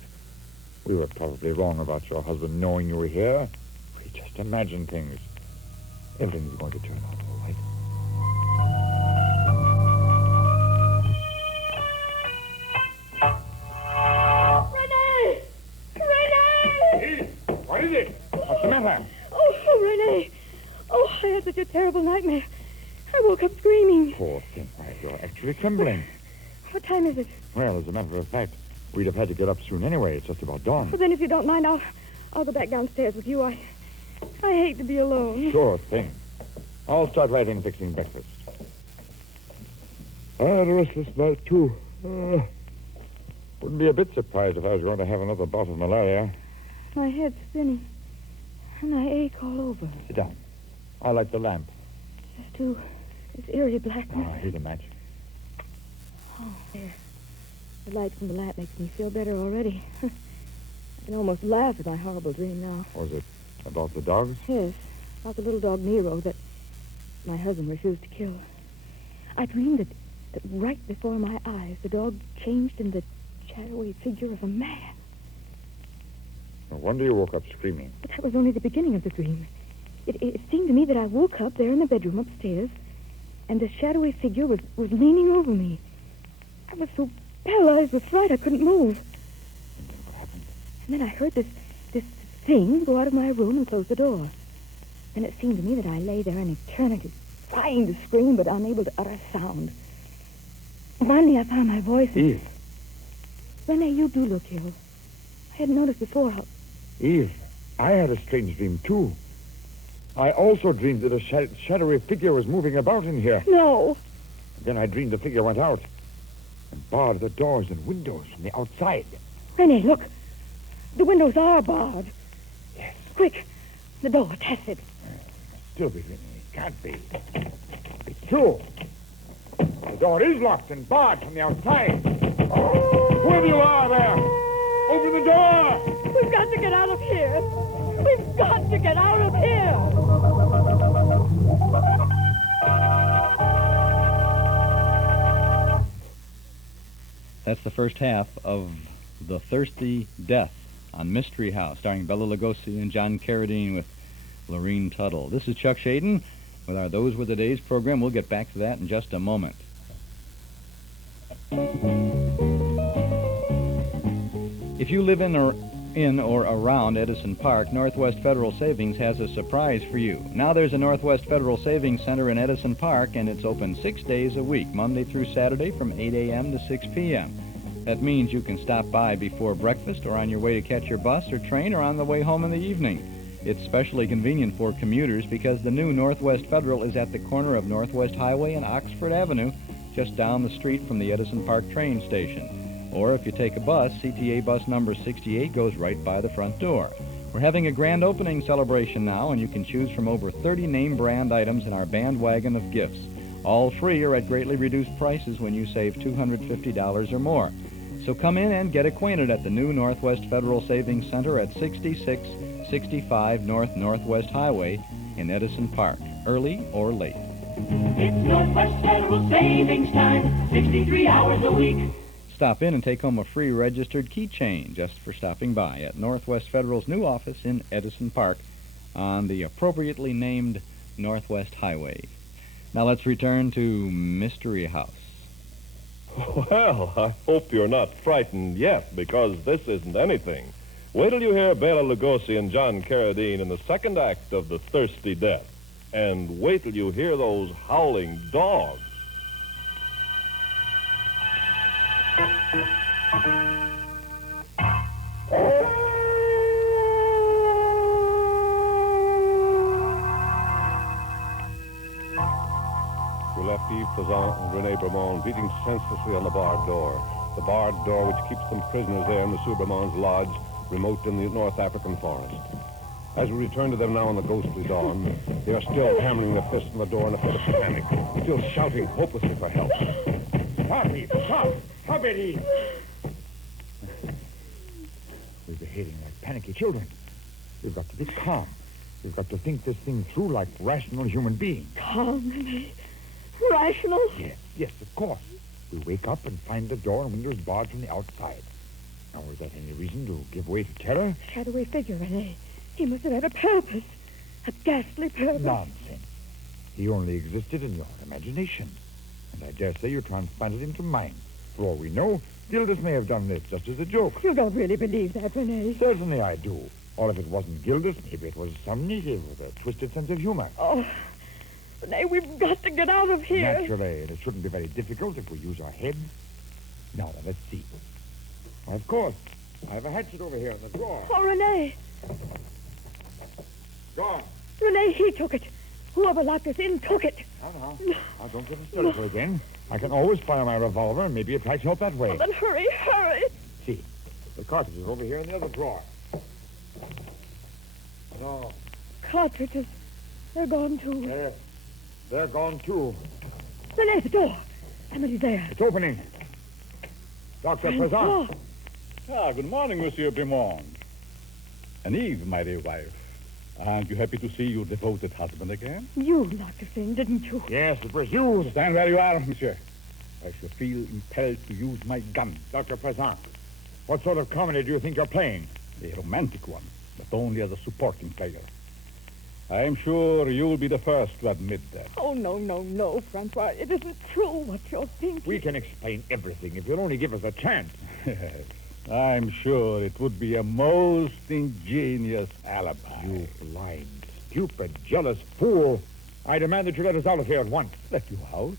We were probably wrong about your husband knowing you were here. We just imagined things. Everything's going to turn out all right. Renee! Renee! What is it? What's the matter? Oh, Renee. Oh, I had such a terrible nightmare. I woke up screaming. Poor thing. Why, you're actually trembling. What time is it? Well, as a matter of fact, we'd have had to get up soon anyway. It's just about dawn. Well, then, if you don't mind, I'll go back downstairs with you. I hate to be alone. Sure thing. I'll start right in fixing breakfast. The restless about, too. Wouldn't be a bit surprised if I was going to have another bout of malaria. My head's spinning, and I ache all over. Sit down. I'll light the lamp. Just too... This eerie blackness. Here's a match. Oh, there. The light from the lamp makes me feel better already. I can almost laugh at my horrible dream now. Was it about the dogs? Yes, about the little dog Nero that my husband refused to kill. I dreamed that right before my eyes, the dog changed in the shadowy figure of a man. No wonder you woke up screaming. But that was only the beginning of the dream. It seemed to me that I woke up there in the bedroom upstairs, and the shadowy figure was leaning over me. I was so paralyzed with fright I couldn't move. And then what happened? And then I heard this thing go out of my room and close the door. Then it seemed to me that I lay there an eternity, trying to scream but unable to utter a sound. Finally, I found my voice. Eve, Rene, you do look ill. I hadn't noticed before how... Eve, I had a strange dream, too. I also dreamed that a shadowy figure was moving about in here. No. Then I dreamed the figure went out and barred the doors and windows from the outside. Rene, look. The windows are barred. Yes. Quick. The door, test it. Still be Rene. It can't be. It's true. The door is locked and barred from the outside. Whoever you are there, open the door. We've got to get out of here. We've got to get out of here. That's the first half of The Thirsty Death on Mystery House, starring Bela Lugosi and John Carradine with Lurene Tuttle. This is Chuck Shaden with our Those Were the Days program. We'll get back to that in just a moment. If you live in or around Edison Park, Northwest Federal Savings has a surprise for you. Now there's a Northwest Federal Savings Center in Edison Park, and it's open 6 days a week, Monday through Saturday from 8 a.m. to 6 p.m. That means you can stop by before breakfast or on your way to catch your bus or train or on the way home in the evening. It's especially convenient for commuters because the new Northwest Federal is at the corner of Northwest Highway and Oxford Avenue, just down the street from the Edison Park train station. Or if you take a bus, CTA bus number 68 goes right by the front door. We're having a grand opening celebration now, and you can choose from over 30 name brand items in our bandwagon of gifts. All free or at greatly reduced prices when you save $250 or more. So come in and get acquainted at the new Northwest Federal Savings Center at 6665 North Northwest Highway in Edison Park, early or late. It's Northwest Federal Savings Time, 63 hours a week. Stop in and take home a free registered keychain just for stopping by at Northwest Federal's new office in Edison Park on the appropriately named Northwest Highway. Now let's return to Mystery House. Well, I hope you're not frightened yet, because this isn't anything. Wait till you hear Bela Lugosi and John Carradine in the second act of The Thirsty Death. And wait till you hear those howling dogs. We left Yves Fazant and René Bremont beating senselessly on the barred door. The barred door which keeps them prisoners there in Monsieur Bremont's lodge, remote in the North African forest. As we return to them now in the ghostly dawn, they are still hammering their fists on the door in a fit of panic, still shouting hopelessly for help. Stop, Eve! Stop! Stop it, Eve! We're behaving like panicky children. We've got to be calm. We've got to think this thing through like rational human beings. Calm, Rene. Rational? Yes, of course. We wake up and find the door and windows barred from the outside. Now, is that any reason to give way to terror? Shadowy figure, Rene. He must have had a purpose. A ghastly purpose. Nonsense. He only existed in your imagination. And I dare say you transplanted him to mine. For all we know, Gildas may have done this just as a joke. You don't really believe that, Rene? Certainly I do. Or if it wasn't Gildas, maybe it was some native with a twisted sense of humor. Oh, Rene, we've got to get out of here. Naturally, and it shouldn't be very difficult if we use our heads. Now, then, let's see. Why, of course. I have a hatchet over here in the drawer. Oh, Rene. Gone. Rene, he took it. Whoever locked us in took it. Now, don't get hysterical again. I can always fire my revolver, and maybe it tries help that way. Well, then hurry, hurry. See, the cartridge is over here in the other drawer. No. Cartridges. They're gone, too. They're gone, too. Rene, the door. Somebody's there. It's opening. Dr. Fazant. Good morning, Monsieur Bremont. And Eve, my dear wife. Aren't you happy to see your devoted husband again? You locked us in, didn't you? Yes, it was you. Stand where you are, monsieur. I shall feel impelled to use my gun. Dr. Fazant, what sort of comedy do you think you're playing? A romantic one, but only as a supporting player. I am sure you'll be the first to admit that. Oh, no, Francois. It isn't true what you're thinking. We can explain everything if you'll only give us a chance. I'm sure it would be a most ingenious alibi. You blind, stupid, jealous fool. I demand that you let us out of here at once. Let you out?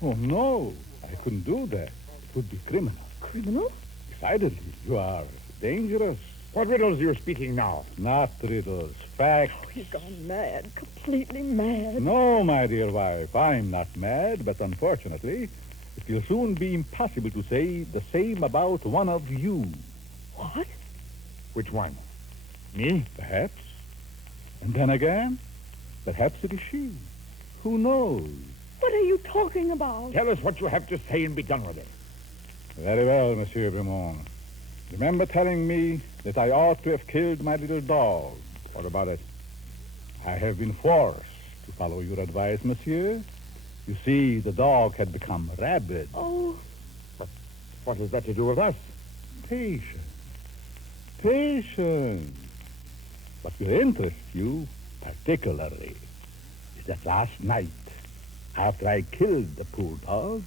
Oh, no. I couldn't do that. It would be criminal. Criminal? Excitedly. You are dangerous. What riddles are you speaking now? Not riddles. Facts. Oh, he's gone mad, completely mad. No, my dear wife, I'm not mad, but unfortunately, it will soon be impossible to say the same about one of you. What? Which one? Me? Perhaps. And then again, perhaps it is she. Who knows? What are you talking about? Tell us what you have to say and be done with it. Very well, Monsieur Beaumont. Remember telling me that I ought to have killed my little dog. What about it? I have been forced to follow your advice, monsieur. You see, the dog had become rabid. Oh. But what has that to do with us? Patience. Patience. What will interest you particularly is that last night, after I killed the poor dog,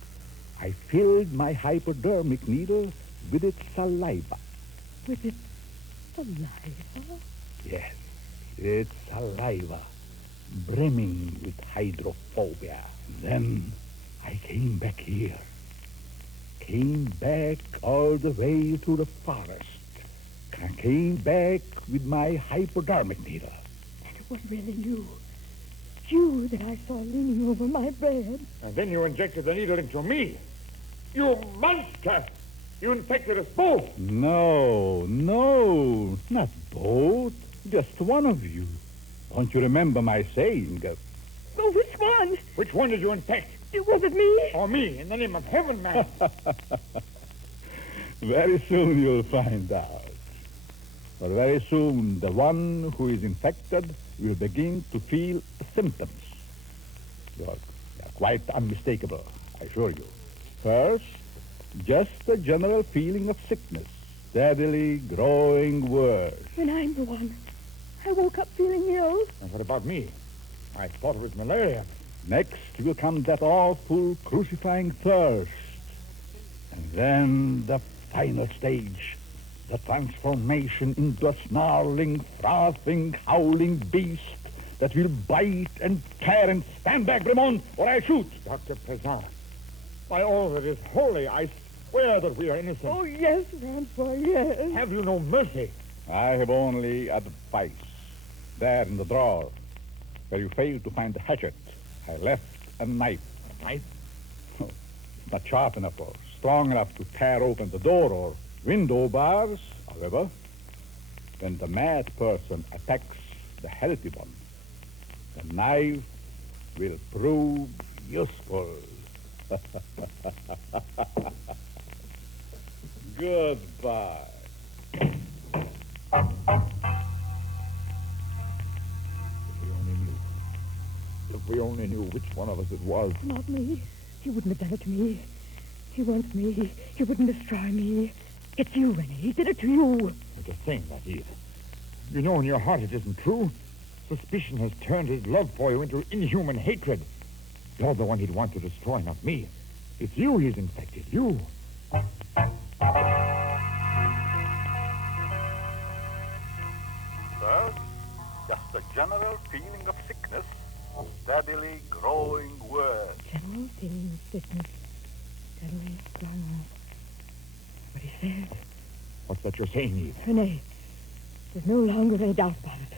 I filled my hypodermic needle with its saliva. With its saliva? Yes, its saliva, brimming with hydrophobia. Then I came back here. Came back all the way through the forest. I came back with my hypodermic needle. And it was really you. You that I saw leaning over my bed. And then you injected the needle into me. You monster! You infected us both. No, not both. Just one of you. Don't you remember my saying? Oh, which one? Which one did you infect? Was it me? Or me, in the name of heaven, man? Very soon you'll find out. But very soon the one who is infected will begin to feel symptoms. You're quite unmistakable, I assure you. First, just a general feeling of sickness, steadily growing worse. When I'm the one. I woke up feeling ill. And what about me? I thought it was malaria. Next will come that awful crucifying thirst. And then the final stage, the transformation into a snarling, frothing, howling beast that will bite and tear and stand back, Bremont, or I shoot. Dr. Pezan, by all that is holy, I swear that we are innocent. Oh, yes, Francois, yes. Have you no mercy? I have only advice. There in the drawer, where you failed to find the hatchet, I left a knife. A knife? Oh, it's not sharp enough or strong enough to tear open the door or window bars. However, when the mad person attacks the healthy one, the knife will prove useful. Goodbye. If we only knew which one of us it was. Not me. He wouldn't have done it to me. He wants me. He wouldn't destroy me. It's you, Rene. He did it to you. But the thing, that is, you know in your heart it isn't true. Suspicion has turned his love for you into inhuman hatred. You're the one he'd want to destroy, not me. It's you he's infected. You. First, just a general feeling of sickness, steadily growing worse. General feeling of sickness, steadily growing worse. What he says. What's that you're saying, Eve? Rene, there's no longer any doubt about it.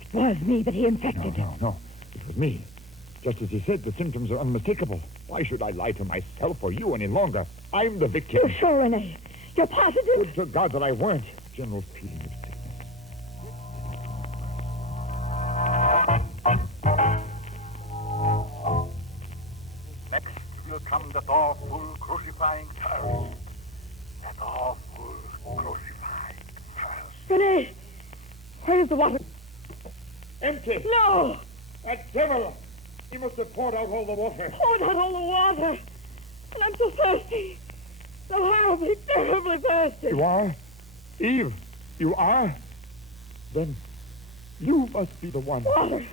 It was me that he infected. No. It was me. Just as he said, the symptoms are unmistakable. Why should I lie to myself or you any longer? I'm the victim. You're sure, Rene? You're positive? Would to God that I weren't. General feeling of sickness. Next will come that awful crucifying thirst. That awful crucifying thirst. Rene, where's the water? Empty. No! That devil! He must have poured out all the water. Poured out all the water. And I'm so thirsty. So horribly, terribly thirsty. You are? Eve, you are? Then you must be the one. Water.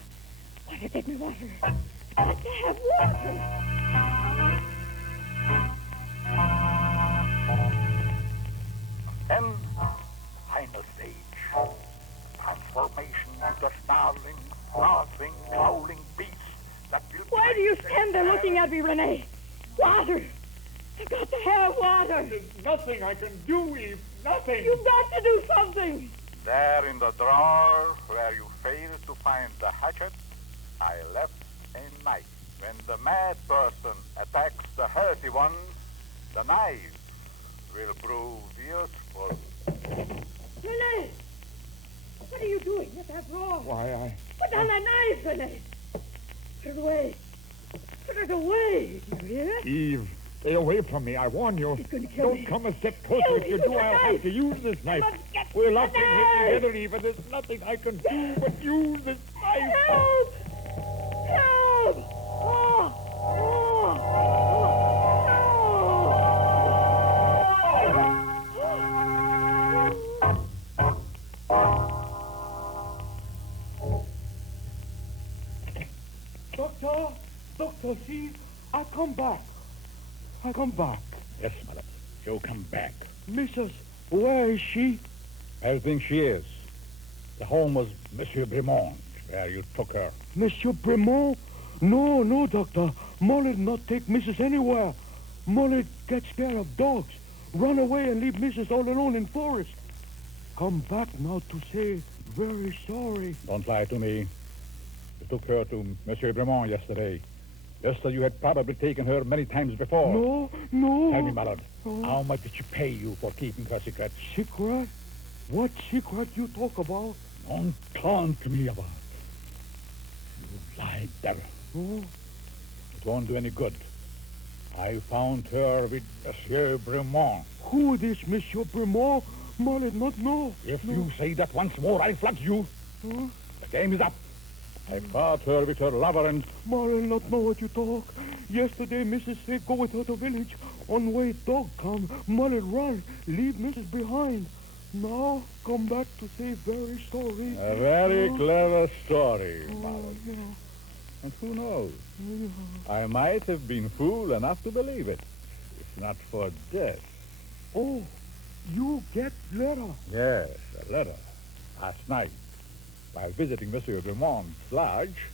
Water, take me water. I've got to have water. Then, final stage. Transformation into a snarling, frothing, howling beast that will... Why do you stand there looking at me, Rene? Water! I've got to have water. nothing I can do, Eve. Nothing. You've got to do something. There in the drawer where you failed to find the hatchet, I left a knife. When the mad person attacks the healthy one, the knife will prove useful. Rene! What are you doing with that drawer? Why, Put down that knife, Rene! Put it away. Put it away, do you hear? Eve, stay away from me. I warn you. He's going to kill Don't me. come a step closer. Kill If me you with do, the I'll knife. have to use this knife. We're locked in here together, Eve, and there's nothing I can do but use this knife. Help! Help! Oh! Doctor, see, I come back. Yes, madam. She'll come back. Mrs., where is she? I think she is. The home was Monsieur Bremont, where you took her. Monsieur Bremont? No, Doctor. Molly not take Mrs. anywhere. Molly get scared of dogs. Run away and leave Mrs. all alone in forest. Come back now to say very sorry. Don't lie to me. You took her to Monsieur Bremont yesterday. Just as you had probably taken her many times before. No. Tell me, my lord, how much did she pay you for keeping her secret? Secret? What secret you talk about? Don't taunt me about. You lied, devil. Oh. It won't do any good. I found her with Monsieur Bremont. Who is Monsieur Bremont? Molly not know. If you say that once more, I'll flog you. Huh? The game is up. I caught her with her lover and... Molly not know what you talk. Yesterday, Mrs. said go with her to village. On way, dog come. Molly run. Leave Mrs. behind. Now, come back to say very sorry. A very clever story, Molly. Yeah. And who knows? I might have been fool enough to believe it, if not for this. Oh, you get letter? Yes, a letter. Last night, while visiting Monsieur Bremont's lodge,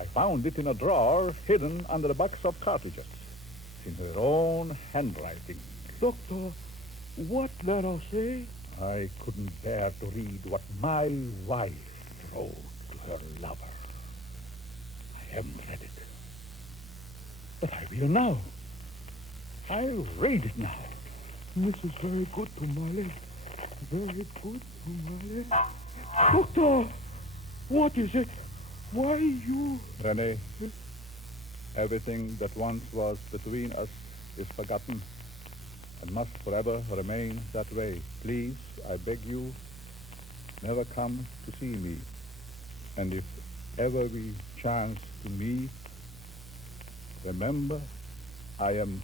I found it in a drawer hidden under a box of cartridges. It's in her own handwriting. Doctor, what letter say? I couldn't bear to read what my wife wrote to her lover. I haven't read it. But I will now. I'll read it now. This is very good to Molly. Very good to Molly. Doctor, what is it? Why you... Rene, everything that once was between us is forgotten and must forever remain that way. Please, I beg you, never come to see me. And if ever we chance to meet, remember, I am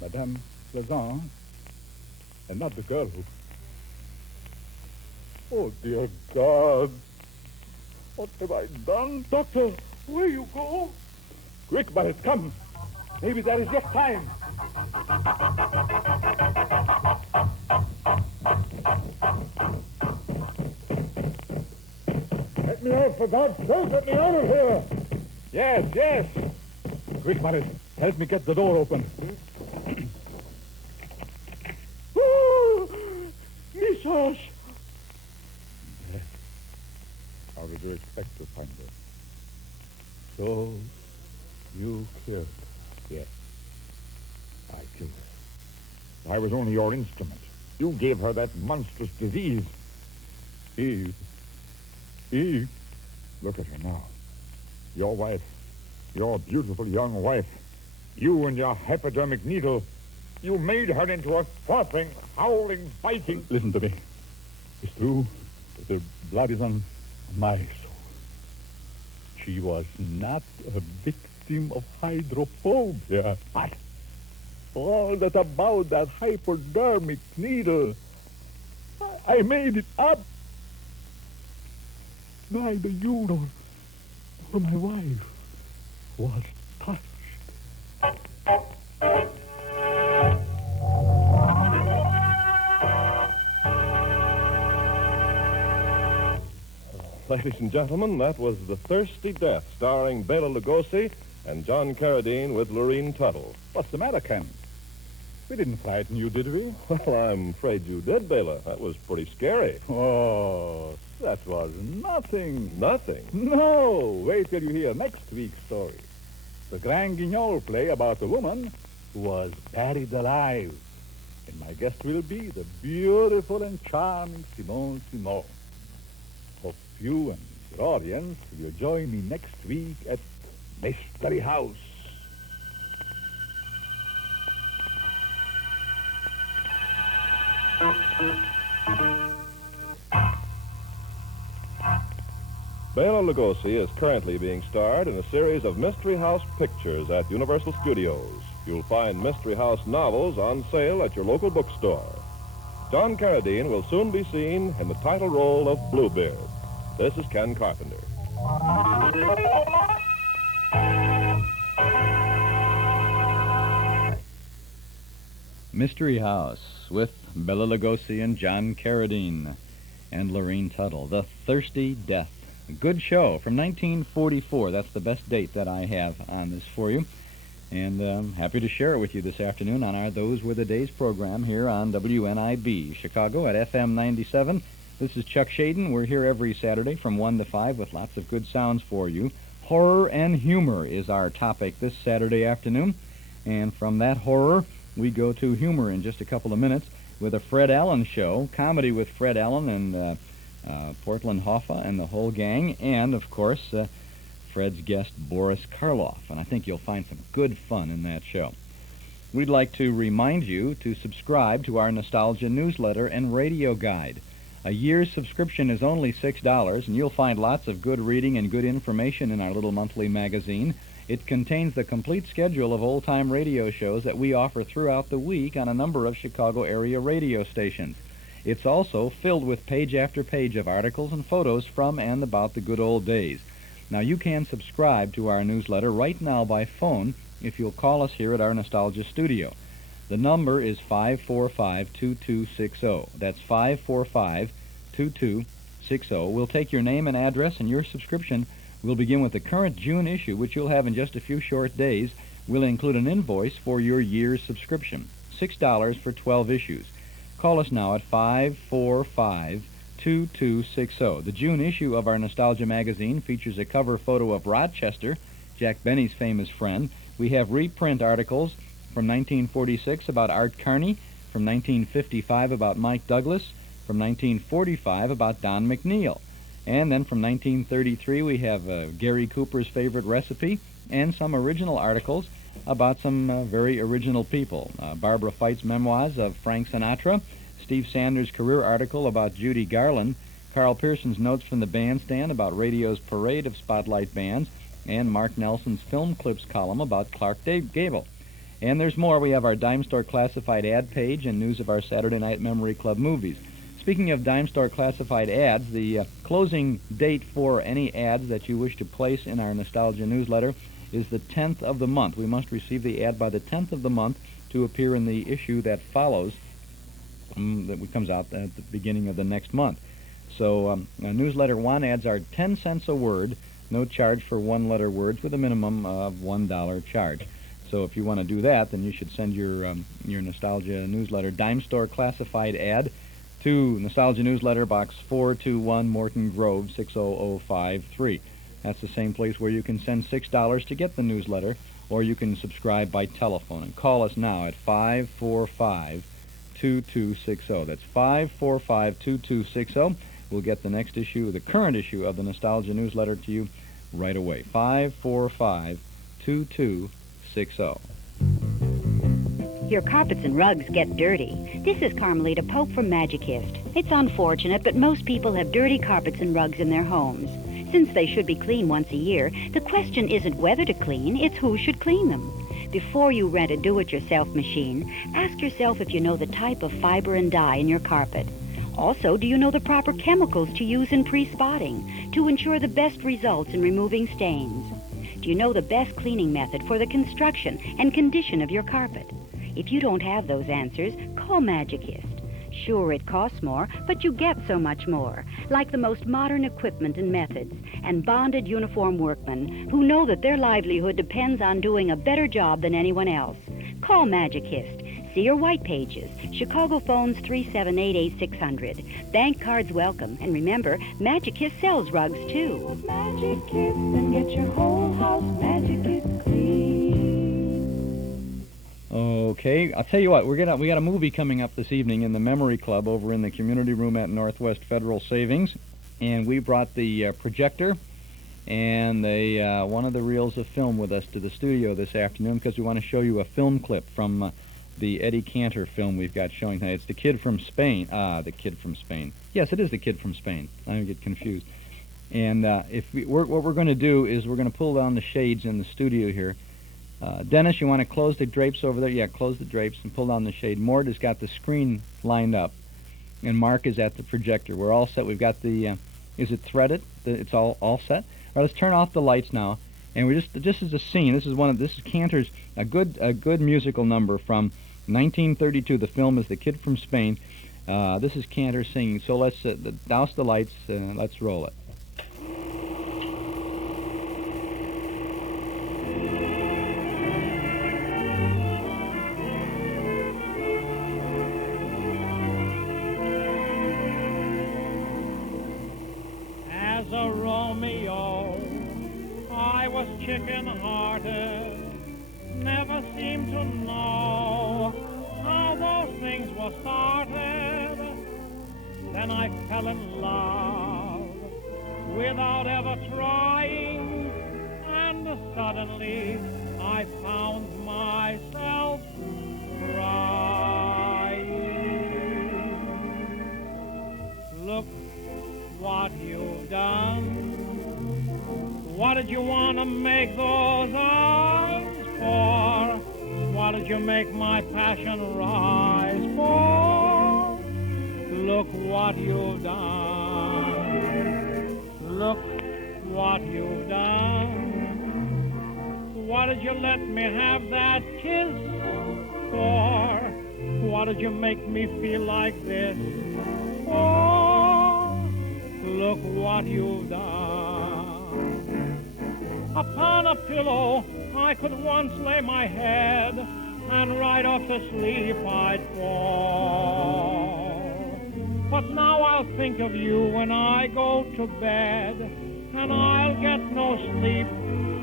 Madame Plaisant, and not the girl who... Oh, dear God. What have I done? Doctor, where you go? Quick, Boris, come. Maybe there is yet time. Let me out, for God's sake, let me out of here. Yes. Quick, Boris, help me get the door open. Missus! How did you expect to find her? So, you killed her? Yes. I killed her. I was only your instrument. You gave her that monstrous disease. Eve. Look at her now. Your wife. Your beautiful young wife. You and your hypodermic needle. You made her into a frothing, howling, biting... Listen to me. It's true that the blood is on my soul. She was not a victim of hydrophobia. What? All that about that hypodermic needle. I made it up. Neither you nor my wife was touched. Ladies and gentlemen, that was The Thirsty Death, starring Bela Lugosi and John Carradine with Lurene Tuttle. What's the matter, Ken? We didn't frighten you, did we? Well, I'm afraid you did, Bela. That was pretty scary. Oh, that was nothing. Nothing? No. Wait till you hear next week's story. The Grand Guignol play about a woman who was buried alive. And my guest will be the beautiful and charming Simone Simon. Hope you and your audience will join me next week at Mystery House. Bela Lugosi is currently being starred in a series of Mystery House pictures at Universal Studios. You'll find Mystery House novels on sale at your local bookstore. John Carradine will soon be seen in the title role of Bluebeard. This is Ken Carpenter. Mystery House with Bela Lugosi and John Carradine and Lurene Tuttle. The Thirsty Death. A good show from 1944. That's the best date that I have on this for you. And I'm happy to share it with you this afternoon on our Those Were the Days program here on WNIB, Chicago at FM 97. This is Chuck Shaden. We're here every Saturday from 1 to 5 with lots of good sounds for you. Horror and humor is our topic this Saturday afternoon. And from that horror, we go to humor in just a couple of minutes with a Fred Allen show, comedy with Fred Allen and Portland Hoffa and the whole gang, and, of course, Fred's guest, Boris Karloff. And I think you'll find some good fun in that show. We'd like to remind you to subscribe to our Nostalgia newsletter and radio guide. A year's subscription is only $6, and you'll find lots of good reading and good information in our little monthly magazine. It contains the complete schedule of old-time radio shows that we offer throughout the week on a number of Chicago area radio stations. It's also filled with page after page of articles and photos from and about the good old days. Now, you can subscribe to our newsletter right now by phone if you'll call us here at our Nostalgia studio. The number is 545-2260. That's 545-2260. We'll take your name and address, and your subscription will begin with the current June issue, which you'll have in just a few short days. We'll include an invoice for your year's subscription, $6 for 12 issues. Call us now at 545-2260. The June issue of our Nostalgia magazine features a cover photo of Rochester, Jack Benny's famous friend. We have reprint articles from 1946 about Art Carney, from 1955 about Mike Douglas, from 1945 about Don McNeil. And then from 1933 we have Gary Cooper's favorite recipe and some original articles about some very original people. Barbara Fite's memoirs of Frank Sinatra, Steve Sanders' career article about Judy Garland, Carl Pearson's notes from the bandstand about radio's parade of spotlight bands, and Mark Nelson's film clips column about Clark Gable. And there's more. We have our Dime Store Classified ad page and news of our Saturday Night Memory Club movies. Speaking of Dime Store Classified ads, the closing date for any ads that you wish to place in our Nostalgia newsletter is the 10th of the month. We must receive the ad by the 10th of the month to appear in the issue that follows, that comes out at the beginning of the next month. So newsletter 1 ads are 10 cents a word, no charge for one-letter words with a minimum of $1 charge. So if you want to do that, then you should send your Nostalgia newsletter Dime Store Classified ad to Nostalgia Newsletter Box 421 Morton Grove 60053. That's the same place where you can send $6 to get the newsletter, or you can subscribe by telephone. And call us now at 545-2260. That's 545-2260. We'll get the next issue, the current issue of the Nostalgia newsletter to you right away. 545-2260. Your carpets and rugs get dirty. This is Carmelita Pope from Magicist. It's unfortunate, but most people have dirty carpets and rugs in their homes. Since they should be cleaned once a year, the question isn't whether to clean, it's who should clean them. Before you rent a do-it-yourself machine, ask yourself if you know the type of fiber and dye in your carpet. Also, do you know the proper chemicals to use in pre-spotting to ensure the best results in removing stains? Do you know the best cleaning method for the construction and condition of your carpet? If you don't have those answers, call Magicist. Sure, it costs more, but you get so much more, like the most modern equipment and methods, and bonded uniform workmen who know that their livelihood depends on doing a better job than anyone else. Call Magicist. See your white pages. Chicago phones 378-8600. Bank cards welcome. And remember, Magic Kiss sells rugs, too. Magic Kiss and get your whole house Magic Kiss clean. Okay, I'll tell you what, we got a movie coming up this evening in the Memory Club over in the community room at Northwest Federal Savings, and we brought the projector and one of the reels of film with us to the studio this afternoon because we want to show you a film clip from the Eddie Cantor film we've got showing tonight. It's The Kid from Spain. The Kid from Spain. Yes, it is The Kid from Spain. I get confused. And what we're going to do is we're going to pull down the shades in the studio here. Dennis, you want to close the drapes over there? Yeah, close the drapes and pull down the shade. Mort has got the screen lined up, and Mark is at the projector. We're all set. We've got the, is it threaded? It's all set? All right, let's turn off the lights now. And we're just as a scene. This is Cantor's a good musical number from 1932. The film is The Kid from Spain. This is Cantor singing. So let's douse the lights. Let's roll it. As a Romeo, I was chicken-hearted. Never seemed to know how those things were started. Then I fell in love without ever trying, and suddenly I found myself crying. Look what you've done. What did you want to make those eyes for? What did you make my passion rise for? Look what you've done. Look what you've done. What did you let me have that kiss for? What did you make me feel like this for? Look what you've done. Upon a pillow I could once lay my head, and right off to sleep I'd fall. But now I'll think of you when I go to bed, and I'll get no sleep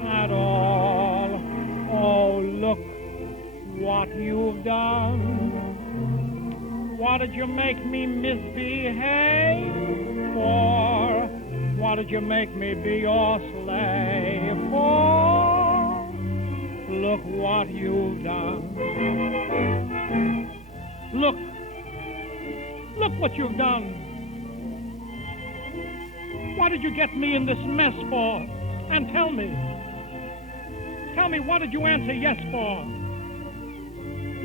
at all. Oh, look what you've done. What did you make me misbehave for? What did you make me be your slave for? Look what you've done. Look what you've done. What did you get me in this mess for? And tell me, what did you answer yes for?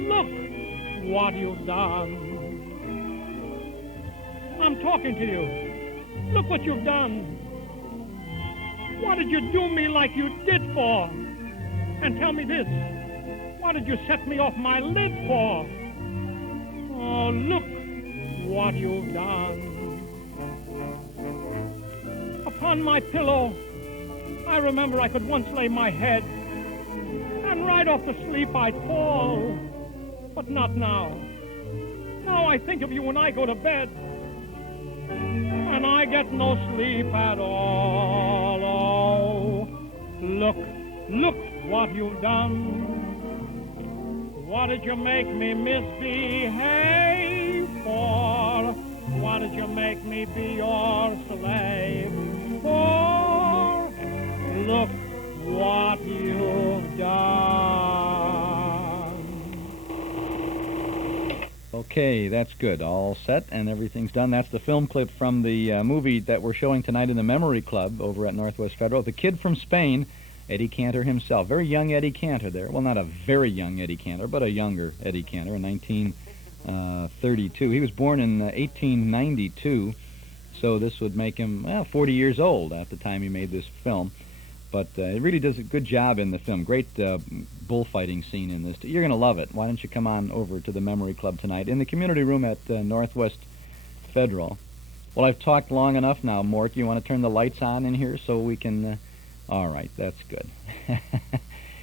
Look what you've done. I'm talking to you. Look what you've done. What did you do me like you did for? And tell me this, what did you set me off my lid for? Oh, look what you've done. Upon my pillow, I remember I could once lay my head, and right off to sleep I'd fall. But not now. Now I think of you when I go to bed, and I get no sleep at all. Oh, look what you've done. What did you make me misbehave for? What did you make me be your slave for? Look what you've done. Okay, that's good. All set and everything's done. That's the film clip from the movie that we're showing tonight in the Memory Club over at Northwest Federal. The Kid from Spain, Eddie Cantor himself. Very young Eddie Cantor there. Well, not a very young Eddie Cantor, but a younger Eddie Cantor in 1932. He was born in 1892, so this would make him 40 years old at the time he made this film. But it really does a good job in the film. Great bullfighting scene in this. You're going to love it. Why don't you come on over to the Memory Club tonight in the community room at Northwest Federal. Well, I've talked long enough now, Mort. You want to turn the lights on in here so we can... all right, that's good.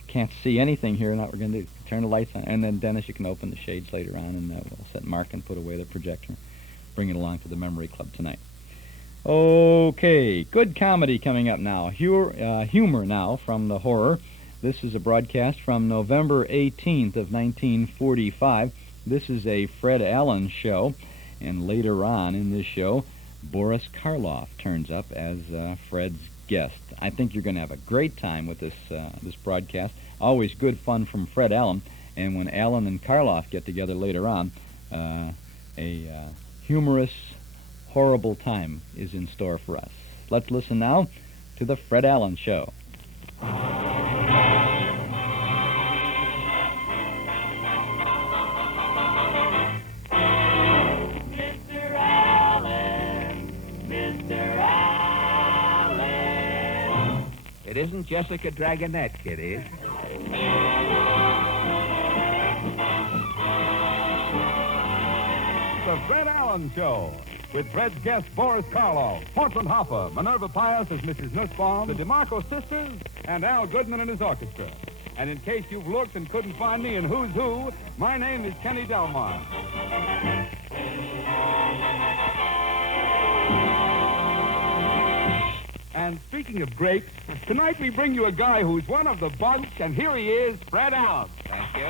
can't see anything here. Now we're going to turn the lights on. And then, Dennis, you can open the shades later on, and we'll set Mark and put away the projector. Bring it along to the Memory Club tonight. Okay, good comedy coming up now. Humor now from the horror. This is a broadcast from November 18th of 1945. This is a Fred Allen show, and later on in this show, Boris Karloff turns up as Fred's guest. I think you're going to have a great time with this broadcast. Always good fun from Fred Allen, and when Allen and Karloff get together later on, a humorous, horrible time is in store for us. Let's listen now to the Fred Allen Show. It isn't Jessica Dragonette, kiddies. The Fred Allen Show, with Fred's guest Boris Karloff, Portland Hopper, Minerva Pius as Mrs. Nussbaum, the DeMarco sisters, and Al Goodman and his orchestra. And in case you've looked and couldn't find me in Who's Who, my name is Kenny Delmar. And speaking of grapes, tonight we bring you a guy who's one of the bunch, and here he is, Fred Allen. Thank you.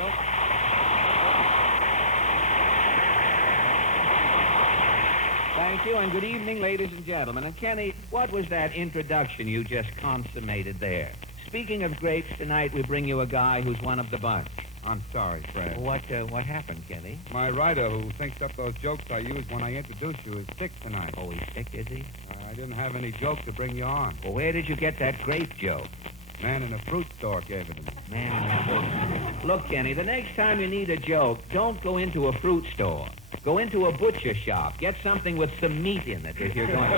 Thank you, and good evening, ladies and gentlemen. And Kenny, what was that introduction you just consummated there? Speaking of grapes, tonight we bring you a guy who's one of the bunch. I'm sorry, Fred. What happened, Kenny? My writer who thinks up those jokes I used when I introduced you is sick tonight. Oh, he's sick, is he? I didn't have any joke to bring you on. Well, where did you get that grape joke? Man in a fruit store gave it to me. Man in a fruit. Look, Kenny, the next time you need a joke, don't go into a fruit store. Go into a butcher shop. Get something with some meat in it if you're going to...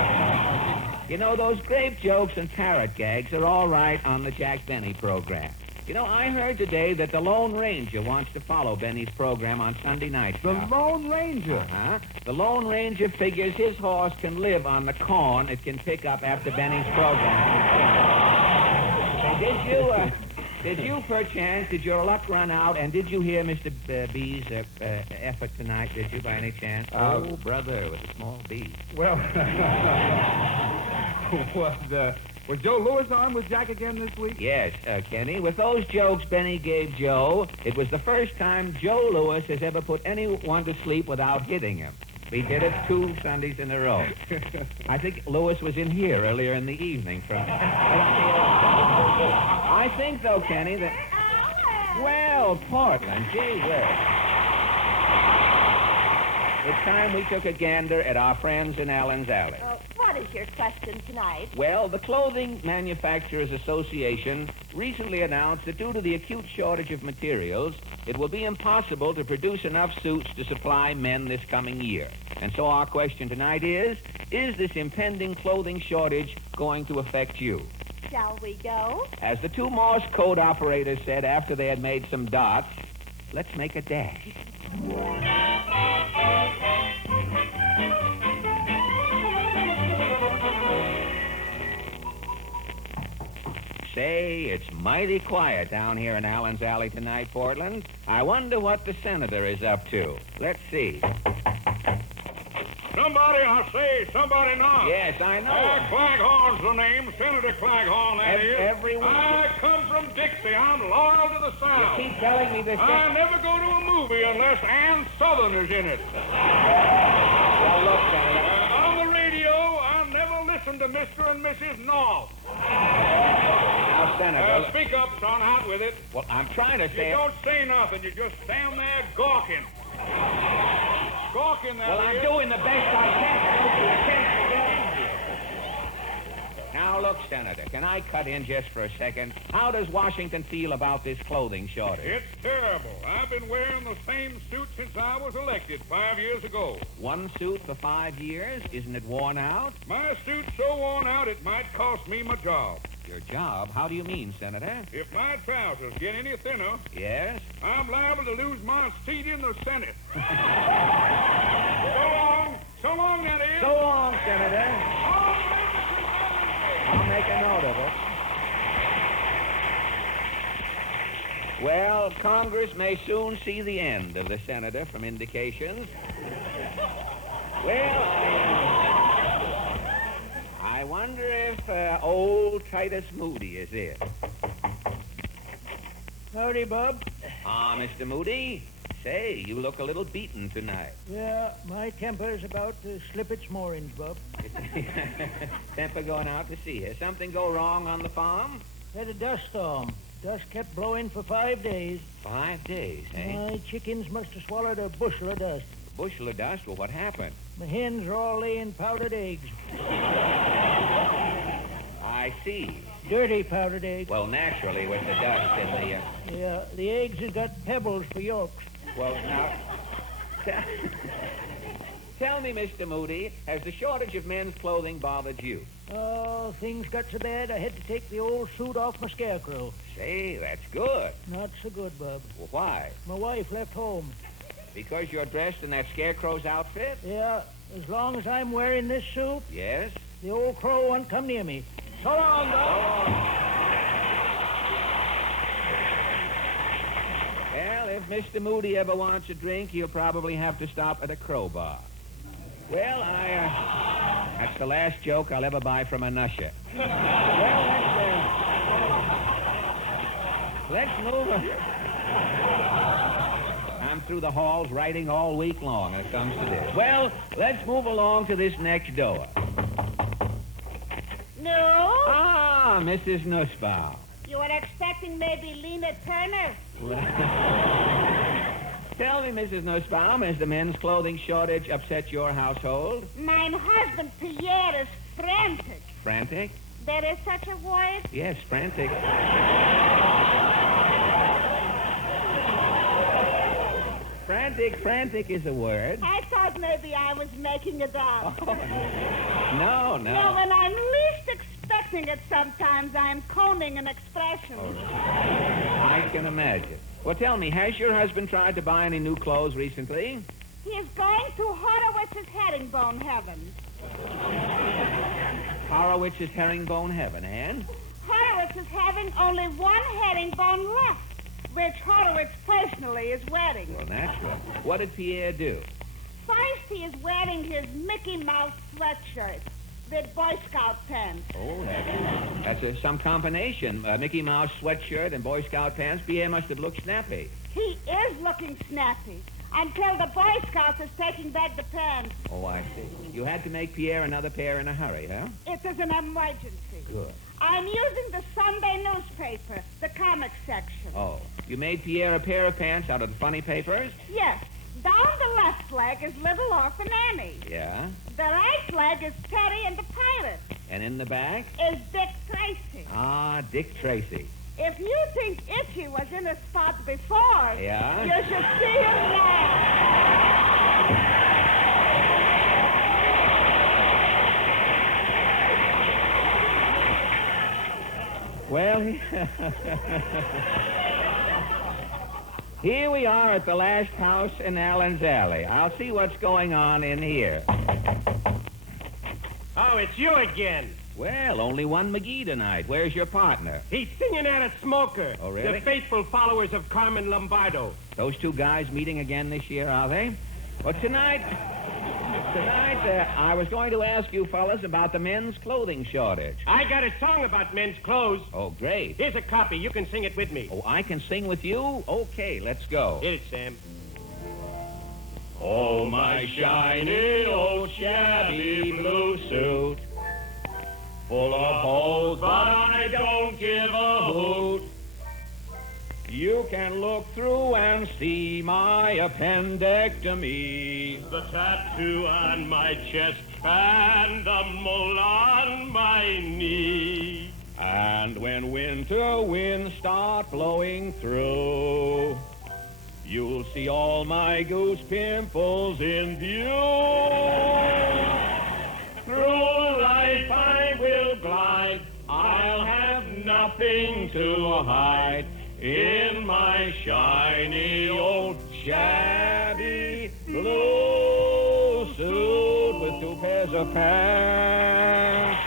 You know, those grape jokes and parrot gags are all right on the Jack Benny program. You know, I heard today that the Lone Ranger wants to follow Benny's program on Sunday nights. The Lone Ranger? Uh-huh. The Lone Ranger figures his horse can live on the corn it can pick up after Benny's program. Did you, perchance, did your luck run out, and did you hear Mr. B's effort tonight, did you, by any chance? Oh, brother, with a small B. Well, was Joe Lewis on with Jack again this week? Yes, Kenny. With those jokes Benny gave Joe, it was the first time Joe Lewis has ever put anyone to sleep without hitting him. He did it 2 Sundays in a row. I think Lewis was in here earlier in the evening. I think, though, Kenny, that... Well, Portland, gee whiz. It's time we took a gander at our friends in Allen's Alley. What is your question tonight? Well, the Clothing Manufacturers Association recently announced that due to the acute shortage of materials, it will be impossible to produce enough suits to supply men this coming year. And so our question tonight is this impending clothing shortage going to affect you? Shall we go? As the 2 Morse code operators said after they had made some dots, let's make a dash. Say, it's mighty quiet down here in Allen's Alley tonight, Portland. I wonder what the senator is up to. Let's see. Somebody, I say, somebody knock. Yes, I know. Claghorn's the name, Senator Claghorn, that is. Everyone. I come from Dixie. I'm loyal to the South. You keep telling me this. I never go to a movie unless Ann Southerner's in it. Well, look, Senator. On the radio, I never listen to Mr. and Mrs. North. Now, Senator. Speak up, son, out with it. Well, I'm trying to say... You don't say nothing. You just stand there gawking. Gawking, that Well, I'm doing the best I can. Now, look, Senator, can I cut in just for a second? How does Washington feel about this clothing shortage? It's terrible. I've been wearing the same suit since I was elected 5 years ago. One suit for 5 years? Isn't it worn out? My suit's so worn out it might cost me my job. Your job? How do you mean, Senator? If my trousers get any thinner... Yes? I'm liable to lose my seat in the Senate. So long. So long, that is. So long, Senator. I'll make a note of it. Well, Congress may soon see the end of the senator from indications. Well, I wonder if old Titus Moody is here. Howdy, Bob. Ah, Mr. Moody. Say, you look a little beaten tonight. Yeah, my temper's about to slip its moorings, Bob. Temper going out to sea. Has something go wrong on the farm? Had a dust storm. Dust kept blowing for 5 days. 5 days, eh? My chickens must have swallowed a bushel of dust. A bushel of dust? Well, what happened? The hens are all laying powdered eggs. I see. Dirty powdered eggs. Well, naturally, with the dust in the... Yeah, the eggs have got pebbles for yolks. Well, now... Tell me, Mr. Moody, has the shortage of men's clothing bothered you? Oh, things got so bad I had to take the old suit off my scarecrow. Say, that's good. Not so good, Bub. Well, why? My wife left home. Because you're dressed in that scarecrow's outfit? Yeah, as long as I'm wearing this suit, Yes? the old crow won't come near me. So long, Bub. Well, if Mr. Moody ever wants a drink, he'll probably have to stop at a crowbar. Well, that's the last joke I'll ever buy from an usher. Well, let's move on. I'm through the halls writing all week long when it comes to this. Well, let's move along to this next door. No? Ah, Mrs. Nussbaum. You were expecting maybe Lena Turner? Tell me, Mrs. Nussbaum, has the men's clothing shortage upset your household? My husband, Pierre, is frantic. Frantic? There is such a word? Yes, frantic. Frantic is a word. I thought maybe I was making it up. No. No, when I'm least expecting it, sometimes I'm coning an expression. I can imagine. Well, tell me, has your husband tried to buy any new clothes recently? He is going to Horowitz's herringbone heaven. Horowitz's herringbone heaven, and? Horowitz is having only one herringbone left, which Horowitz personally is wearing. Well, natural. What did Pierre do? First, he is wearing his Mickey Mouse sweatshirt with Boy Scout pants. Oh, that's some combination. Mickey Mouse sweatshirt and Boy Scout pants. Pierre must have looked snappy. He is looking snappy until the Boy Scouts is taking back the pants. Oh, I see. You had to make Pierre another pair in a hurry, huh? It is an emergency. Good. I'm using the Sunday newspaper, the comic section. Oh, you made Pierre a pair of pants out of the funny papers? Yes. Down the left leg is Little Orphan Annie. Yeah. The right leg is Terry and the Pirate. And in the back? Is Dick Tracy. Ah, Dick Tracy. If you think Itchy was in a spot before, Yeah? you should see him now. Well, here we are at the last house in Allen's Alley. I'll see what's going on in here. Oh, it's you again. Well, only one McGee tonight. Where's your partner? He's singing at a smoker. Oh, really? The faithful followers of Carmen Lombardo. Those two guys meeting again this year, are they? Well, tonight, I was going to ask you fellas about the men's clothing shortage. I got a song about men's clothes. Oh, great. Here's a copy. You can sing it with me. Oh, I can sing with you? Okay, let's go. Hit it, Sam. Oh, my shiny old shabby blue suit, full of holes, but I don't give a hoot. You can look through and see my appendectomy, The tattoo on my chest and the mole on my knee. and when winter winds start blowing through, you'll see all my goose pimples in view. Through life I will glide, I'll have nothing to hide in my shiny old Shabby blue suit with two pairs of pants.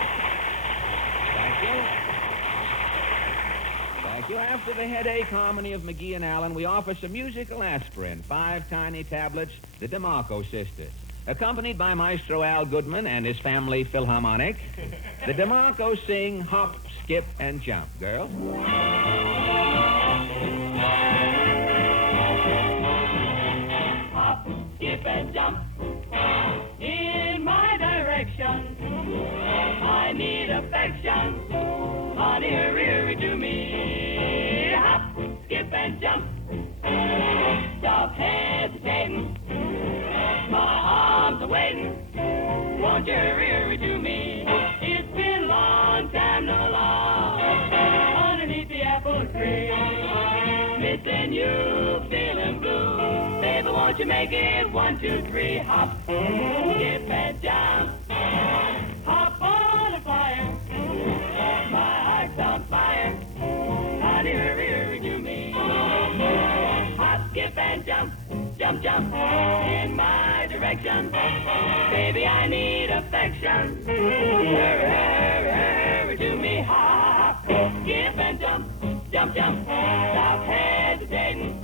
Thank Thank you. After the headache harmony of McGee and Allen, we offer some musical aspirin, 5 tiny tablets, the DeMarco sisters. Accompanied by Maestro Al Goodman and his family Philharmonic, the DeMarcos sing Hop, Skip, and Jump. Girls? Hop, skip, and jump in my direction. I need affection. Honey, hurry to me. Hop, skip, and jump. Stop hesitating. My arms are waiting. Won't you hurry to me? It's been a long time, no long, underneath the apple tree. Missing you, feeling blue. Baby, won't you make it 1, 2, 3? Hop, skip, and jump. Hop on a fire. My heart's on fire. Honey, hurry to me. Hop, skip, and jump. Jump, jump in my direction. Baby, I need affection. Hurry to me. Hop, skip, and jump. Jump, jump. Stop hesitating.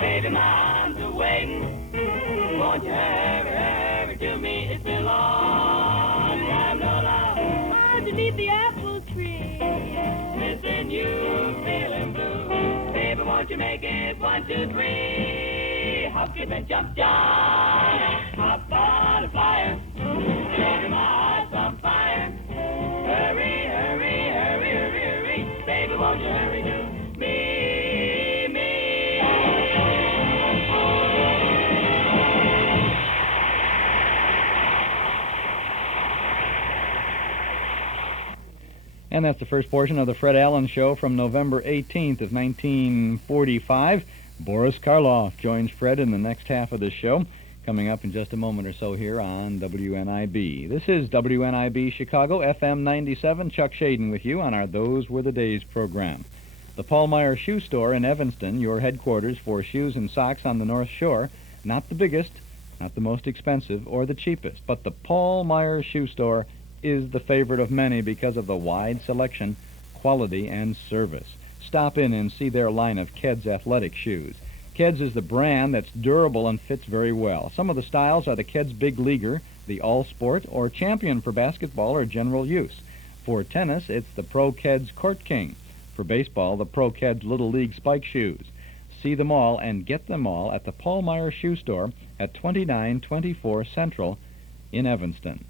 Baby, my arms are waiting. Won't you hurry to me? It's been a long time, no long, underneath the apple tree. Missing you, feeling blue. Baby, won't you make it 1, 2, 3? Hop, skip, and jump, jump. Hop on a flyer. Baby, my heart's on fire. Hurry, hurry, hurry, hurry, hurry. Baby, won't you hurry to me? And that's the first portion of the Fred Allen Show from November 18th of 1945. Boris Karloff joins Fred in the next half of the show, coming up in just a moment or so here on WNIB. This is WNIB Chicago, FM 97. Chuck Shaden with you on our Those Were the Days program. The Paul Meyer Shoe Store in Evanston, your headquarters for shoes and socks on the North Shore. Not the biggest, not the most expensive, or the cheapest, but the Paul Meyer Shoe Store is the favorite of many because of the wide selection, quality, and service. Stop in and see their line of Keds athletic shoes. Keds is the brand that's durable and fits very well. Some of the styles are the Keds Big Leaguer, the All Sport, or Champion for basketball or general use. For tennis, it's the Pro Keds Court King. For baseball, the Pro Keds Little League Spike Shoes. See them all and get them all at the Paul Meyer Shoe Store at 2924 Central in Evanston.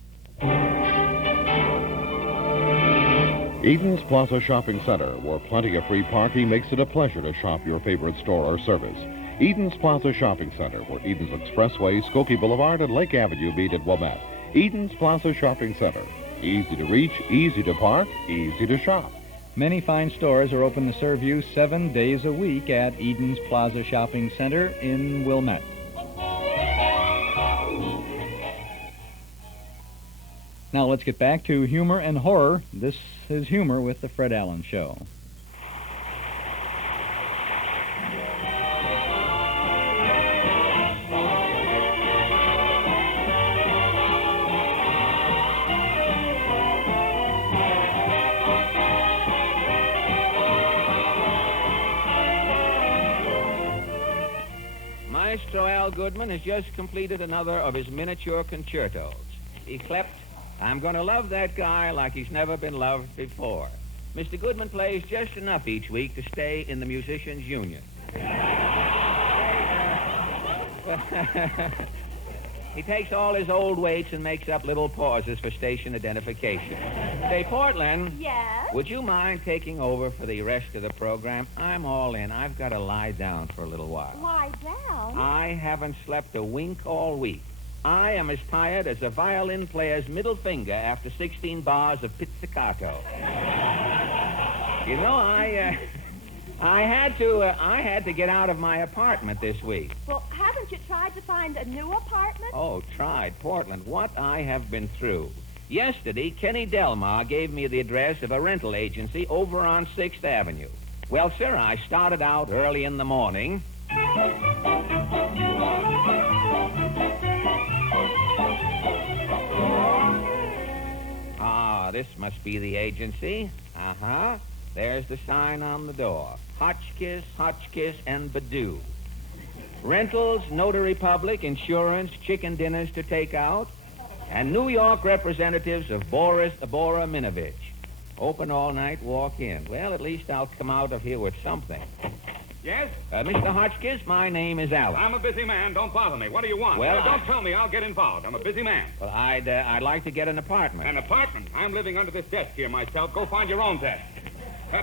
Eden's Plaza Shopping Center, where plenty of free parking makes it a pleasure to shop your favorite store or service. Eden's Plaza Shopping Center, where Eden's Expressway, Skokie Boulevard, and Lake Avenue meet at Wilmette. Eden's Plaza Shopping Center. Easy to reach, easy to park, easy to shop. Many fine stores are open to serve you 7 days a week at Eden's Plaza Shopping Center in Wilmette. Now let's get back to humor and horror. This is Humor with the Fred Allen Show. Maestro Al Goodman has just completed another of his miniature concertos. He clept, "I'm going to love that guy like he's never been loved before." Mr. Goodman plays just enough each week to stay in the Musicians' Union. He takes all his old weights and makes up little pauses for station identification. Say, Portland. Yes? Would you mind taking over for the rest of the program? I'm all in. I've got to lie down for a little while. Lie down? I haven't slept a wink all week. I am as tired as a violin player's middle finger after 16 bars of pizzicato. You know, I had to get out of my apartment this week. Well, haven't you tried to find a new apartment? Oh, tried. Portland, what I have been through. Yesterday, Kenny Delmar gave me the address of a rental agency over on 6th Avenue. Well, sir, I started out early in the morning. Ah, this must be the agency. Uh-huh. There's the sign on the door. Hotchkiss, and Badoo. Rentals, notary public, insurance, chicken dinners to take out, and New York representatives of Boris Minovich. Open all night, walk in. Well, at least I'll come out of here with something. Yes? Mr. Hotchkiss, my name is Allen. I'm a busy man. Don't bother me. What do you want? Well, Don't tell me. I'll get involved. I'm a busy man. Well, I'd like to get an apartment. An apartment? I'm living under this desk here myself. Go find your own desk.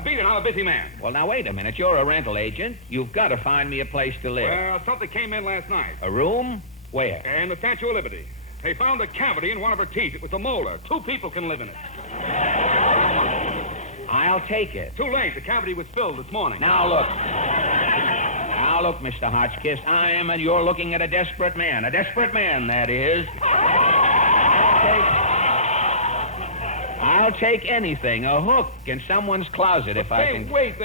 Beat it. I'm a busy man. Well, now, wait a minute. You're a rental agent. You've got to find me a place to live. Well, something came in last night. A room? Where? In the Statue of Liberty. They found a cavity in one of her teeth. It was a molar. 2 people can live in it. I'll take it. Too late. The cavity was filled this morning. Now, look. Now, look, Mr. Hotchkiss. You're looking at a desperate man. A desperate man, that is. I'll take anything. A hook in someone's closet if I can... Hey, wait.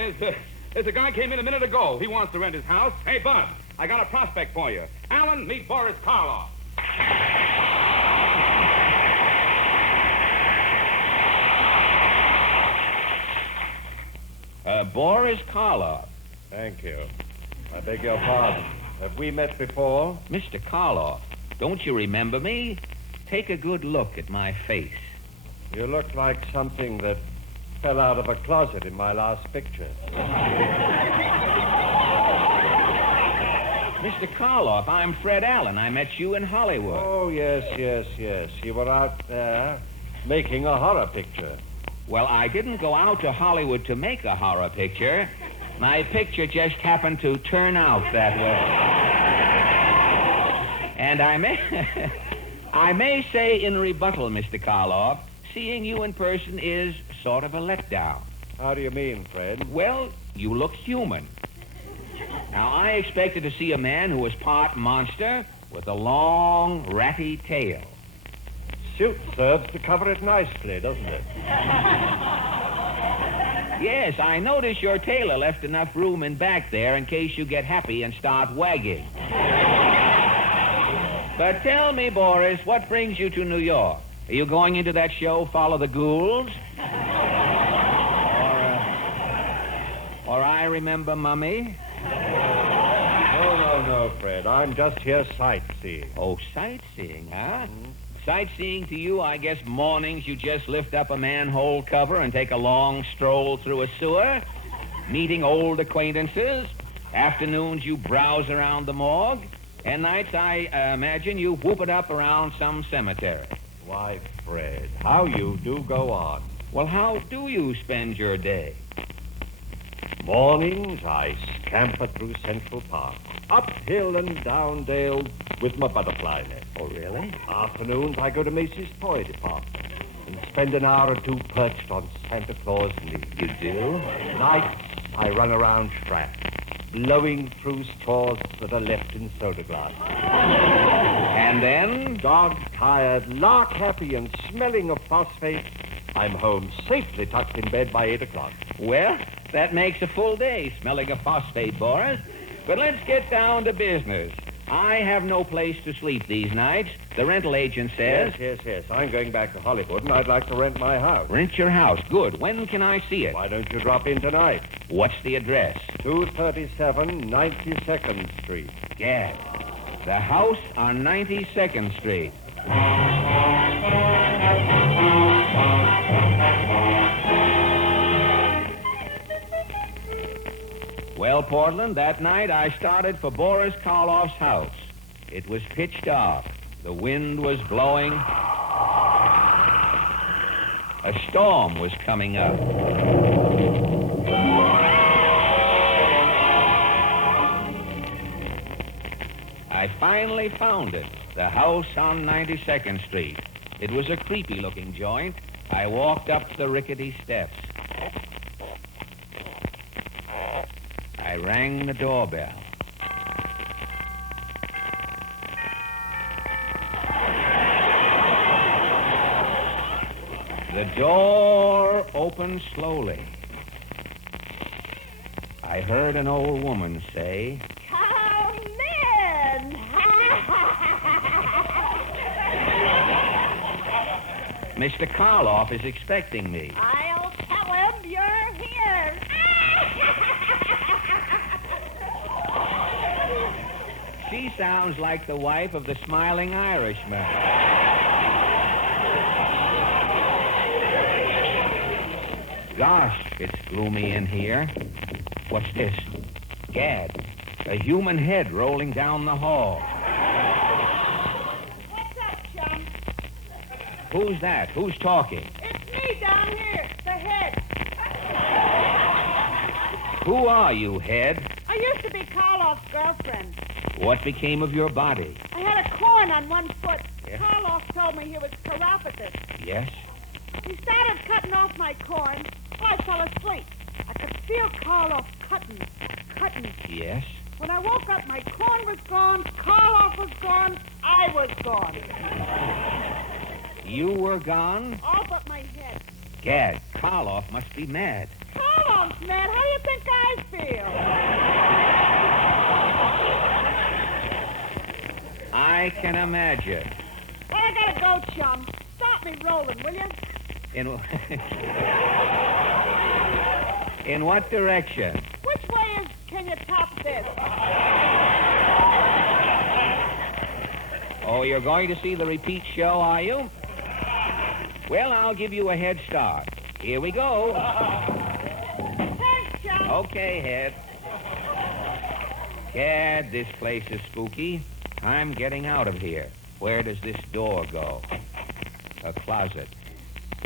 There's a guy came in a minute ago. He wants to rent his house. Hey, Bud, I got a prospect for you. Alan, meet Boris Karloff. Boris Karloff. Thank you. I beg your pardon. Have we met before? Mr. Karloff, don't you remember me? Take a good look at my face. You look like something that fell out of a closet in my last picture. Mr. Karloff, I'm Fred Allen. I met you in Hollywood. Oh, yes. You were out there making a horror picture. Well, I didn't go out to Hollywood to make a horror picture. My picture just happened to turn out that way. And I may say in rebuttal, Mr. Karloff, seeing you in person is sort of a letdown. How do you mean, Fred? Well, you look human. Now, I expected to see a man who was part monster with a long, ratty tail. Suit serves to cover it nicely, doesn't it? Yes, I notice your tailor left enough room in back there in case you get happy and start wagging. But tell me, Boris, what brings you to New York? Are you going into that show, Follow the Ghouls? Or I Remember Mummy? No, Fred. I'm just here sightseeing. Oh, sightseeing, huh? Sightseeing to you, I guess mornings you just lift up a manhole cover and take a long stroll through a sewer, meeting old acquaintances. Afternoons you browse around the morgue, and nights I imagine you whoop it up around some cemetery. Why, Fred, how you do go on. Well, how do you spend your day? Mornings I scamper through Central Park, up hill and down dale with my butterfly net. Oh, really? Afternoons I go to Macy's toy department and spend an hour or two perched on Santa Claus knee. You do? Nights I run around Strat, blowing through straws that are left in soda glass. And then? Dog-tired, lark-happy, and smelling of phosphate, I'm home safely tucked in bed by 8 o'clock. Well, that makes a full day, smelling of phosphate, Boris. But let's get down to business. I have no place to sleep these nights. The rental agent says... Yes. I'm going back to Hollywood, and I'd like to rent my house. Rent your house? Good. When can I see it? Why don't you drop in tonight? What's the address? 237 92nd Street. Gad. The house on 92nd Street. Well, Portland, that night I started for Boris Karloff's house. It was pitch dark. The wind was blowing. A storm was coming up. I finally found it, the house on 92nd Street. It was a creepy-looking joint. I walked up the rickety steps. I rang the doorbell. The door opened slowly. I heard an old woman say, "Come in." Mr. Karloff is expecting me. I'll tell him you're here. She sounds like the wife of the smiling Irishman. Gosh, it's gloomy in here. What's this? Gad, a human head rolling down the hall. What's up, chum? Who's that? Who's talking? It's me down here, the head. Who are you, Head? I used to be Karloff's girlfriend. What became of your body? I had a corn on one foot. Yeah. Karloff told me he was chirophagus. Yes? He started cutting off my corn. I fell asleep. I could feel Karloff cutting. Yes? When I woke up, my corn was gone, Karloff was gone, I was gone. You were gone? All but my head. Gad, Karloff must be mad. Karloff's mad. How do you think I feel? I can imagine. Well, I gotta go, chum. Stop me rolling, will you? In what direction? Which way can you top this? Oh, you're going to see the repeat show, are you? Well, I'll give you a head start. Here we go. Thanks, chum. Okay, Head. Gad, this place is spooky. I'm getting out of here. Where does this door go? A closet.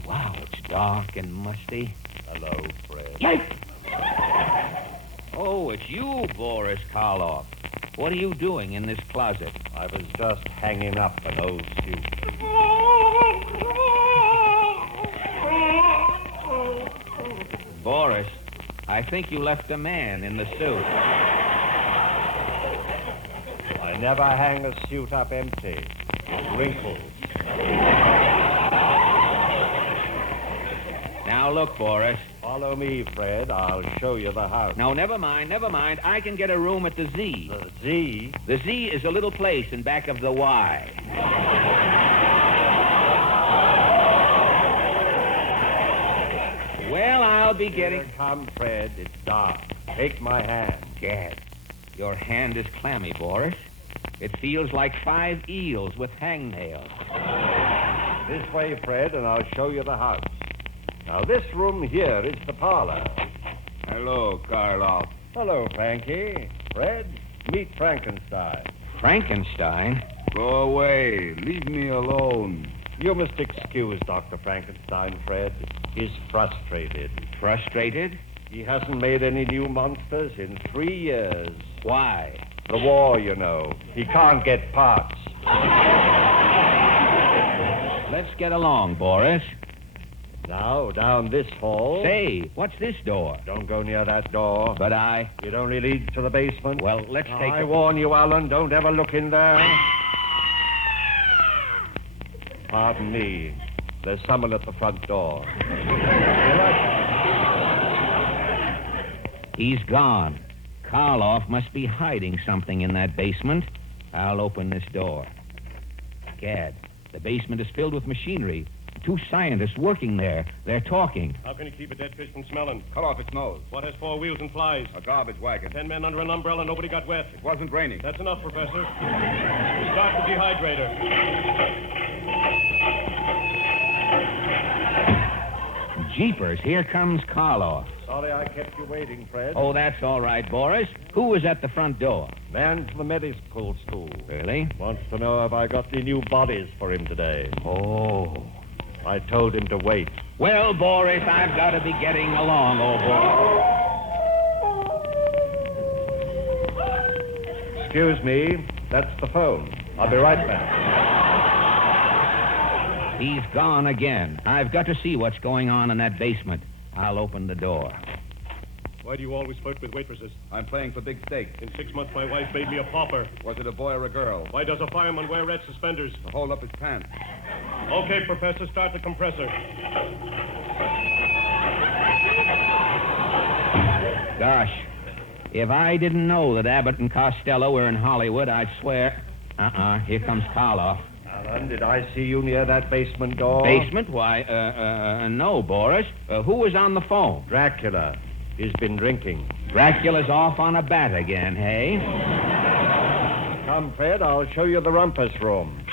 Wow, it's dark and musty. Hello, Fred. Yikes! Oh, it's you, Boris Karloff. What are you doing in this closet? I was just hanging up an old suit. Boris, I think you left a man in the suit. I never hang a suit up empty. Wrinkles. Now look, Boris. Follow me, Fred. I'll show you the house. No, never mind. I can get a room at the Z. The Z? The Z is a little place in back of the Y. Well, I'll be getting... Here come, Fred. It's dark. Take my hand. Gad, your hand is clammy, Boris. It feels like 5 eels with hangnails. This way, Fred, and I'll show you the house. Now, this room here is the parlor. Hello, Karloff. Hello, Frankie. Fred, meet Frankenstein. Frankenstein? Go away. Leave me alone. You must excuse Dr. Frankenstein, Fred. He's frustrated. Frustrated? He hasn't made any new monsters in 3 years. Why? The war, you know. He can't get parts. Let's get along, Boris. Now, down this hall... Say, what's this door? Don't go near that door. But It only leads to the basement. Well, let's take I warn you, Alan, don't ever look in there. Pardon me. There's someone at the front door. He's gone. Karloff must be hiding something in that basement. I'll open this door. Gad, the basement is filled with machinery. 2 scientists working there. They're talking. How can you keep a dead fish from smelling? Cut off its nose. What has 4 wheels and flies? A garbage wagon. 10 men under an umbrella, nobody got wet. It wasn't raining. That's enough, Professor. Start the dehydrator. Jeepers, here comes Karloff. Sorry I kept you waiting, Fred. Oh, that's all right, Boris. Who was at the front door? Man from the medical school. Really? Wants to know if I got any new bodies for him today. Oh. I told him to wait. Well, Boris, I've got to be getting along, old boy. Excuse me. That's the phone. I'll be right back. He's gone again. I've got to see what's going on in that basement. I'll open the door. Why do you always flirt with waitresses? I'm playing for big stakes. In 6 months, my wife made me a pauper. Was it a boy or a girl? Why does a fireman wear red suspenders? To hold up his pants. Okay, Professor, start the compressor. Gosh, if I didn't know that Abbott and Costello were in Hollywood, I'd swear... Here comes Karloff. Alan, did I see you near that basement door? Basement? Why, no, Boris. Who was on the phone? Dracula. He's been drinking. Dracula's off on a bat again, hey? Come, Fred, I'll show you the rumpus room.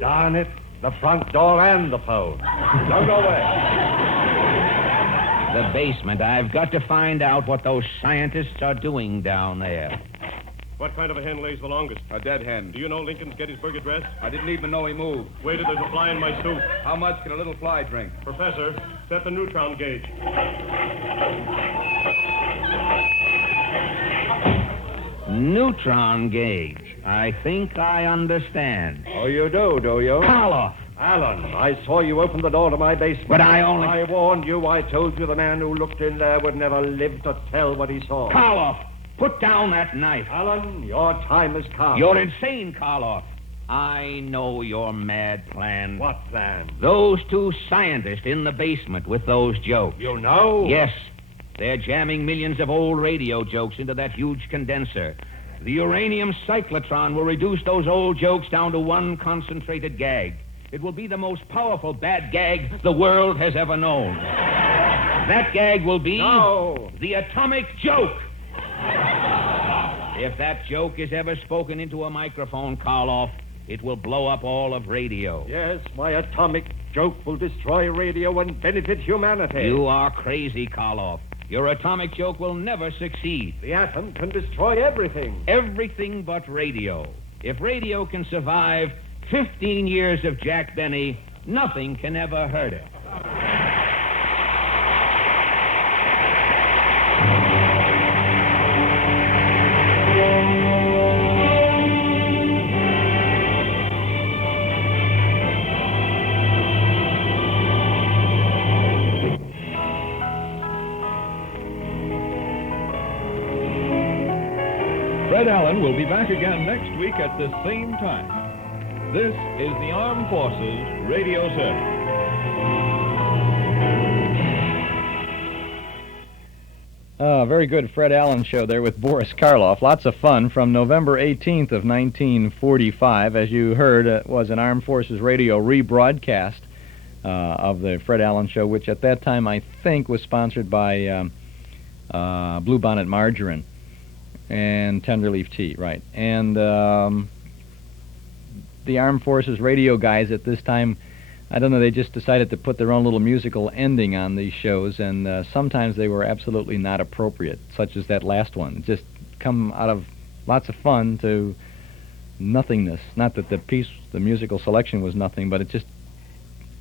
Darn it, the front door and the phone. Don't go away. The basement. I've got to find out what those scientists are doing down there. What kind of a hen lays the longest? A dead hen. Do you know Lincoln's Gettysburg Address? I didn't even know he moved. Waiter, there's a fly in my soup. How much can a little fly drink? Professor, set the neutron gauge. Neutron gauge. I think I understand. Oh, you do you? Karloff. Alan, I saw you open the door to my basement. But I only... I warned you. I told you the man who looked in there would never live to tell what he saw. Karloff, put down that knife. Alan, your time has come. You're insane, Karloff. I know your mad plan. What plan? Those two scientists in the basement with those jokes. You know? Yes. They're jamming millions of old radio jokes into that huge condenser. The uranium cyclotron will reduce those old jokes down to one concentrated gag. It will be the most powerful bad gag the world has ever known. That gag will be the atomic joke. If that joke is ever spoken into a microphone, Karloff, it will blow up all of radio. Yes, my atomic joke will destroy radio and benefit humanity. You are crazy, Karloff. Your atomic joke will never succeed. The atom can destroy everything. Everything but radio. If radio can survive 15 years of Jack Benny, nothing can ever hurt it. Fred Allen will be back again next week at the same time. This is the Armed Forces Radio Service. Very good Fred Allen show there with Boris Karloff. Lots of fun from November 18th of 1945. As you heard, it was an Armed Forces Radio rebroadcast of the Fred Allen show, which at that time I think was sponsored by Bluebonnet Margarine and Tenderleaf Tea, right. And the Armed Forces Radio guys at this time, I don't know, they just decided to put their own little musical ending on these shows, and sometimes they were absolutely not appropriate, such as that last one. Just come out of lots of fun to nothingness. Not that the musical selection was nothing, but it just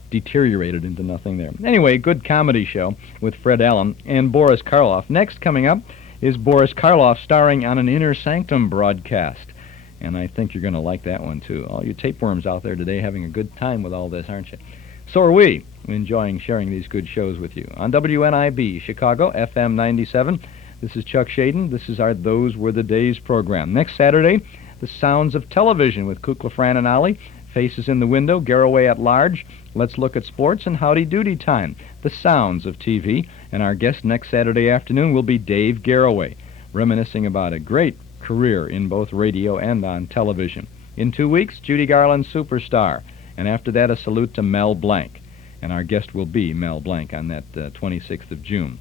deteriorated into nothing there. Anyway, good comedy show with Fred Allen and Boris Karloff. Next coming up is Boris Karloff starring on an Inner Sanctum broadcast. And I think you're going to like that one, too. All you tapeworms out there today having a good time with all this, aren't you? So are we, enjoying sharing these good shows with you. On WNIB, Chicago, FM 97, this is Chuck Shaden. This is our Those Were the Days program. Next Saturday, The Sounds of Television with Kukla, Fran, and Ollie. Faces in the Window, Garroway at Large. Let's Look at Sports, and Howdy Doody Time, The Sounds of TV. And our guest next Saturday afternoon will be Dave Garroway, reminiscing about a great career in both radio and on television. In 2 weeks, Judy Garland's Superstar, and after that, a salute to Mel Blanc. And our guest will be Mel Blanc on that 26th of June.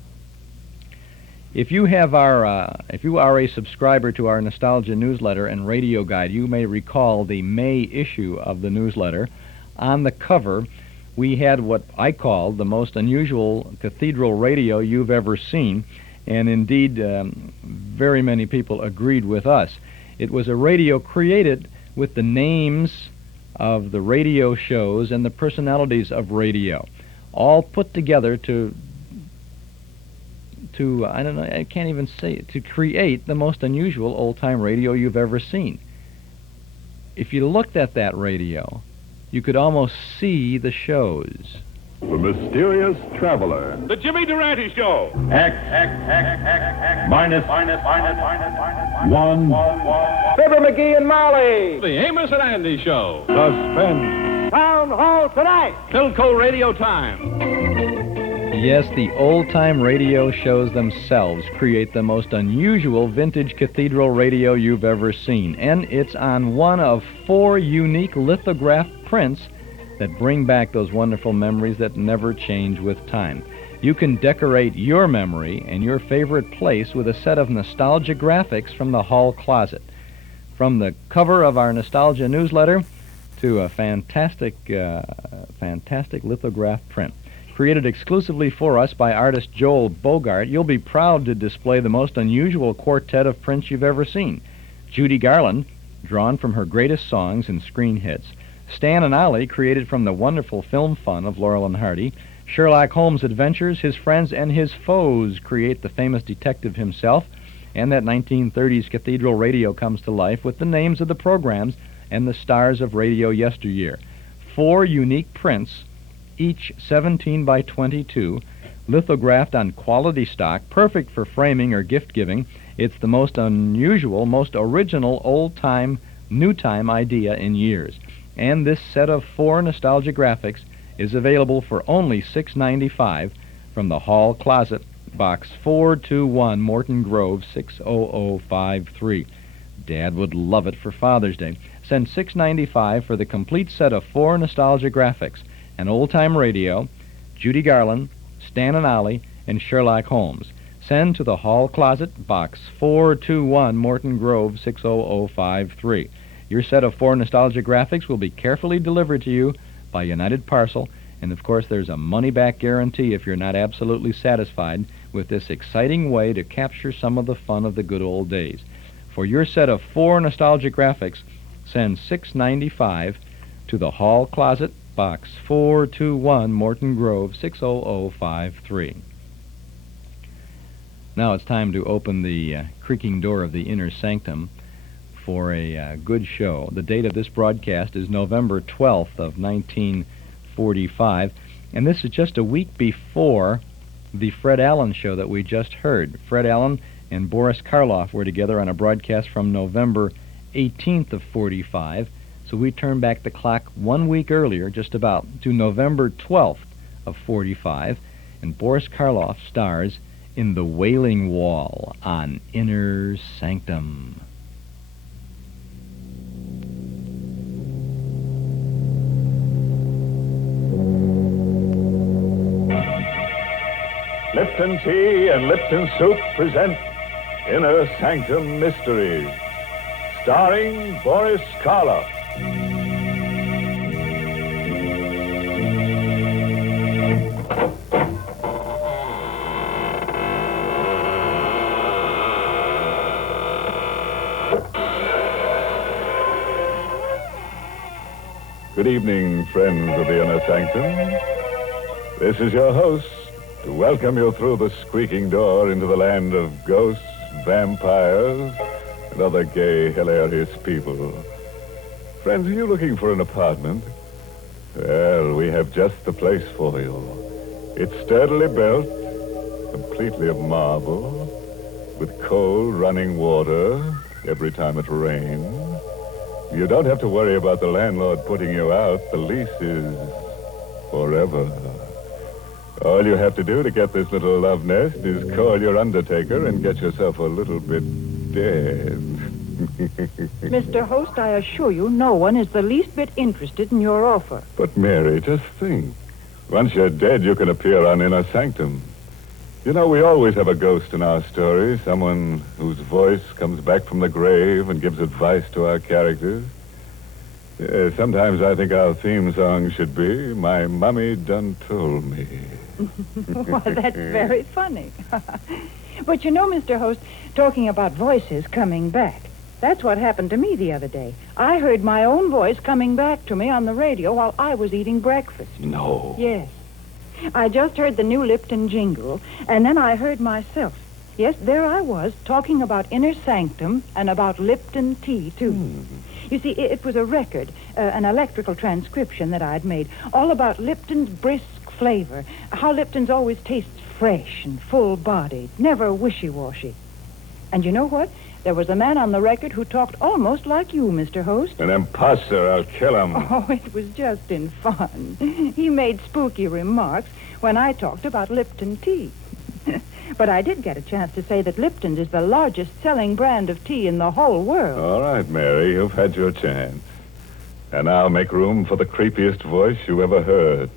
If you are a subscriber to our Nostalgia newsletter and radio guide, you may recall the May issue of the newsletter. On the cover, we had what I called the most unusual cathedral radio you've ever seen, and indeed, very many people agreed with us. It was a radio created with the names of the radio shows and the personalities of radio, all put together to I don't know, I can't even say it, to create the most unusual old-time radio you've ever seen. If you looked at that radio, you could almost see the shows. The Mysterious Traveler. The Jimmy Durante Show. X minus 1. Fibber McGee and Molly. The Amos and Andy Show. Suspense. Town Hall tonight. Philco Radio Time. Yes, the old-time radio shows themselves create the most unusual vintage cathedral radio you've ever seen. And it's on one of 4 unique lithograph prints that bring back those wonderful memories that never change with time. You can decorate your memory and your favorite place with a set of nostalgia graphics from the hall closet. From the cover of our nostalgia newsletter to a fantastic lithograph print. Created exclusively for us by artist Joel Bogart, you'll be proud to display the most unusual quartet of prints you've ever seen. Judy Garland, drawn from her greatest songs and screen hits. Stan and Ollie, created from the wonderful film fun of Laurel and Hardy. Sherlock Holmes' adventures, his friends and his foes create the famous detective himself. And that 1930s cathedral radio comes to life with the names of the programs and the stars of radio yesteryear. 4 unique prints, each 17 by 22, lithographed on quality stock, perfect for framing or gift-giving. It's the most unusual, most original old-time, new-time idea in years. And this set of 4 nostalgia graphics is available for only $6.95 from the hall closet, Box 421, Morton Grove, 60053. Dad would love it for Father's Day. Send $6.95 for the complete set of 4 nostalgia graphics, an old-time radio, Judy Garland, Stan and Ollie, and Sherlock Holmes. Send to the hall closet, Box 421, Morton Grove, 60053. Your set of 4 nostalgia graphics will be carefully delivered to you by United Parcel, and of course there's a money-back guarantee if you're not absolutely satisfied with this exciting way to capture some of the fun of the good old days. For your set of 4 nostalgia graphics, send $6.95 to the hall closet, Box 421, Morton Grove, 60053. Now it's time to open the creaking door of the inner sanctum for a good show. The date of this broadcast is November 12th of 1945, and this is just a week before the Fred Allen show that we just heard. Fred Allen and Boris Karloff were together on a broadcast from November 18th of 45, so we turn back the clock 1 week earlier, just about, to November 12th of 45, and Boris Karloff stars in The Wailing Wall on Inner Sanctum. Lipton Tea and Lipton Soup present Inner Sanctum Mysteries, starring Boris Karloff. Good evening, friends of the Inner Sanctum. This is your host, to welcome you through the squeaking door into the land of ghosts, vampires, and other gay, hilarious people. Friends, are you looking for an apartment? Well, we have just the place for you. It's sturdily built, completely of marble, with cold running water every time it rains. You don't have to worry about the landlord putting you out. The lease is forever. All you have to do to get this little love nest is call your undertaker and get yourself a little bit dead. Mr. Host, I assure you no one is the least bit interested in your offer. But, Mary, just think. Once you're dead, you can appear on Inner Sanctum. You know, we always have a ghost in our stories, someone whose voice comes back from the grave and gives advice to our characters. Yeah, sometimes I think our theme song should be, My Mummy Done Told Me. Well, that's very funny. But you know, Mr. Host, talking about voices coming back, that's what happened to me the other day. I heard my own voice coming back to me on the radio while I was eating breakfast. No. Yes. I just heard the new Lipton jingle, and then I heard myself. Yes, there I was, talking about Inner Sanctum and about Lipton tea, too. You see, it was a record, an electrical transcription that I'd made, all about Lipton's brisk flavor, how Lipton's always tastes fresh and full-bodied, never wishy-washy. And you know what? There was a man on the record who talked almost like you, Mr. Host. An imposter. I'll kill him. Oh, it was just in fun. He made spooky remarks when I talked about Lipton tea. But I did get a chance to say that Lipton's is the largest selling brand of tea in the whole world. All right, Mary, you've had your chance. And I'll make room for the creepiest voice you ever heard.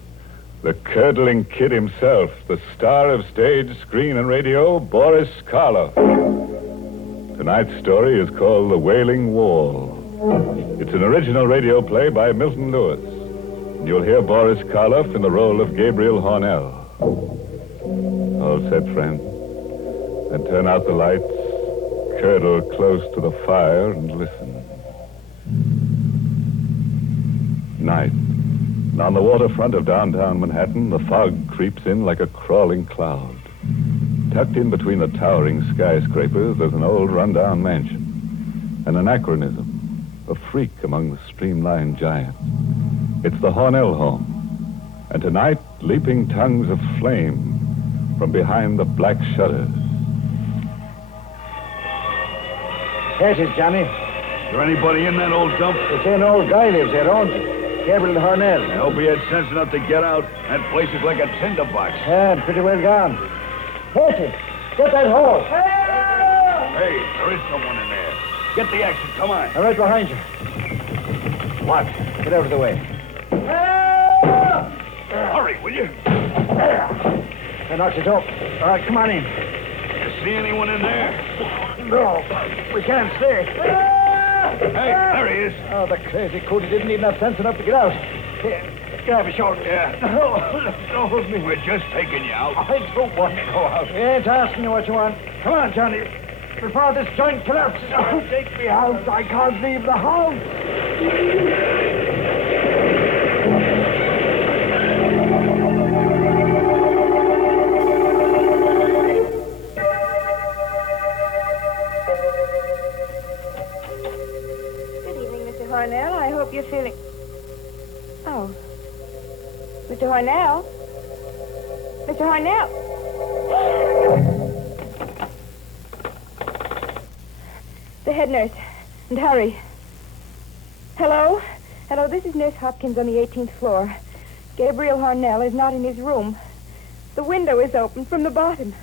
The curdling kid himself, the star of stage, screen, and radio, Boris Karloff. Tonight's story is called The Wailing Wall. It's an original radio play by Milton Lewis. And you'll hear Boris Karloff in the role of Gabriel Hornell. All set, friend. Then turn out the lights, curdle close to the fire, and listen. Night. And on the waterfront of downtown Manhattan, the fog creeps in like a crawling cloud. Tucked in between the towering skyscrapers, there's an old rundown mansion. An anachronism, a freak among the streamlined giants. It's the Hornell home. And tonight, leaping tongues of flame from behind the black shutters. Yes, it's Johnny. Is there anybody in that old dump? It's an old guy lives here, owns it. Gabriel Hornell. I hope he had sense enough to get out. That place is like a tinderbox. Yeah, pretty well gone. Yes, get that hole. Hey, there is someone in there. Get the action, come on. I'm right behind you. What? Get out of the way. Hurry, will you? That knocks it up. All right, come on in. You see anyone in there? No, we can't stay. Hey, there he is. Oh, the crazy coot, he didn't even have sense enough to get out. Here, grab a short. Yeah. No, hold me. We're just taking you out. I don't want to go out. We ain't asking you what you want. Come on, Johnny. Before this joint collapses. Oh, take me out. I can't leave the house. Hornell, I hope you're feeling... Oh. Mr. Hornell? Mr. Hornell? The head nurse. And hurry. Hello? Hello, this is Nurse Hopkins on the 18th floor. Gabriel Hornell is not in his room. The window is open from the bottom.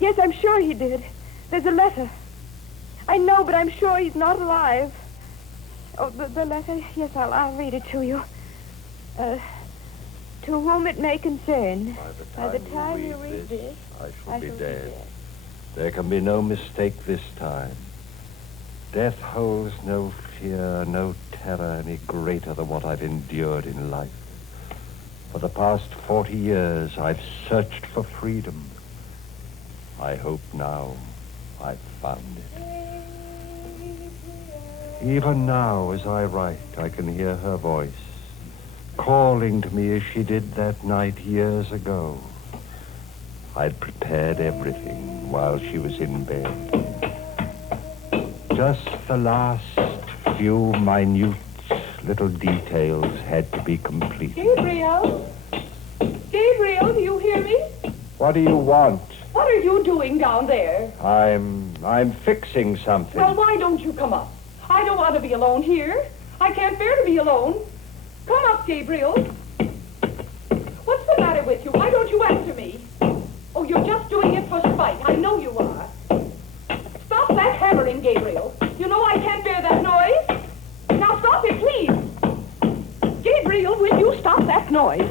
Yes, I'm sure he did. There's a letter. I know, but I'm sure he's not alive. Oh, the letter? Yes, I'll read it to you. To whom it may concern. By the time you read this, I shall be dead. There can be no mistake this time. Death holds no fear, no terror any greater than what I've endured in life. For the past 40 years, I've searched for freedom. I hope now I've found it. Even now, as I write, I can hear her voice, calling to me as she did that night years ago. I'd prepared everything while she was in bed. Just the last few minute little details had to be completed. Gabriel? Gabriel, do you hear me? What do you want? What are you doing down there? I'm fixing something. Well, why don't you come up? I don't want to be alone here. I can't bear to be alone. Come up, Gabriel. What's the matter with you? Why don't you answer me? Oh, you're just doing it for spite. I know you are. Stop that hammering, Gabriel. You know I can't bear that noise. Now stop it, please. Gabriel, will you stop that noise?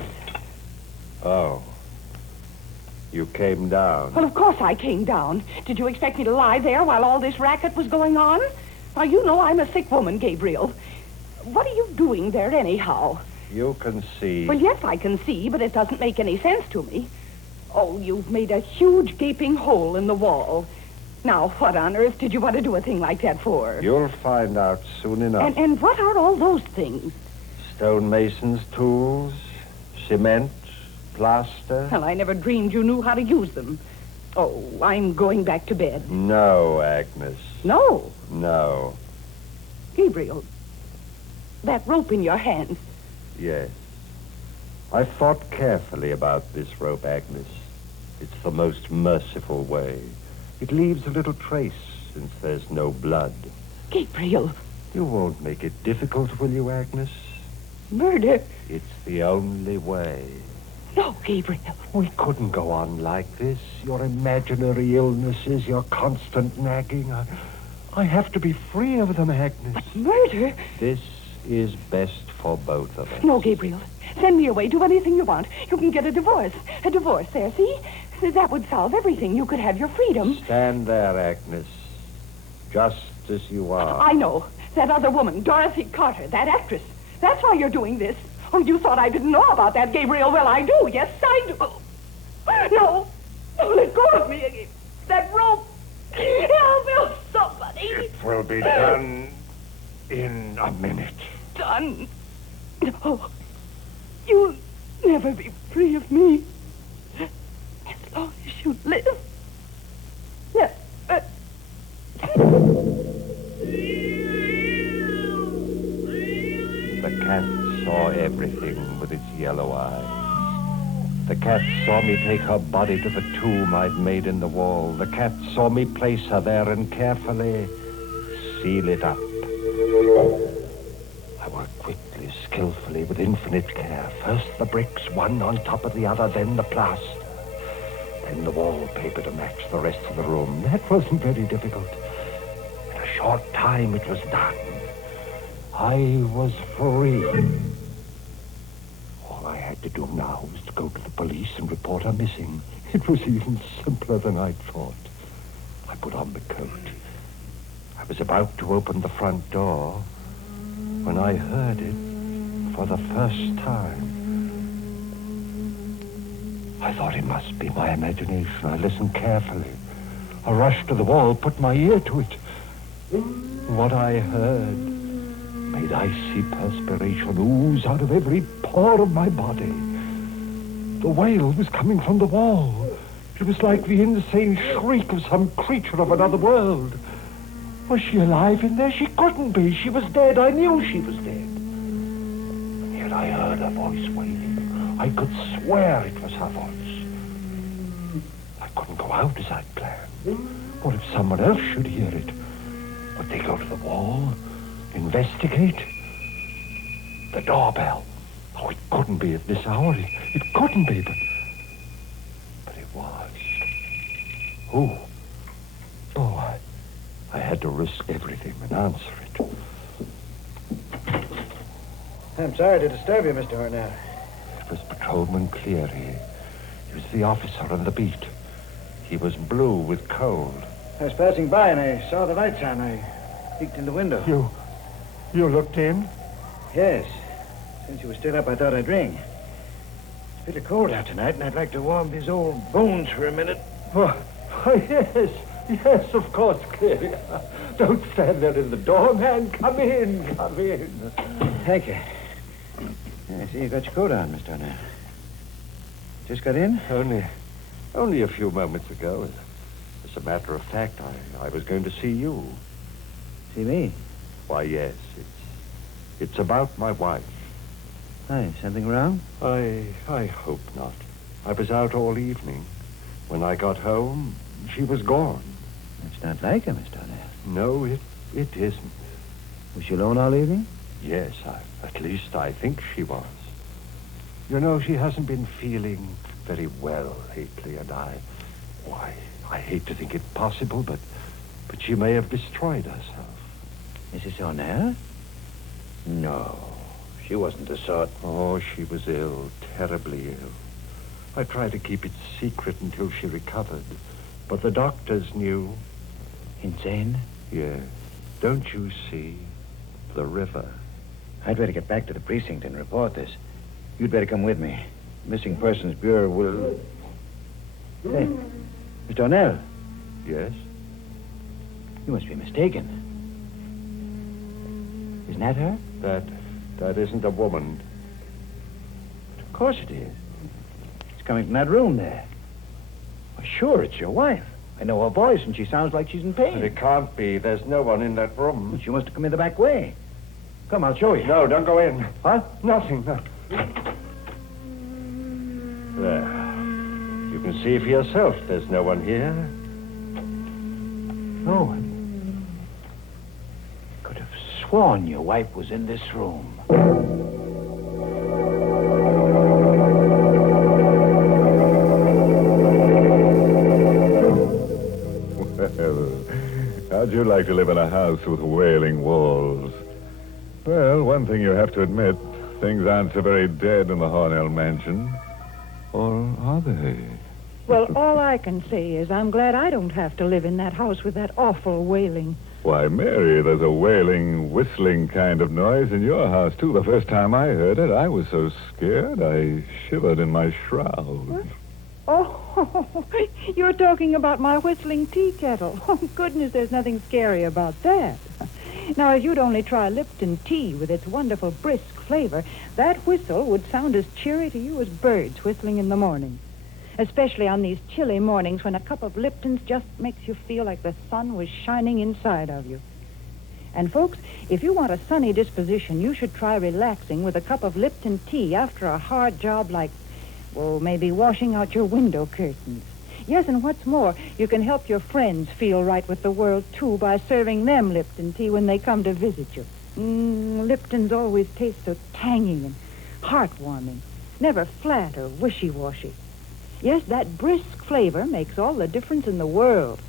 Oh. You came down. Well, of course I came down. Did you expect me to lie there while all this racket was going on? Now, you know I'm a sick woman, Gabriel. What are you doing there anyhow? You can see. Well, yes, I can see, but it doesn't make any sense to me. Oh, you've made a huge gaping hole in the wall. Now, what on earth did you want to do a thing like that for? You'll find out soon enough. And what are all those things? Stonemason's tools, cement, plaster. Well, I never dreamed you knew how to use them. Oh, I'm going back to bed. No, Agnes. No? No. Gabriel, that rope in your hand. Yes. I thought carefully about this rope, Agnes. It's the most merciful way. It leaves a little trace since there's no blood. Gabriel. You won't make it difficult, will you, Agnes? Murder? It's the only way. No, Gabriel. We couldn't go on like this. Your imaginary illnesses, your constant nagging. I have to be free of them, Agnes. But murder? This is best for both of us. No, Gabriel. Send me away. Do anything you want. You can get a divorce. A divorce there, see? That would solve everything. You could have your freedom. Stand there, Agnes. Just as you are. I know. That other woman, Dorothy Carter, that actress. That's why you're doing this. Oh, you thought I didn't know about that, Gabriel. Well, I do. Yes, I do. No. No, let go of me. That rope. Help somebody. It will be done in a minute. Done. No. You'll never be free of me. As long as you live. Never. The cat saw everything with its yellow eyes. The cat saw me take her body to the tomb I'd made in the wall. The cat saw me place her there and carefully seal it up. I worked quickly, skillfully, with infinite care. First the bricks, one on top of the other, then the plaster. Then the wallpaper to match the rest of the room. That wasn't very difficult. In a short time it was done. I was free. All I had to do now was to go to the police and report her missing. It was even simpler than I'd thought. I put on the coat. I was about to open the front door when I heard it for the first time. I thought it must be my imagination. I listened carefully. I rushed to the wall, put my ear to it. What I heard made icy perspiration ooze out of every pore of my body. The wail was coming from the wall. It was like the insane shriek of some creature of another world. Was she alive in there? She couldn't be. She was dead. I knew she was dead. And yet I heard her voice wailing. I could swear it was her voice. I couldn't go out as I'd planned. What if someone else should hear it? Would they go to the wall? Investigate? The doorbell. Oh, it couldn't be at this hour. It couldn't be, but it was. Who? Oh, I had to risk everything and answer it. I'm sorry to disturb you, Mr. Hornell. It was Patrolman Cleary. He was the officer on the beat. He was blue with cold. I was passing by and I saw the lights on. I peeked in the window. You looked in? Yes. Since you were still up, I thought I'd ring. It's bitter cold out tonight, and I'd like to warm these old bones for a minute. Oh, yes, of course, Cleary. Don't stand there in the door, man. Come in. Thank you. I see you got your coat on, Mr. Hornell. Just got in? Only a few moments ago. As a matter of fact, I was going to see you. See me? Why, yes. It's about my wife. Hi, something wrong? I hope not. I was out all evening. When I got home, she was gone. It's not like her, Mr. Hornell. No, it isn't. Was she alone all evening? Yes, at least I think she was. You know, she hasn't been feeling very well lately, and I hate to think it possible, but she may have destroyed herself. Mrs. Hornell? No, she wasn't the sort. Oh, she was ill, terribly ill. I tried to keep it secret until she recovered, but the doctors knew. Insane? Yes. Don't you see? The river. I'd better get back to the precinct and report this. You'd better come with me. Missing Persons Bureau will... Hey, Mr. Hornell. Yes? You must be mistaken. Isn't that her? That isn't a woman. But of course it is. It's coming from that room there. Well, sure, it's your wife. I know her voice, and she sounds like she's in pain. But it can't be. There's no one in that room. She must have come in the back way. Come, I'll show you. No, don't go in. What? Nothing. No. There. You can see for yourself there's no one here. No one. Could have sworn your wife was in this room. Well, how'd you like to live in a house with wailing walls? Well, one thing you have to admit, things aren't so very dead in the Hornell mansion. Or are they? Well, all I can say is I'm glad I don't have to live in that house with that awful wailing. Why, Mary, there's a wailing, whistling kind of noise in your house, too. The first time I heard it, I was so scared I shivered in my shroud. What? Oh, you're talking about my whistling tea kettle. Oh, goodness, there's nothing scary about that. Now, if you'd only try Lipton tea with its wonderful brisk flavor, that whistle would sound as cheery to you as birds whistling in the morning. Especially on these chilly mornings when a cup of Lipton's just makes you feel like the sun was shining inside of you. And, folks, if you want a sunny disposition, you should try relaxing with a cup of Lipton tea after a hard job like, well, maybe washing out your window curtains. Yes, and what's more, you can help your friends feel right with the world, too, by serving them Lipton tea when they come to visit you. Lipton's always taste so tangy and heartwarming, never flat or wishy-washy. Yes, that brisk flavor makes all the difference in the world.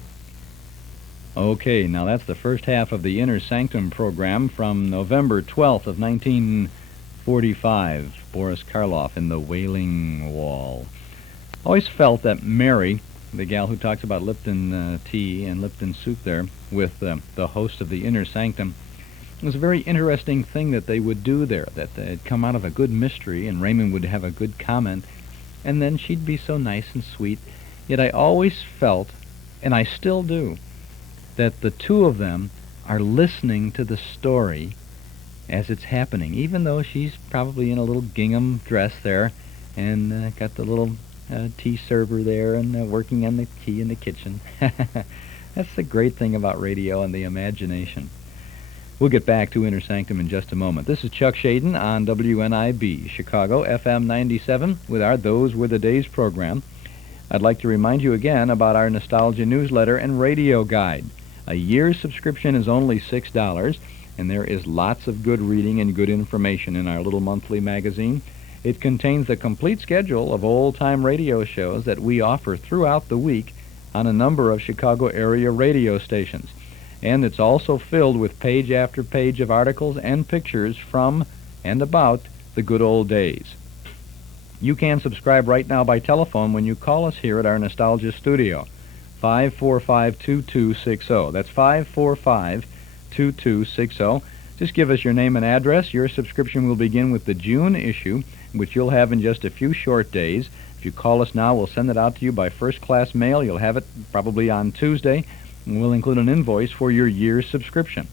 Okay, now that's the first half of the Inner Sanctum program from November 12th of 1945. Boris Karloff in the Wailing Wall. Always felt that Mary, the gal who talks about Lipton tea and Lipton soup there with the host of the Inner Sanctum, it was a very interesting thing that they would do there, that it'd come out of a good mystery and Raymond would have a good comment, and then she'd be so nice and sweet. Yet I always felt, and I still do, that the two of them are listening to the story as it's happening, even though she's probably in a little gingham dress there and got the little tea server there and working on the tea in the kitchen. That's the great thing about radio and the imagination. We'll get back to Inner Sanctum in just a moment. This is Chuck Shaden on WNIB, Chicago, FM 97, with our Those Were the Days program. I'd like to remind you again about our Nostalgia newsletter and radio guide. A year's subscription is only $6, and there is lots of good reading and good information in our little monthly magazine. It contains a complete schedule of old-time radio shows that we offer throughout the week on a number of Chicago area radio stations. And it's also filled with page after page of articles and pictures from and about the good old days. You can subscribe right now by telephone when you call us here at our Nostalgia studio, 545-2260. That's 545-2260. Just give us your name and address. Your subscription will begin with the June issue, which you'll have in just a few short days. If you call us now, we'll send it out to you by first-class mail. You'll have it probably on Tuesday, and we'll include an invoice for your year's subscription.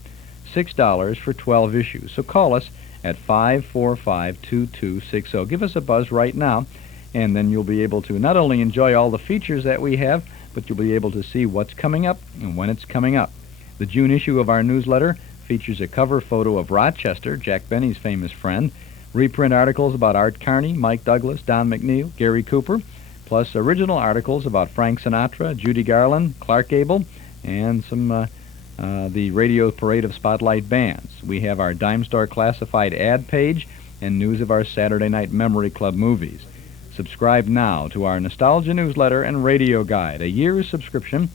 $6 for 12 issues. So call us at 545-2260. Give us a buzz right now, and then you'll be able to not only enjoy all the features that we have, but you'll be able to see what's coming up and when it's coming up. The June issue of our newsletter features a cover photo of Rochester, Jack Benny's famous friend, reprint articles about Art Carney, Mike Douglas, Don McNeil, Gary Cooper, plus original articles about Frank Sinatra, Judy Garland, Clark Gable, and some the radio parade of spotlight bands. We have our Dime Store classified ad page and news of our Saturday Night Memory Club movies. Subscribe now to our Nostalgia newsletter and radio guide. A year's subscription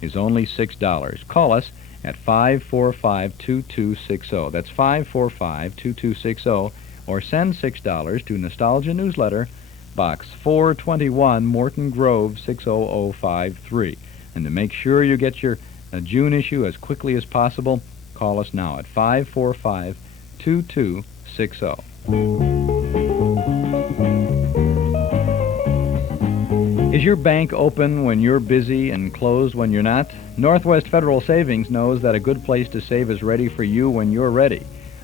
is only $6. Call us at 545-2260. That's 545-2260. Or send $6 to Nostalgia Newsletter, Box 421, Morton Grove, 60053. And to make sure you get your June issue as quickly as possible, call us now at 545-2260. Is your bank open when you're busy and closed when you're not? Northwest Federal Savings knows that a good place to save is ready for you when you're ready.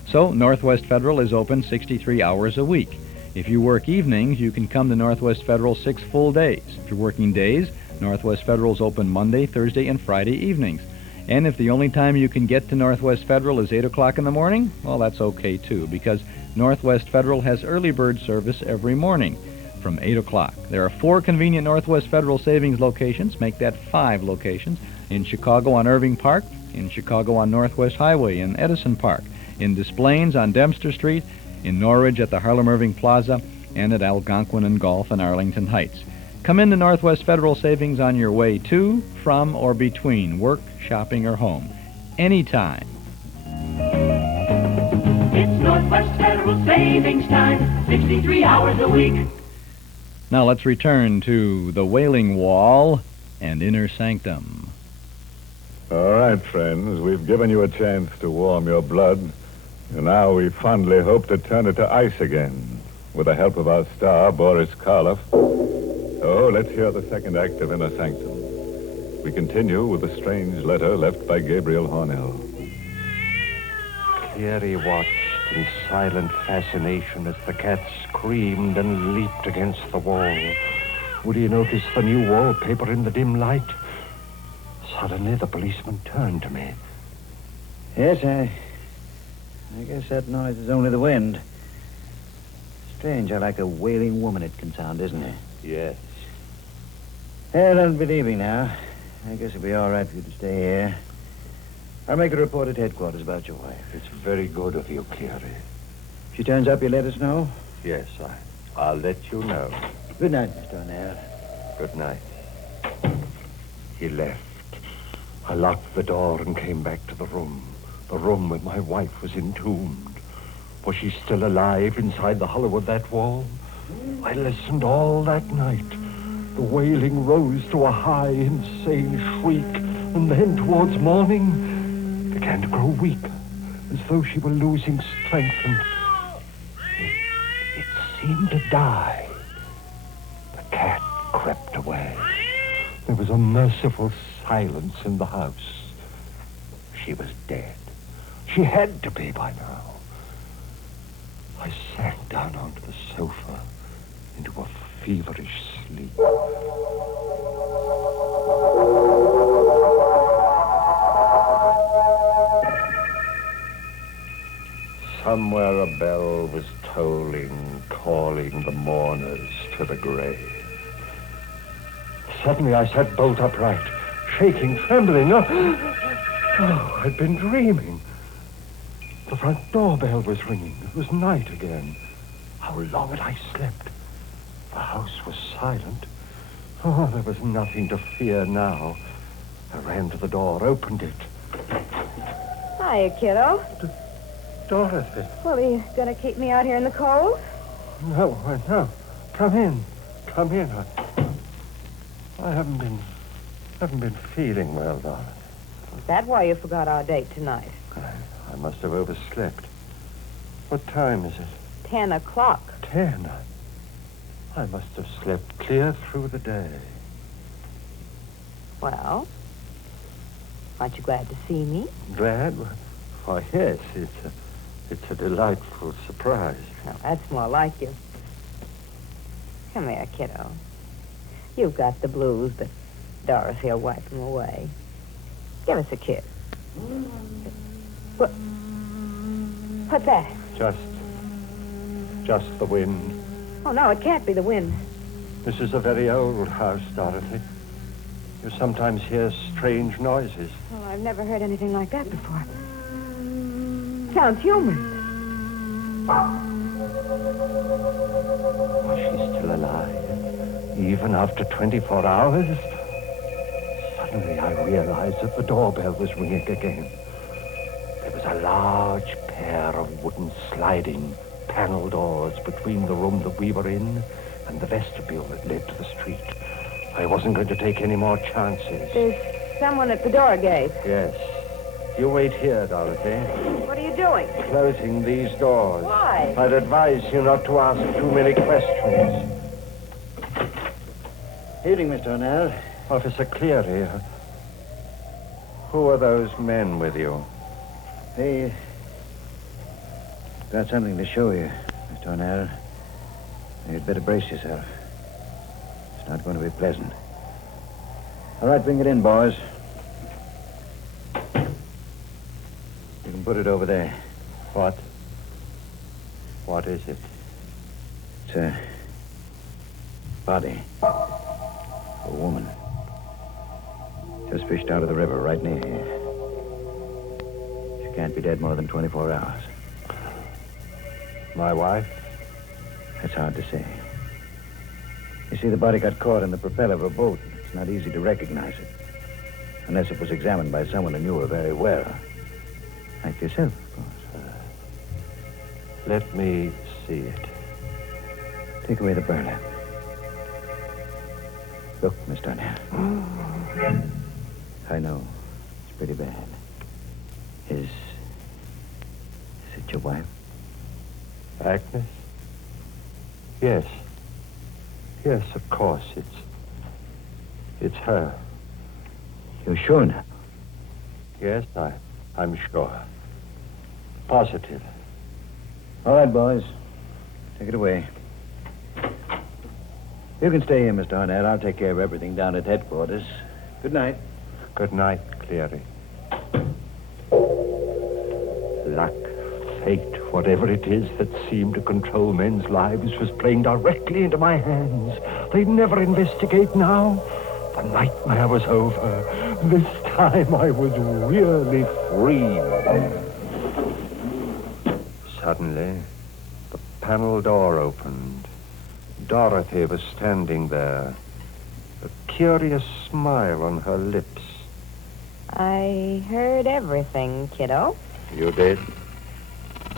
So Northwest Federal is open 63 hours a week. If you work evenings, you can come to Northwest Federal 6 full days. If you're working days, Northwest Federal is open Monday, Thursday, and Friday evenings. And if the only time you can get to Northwest Federal is 8 o'clock in the morning, well, that's okay, too, because Northwest Federal has early bird service every morning from 8 o'clock. There are 4 convenient Northwest Federal Savings locations, make that 5 locations, in Chicago on Irving Park, in Chicago on Northwest Highway in Edison Park, in Des Plaines on Dempster Street, in Norridge at the Harlem Irving Plaza, and at Algonquin and Golf in Arlington Heights. Come into Northwest Federal Savings on your way to, from, or between work, shopping, or home. Anytime. It's Northwest Federal Savings Time, 63 hours a week. Now let's return to the Wailing Wall and Inner Sanctum. All right, friends, we've given you a chance to warm your blood, and now we fondly hope to turn it to ice again, with the help of our star, Boris Karloff. So let's hear the second act of Inner Sanctum. We continue with the strange letter left by Gabriel Hornell. Cleary watched in silent fascination as the cat screamed and leaped against the wall. Would he notice the new wallpaper in the dim light? Suddenly, the policeman turned to me. Yes, I guess that noise is only the wind. Strange how like a wailing woman it can sound, isn't it? Yes. Well, don't be leaving now. I guess it'll be all right for you to stay here. I'll make a report at headquarters about your wife. It's very good of you, Cleary. If she turns up, you'll let us know? Yes, I'll let you know. Good night, Mr. O'Neill. Good night. He left. I locked the door and came back to the room where my wife was entombed. Was she still alive inside the hollow of that wall? I listened all that night. The wailing rose to a high, insane shriek, and then towards morning began to grow weaker, as though she were losing strength, and it seemed to die. The cat crept away. There was a merciful silence in the house. She was dead. She had to be by now. I sank down onto the sofa into a feverish sleep. Somewhere a bell was tolling, calling the mourners to the grave. Suddenly I sat bolt upright, shaking, trembling. Oh, I'd been dreaming. The front doorbell was ringing. It was night again. How long had I slept? The house was silent. Oh, there was nothing to fear now. I ran to the door, opened it. Hiya, kiddo. Dorothy. Well, are you going to keep me out here in the cold? No. Come in. I haven't been feeling well, Dorothy. Is that why you forgot our date tonight? I must have overslept. What time is it? 10 o'clock. 10? I must have slept clear through the day. Well, aren't you glad to see me? Glad? Why, yes. It's a delightful surprise. Well, that's more like you. Come here, kiddo. You've got the blues, but Dorothy will wipe them away. Give us a kiss. What's that? Just the wind. Oh, no, it can't be the wind. This is a very old house, Dorothy. You sometimes hear strange noises. Well, I've never heard anything like that before. Sounds human. Was she still alive, even after 24 hours? Suddenly I realized that the doorbell was ringing again. There was a large pair of wooden sliding panel doors between the room that we were in and the vestibule that led to the street. I wasn't going to take any more chances. There's someone at the door gate. Yes. You wait here, Dorothy. What are you doing? Closing these doors. Why? I'd advise you not to ask too many questions. Evening, Mr. O'Neill. Officer Cleary, who are those men with you? They got something to show you, Mr. O'Neill. You'd better brace yourself. It's not going to be pleasant. All right, bring it in, boys. You can put it over there. What? What is it? It's a body. A woman. Just fished out of the river right near here. She can't be dead more than 24 hours. My wife? That's hard to say. You see, the body got caught in the propeller of a boat. It's not easy to recognize it. Unless it was examined by someone who knew her very well. Like yourself, of course. Let me see it. Take away the burner. Look, Miss Turner. I know. It's pretty bad. Is it your wife? Agnes? Yes. Yes, of course. It's her. You're sure now? Yes, I'm sure. Positive. All right, boys. Take it away. You can stay here, Mr. Arnett. I'll take care of everything down at headquarters. Good night. Good night, Cleary. Luck, fate, whatever it is that seemed to control men's lives was playing directly into my hands. They'd never investigate now. The nightmare was over. This time I was really free. Suddenly, the panel door opened. Dorothy was standing there, a curious smile on her lips. I heard everything, kiddo. You did?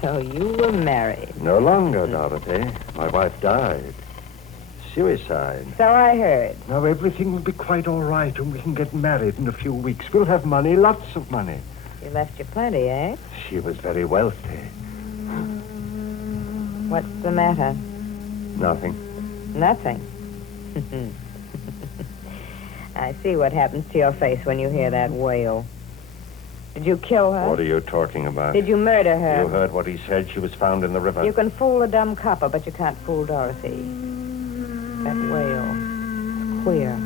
So you were married. No longer, Dorothy. My wife died. Suicide. So I heard. Now everything will be quite all right and we can get married in a few weeks. We'll have money, lots of money. She left you plenty, eh? She was very wealthy. What's the matter? Nothing. Nothing. I see what happens to your face when you hear that wail. Did you kill her? What are you talking about? Did you murder her? You heard what he said. She was found in the river. You can fool a dumb copper, but you can't fool Dorothy. That wail. It's queer.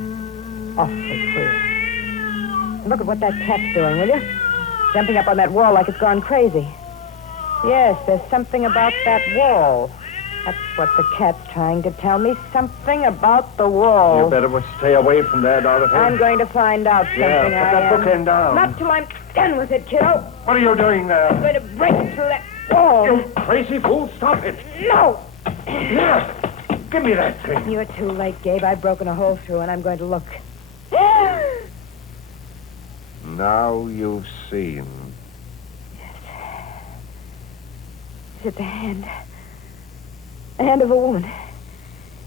Awfully queer. Look at what that cat's doing, will you? Jumping up on that wall like it's gone crazy. Yes, there's something about that wall. That's what the cat's trying to tell me. Something about the wall. You better stay away from there, Dorothy. I'm going to find out something. Yeah, put that bookend down. Not till I'm done with it, kiddo. What are you doing there? I'm going to break through that wall. You crazy fool, stop it. No! Here, give me that thing. You're too late, Gabe. I've broken a hole through, and I'm going to look. Now you've seen. Is it the hand? The hand of a woman.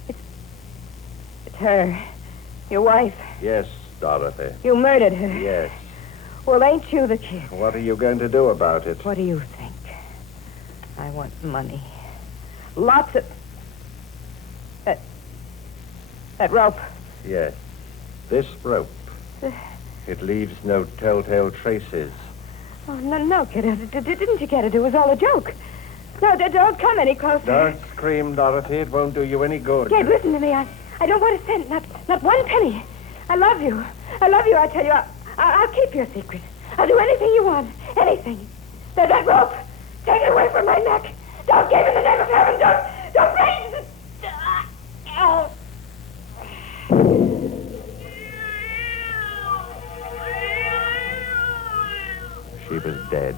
It's her. Your wife. Yes, Dorothy. You murdered her. Yes. Well, ain't you the kid? What are you going to do about it? What do you think? I want money. Lots of... That rope. Yes. This rope. It leaves no telltale traces. Oh, no, kid. Didn't you get it? It was all a joke. No, don't come any closer. Don't scream, Dorothy. It won't do you any good. Gabe, listen to me. I don't want a cent. Not one penny. I love you. I love you, I tell you. I'll keep your secret. I'll do anything you want. Anything. There's that rope. Take it away from my neck. Don't, Gabe, in the name of heaven. Don't break. Oh. She was dead.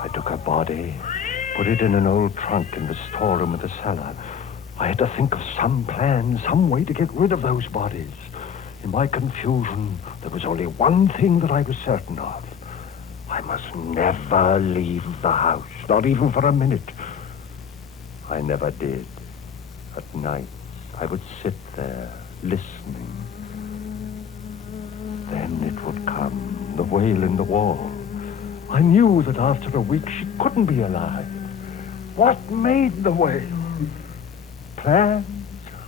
I took her body, put it in an old trunk in the storeroom of the cellar. I had to think of some plan, some way to get rid of those bodies. In my confusion, there was only one thing that I was certain of. I must never leave the house, not even for a minute. I never did. At night, I would sit there, listening. Then it would come, the wail in the wall. I knew that after a week she couldn't be alive. What made the wail? Plans?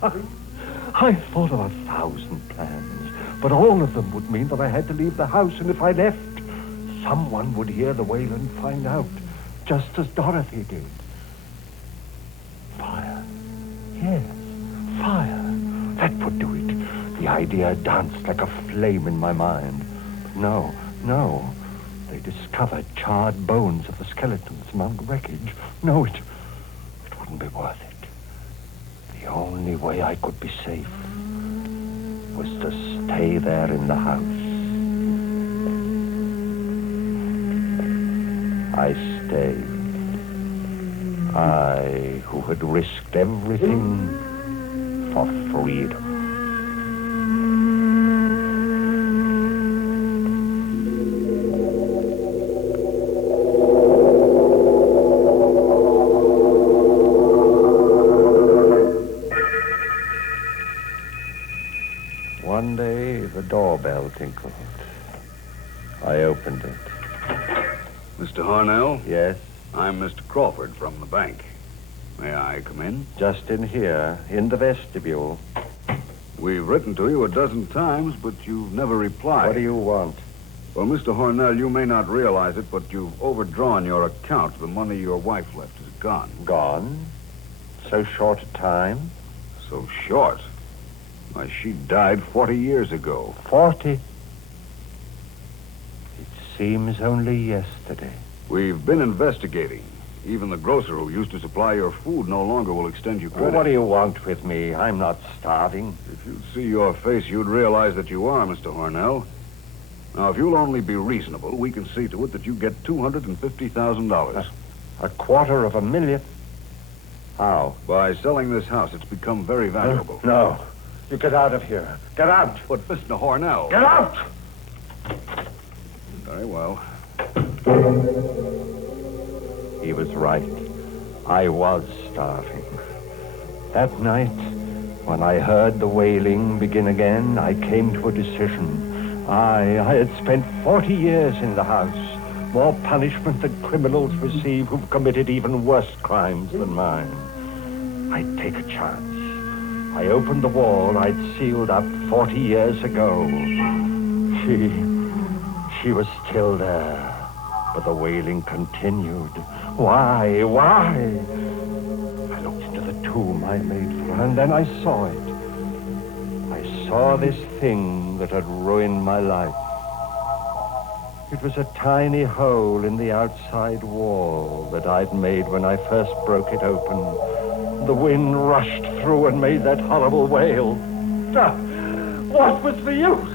I thought of 1,000 plans, but all of them would mean that I had to leave the house, and if I left, someone would hear the wail and find out, just as Dorothy did. Fire. Yes, fire. That would do it. The idea danced like a flame in my mind. But no. They discovered charred bones of the skeletons among the wreckage. No, it wouldn't be worth it. The only way I could be safe was to stay there in the house. I stayed. I, who had risked everything for freedom. bell tinkled. I opened it. Mr. Hornell? Yes? I'm Mr. Crawford from the bank. May I come in? Just in here, in the vestibule. We've written to you a dozen times, but you've never replied. What do you want? Well, Mr. Hornell, you may not realize it, but you've overdrawn your account. The money your wife left is gone. Gone? So short a time? So short? Why, she died 40 years ago. 40? It seems only yesterday. We've been investigating. Even the grocer who used to supply your food no longer will extend you credit. What do you want with me? I'm not starving. If you'd see your face, you'd realize that you are, Mr. Hornell. Now, if you'll only be reasonable, we can see to it that you get $250,000. $250,000? How? By selling this house. It's become very valuable. No. You get out of here. Get out. But, Mr. Hornell... Get out! Very well. He was right. I was starving. That night, when I heard the wailing begin again, I came to a decision. I had spent 40 years in the house. More punishment than criminals receive who've committed even worse crimes than mine. I'd take a chance. I opened the wall I'd sealed up 40 years ago. She was still there, but the wailing continued. Why? I looked into the tomb I made for her, and then I saw it. I saw this thing that had ruined my life. It was a tiny hole in the outside wall that I'd made when I first broke it open. The wind rushed through and made that horrible wail. What was the use?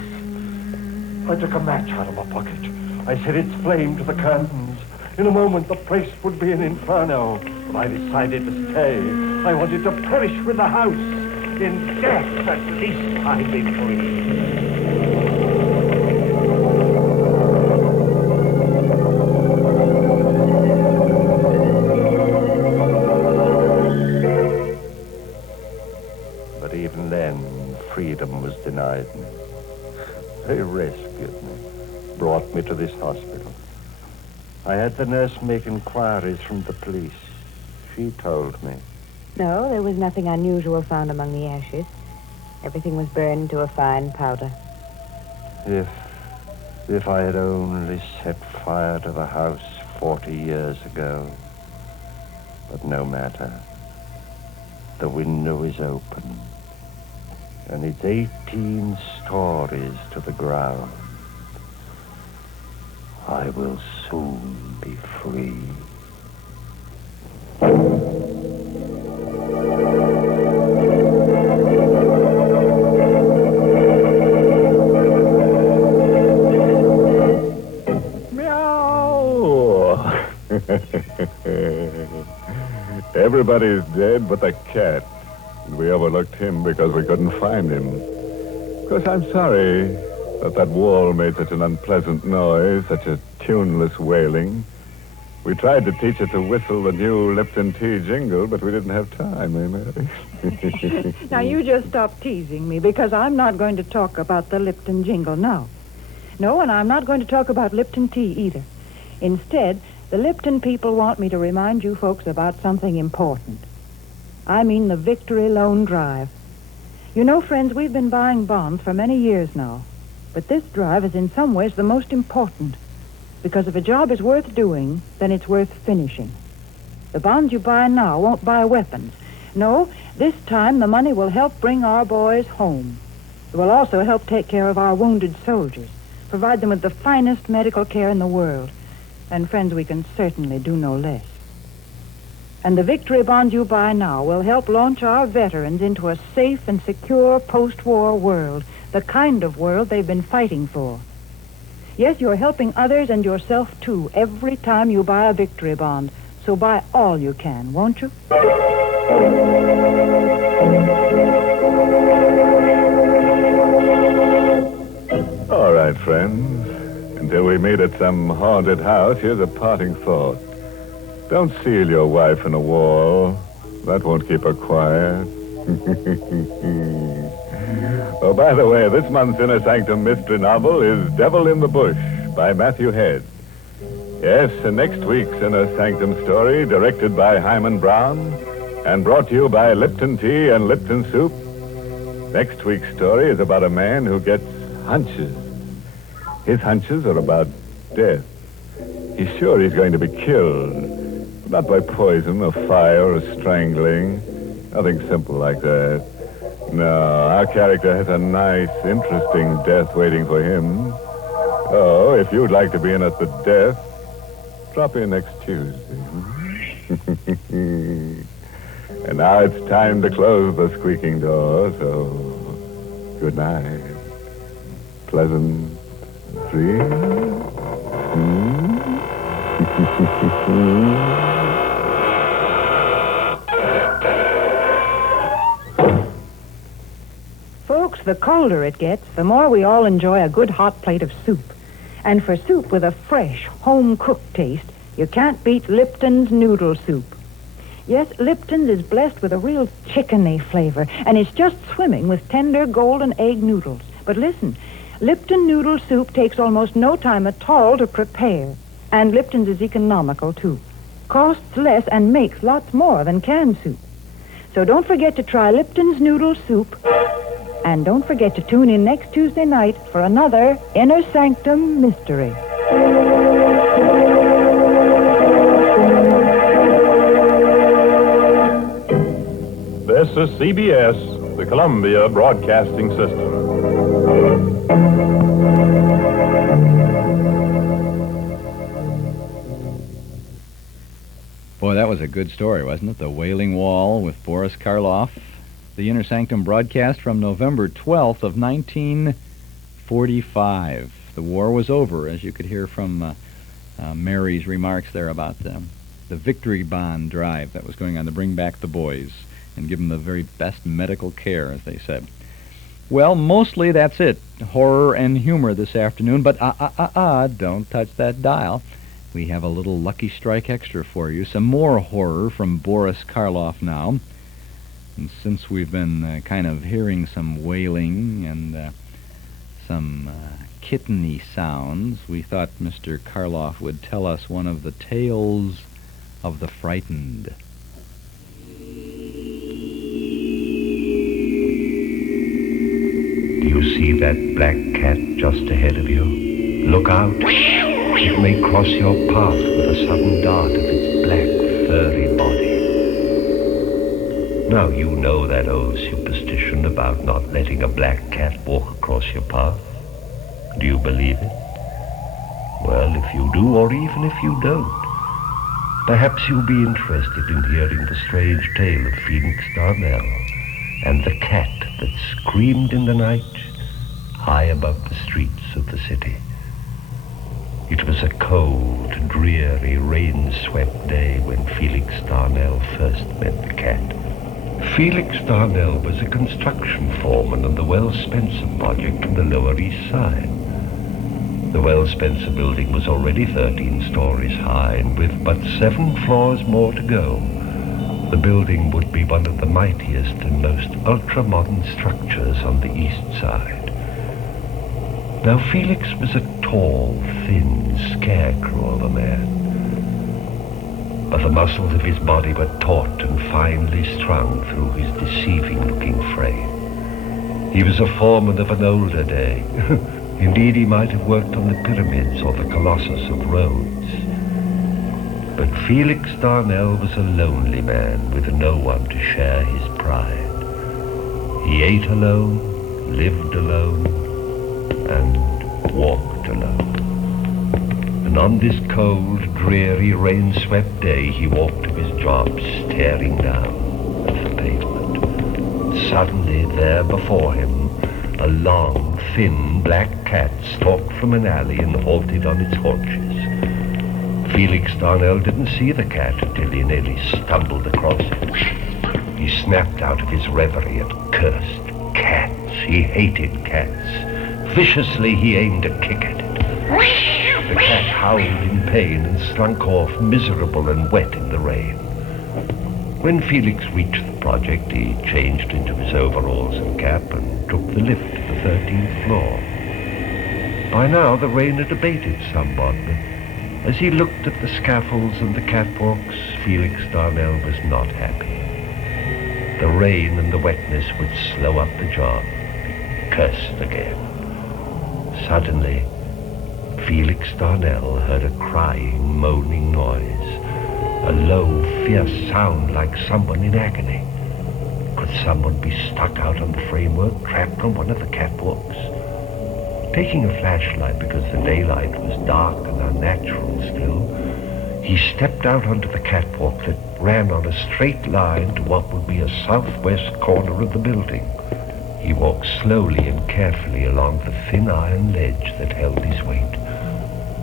I took a match out of my pocket. I set its flame to the curtains. In a moment, the place would be an inferno. But I decided to stay. I wanted to perish with the house. In death, at least I'd be free. But even then, freedom was denied me. They rescued me, brought me to this hospital. I had the nurse make inquiries from the police. She told me. No, there was nothing unusual found among the ashes. Everything was burned to a fine powder. If I had only set fire to the house 40 years ago. But no matter. The window is open. And it's 18 stories to the ground. I will soon be free. Meow! Everybody's dead but the cat. We overlooked him because we couldn't find him. Of course, I'm sorry that wall made such an unpleasant noise, such a tuneless wailing. We tried to teach it to whistle the new Lipton tea jingle, but we didn't have time, eh, Mary? Now, you just stop teasing me, because I'm not going to talk about the Lipton jingle now. No, and I'm not going to talk about Lipton tea either. Instead, the Lipton people want me to remind you folks about something important. I mean the Victory Loan Drive. You know, friends, we've been buying bonds for many years now. But this drive is in some ways the most important. Because if a job is worth doing, then it's worth finishing. The bonds you buy now won't buy weapons. No, this time the money will help bring our boys home. It will also help take care of our wounded soldiers, provide them with the finest medical care in the world. And, friends, we can certainly do no less. And the victory bonds you buy now will help launch our veterans into a safe and secure post-war world, the kind of world they've been fighting for. Yes, you're helping others and yourself, too, every time you buy a victory bond. So buy all you can, won't you? All right, friends. Until we meet at some haunted house, here's a parting thought. Don't seal your wife in a wall. That won't keep her quiet. Oh, by the way, this month's Inner Sanctum mystery novel is Devil in the Bush by Matthew Head. Yes, and next week's Inner Sanctum story, directed by Hyman Brown and brought to you by Lipton Tea and Lipton Soup. Next week's story is about a man who gets hunches. His hunches are about death. He's sure he's going to be killed. Not by poison or fire or strangling. Nothing simple like that. No, our character has a nice, interesting death waiting for him. Oh, if you'd like to be in at the death, drop in next Tuesday. And now it's time to close the squeaking door, so good night. Pleasant dreams. Folks, the colder it gets, the more we all enjoy a good hot plate of soup. And for soup with a fresh, home-cooked taste, you can't beat Lipton's noodle soup. Yes, Lipton's is blessed with a real chickeny flavor, and it's just swimming with tender golden egg noodles. But listen, Lipton noodle soup takes almost no time at all to prepare. And Lipton's is economical, too. Costs less and makes lots more than canned soup. So don't forget to try Lipton's noodle soup. And don't forget to tune in next Tuesday night for another Inner Sanctum mystery. This is CBS, the Columbia Broadcasting System. Boy, that was a good story, wasn't it? The Wailing Wall with Boris Karloff. The Inner Sanctum broadcast from November 12th of 1945. The war was over, as you could hear from Mary's remarks there about the Victory Bond drive that was going on to bring back the boys and give them the very best medical care, as they said. Well, mostly that's it. Horror and humor this afternoon, but don't touch that dial. We have a little Lucky Strike extra for you. Some more horror from Boris Karloff now. And since we've been kind of hearing some wailing and some kitteny sounds, we thought Mr. Karloff would tell us one of the tales of the frightened. Do you see that black cat just ahead of you? Look out. It may cross your path with a sudden dart of its black, furry body. Now, you know that old superstition about not letting a black cat walk across your path. Do you believe it? Well, if you do, or even if you don't, perhaps you'll be interested in hearing the strange tale of Felix Darnell and the cat that screamed in the night high above the streets of the city. It was a cold, dreary, rain-swept day when Felix Darnell first met the cat. Felix Darnell was a construction foreman on the Wells Spencer project in the Lower East Side. The Wells Spencer building was already 13 stories high, and with but 7 floors more to go, the building would be one of the mightiest and most ultra-modern structures on the East Side. Now, Felix was a tall, thin scarecrow of a man, but the muscles of his body were taut and finely strung through his deceiving-looking frame. He was a foreman of an older day. Indeed, he might have worked on the pyramids or the Colossus of Rhodes. But Felix Darnell was a lonely man with no one to share his pride. He ate alone, lived alone, and walked alone. And on this cold, dreary, rain-swept day, he walked to his job, staring down at the pavement. Suddenly, there before him, a long, thin, black cat stalked from an alley and halted on its haunches. Felix Darnell didn't see the cat until he nearly stumbled across it. He snapped out of his reverie and cursed. Cats. He hated cats. Viciously, he aimed a kick at it. The cat howled in pain and slunk off, miserable and wet in the rain. When Felix reached the project, he changed into his overalls and cap and took the lift to the 13th floor. By now, the rain had abated somewhat, but as he looked at the scaffolds and the catwalks, Felix Darnell was not happy. The rain and the wetness would slow up the job. He cursed again. Suddenly, Felix Darnell heard a crying, moaning noise, a low, fierce sound like someone in agony. Could someone be stuck out on the framework, trapped on one of the catwalks? Taking a flashlight because the daylight was dark and unnatural still, he stepped out onto the catwalk that ran on a straight line to what would be a southwest corner of the building. He walked slowly and carefully along the thin iron ledge that held his weight.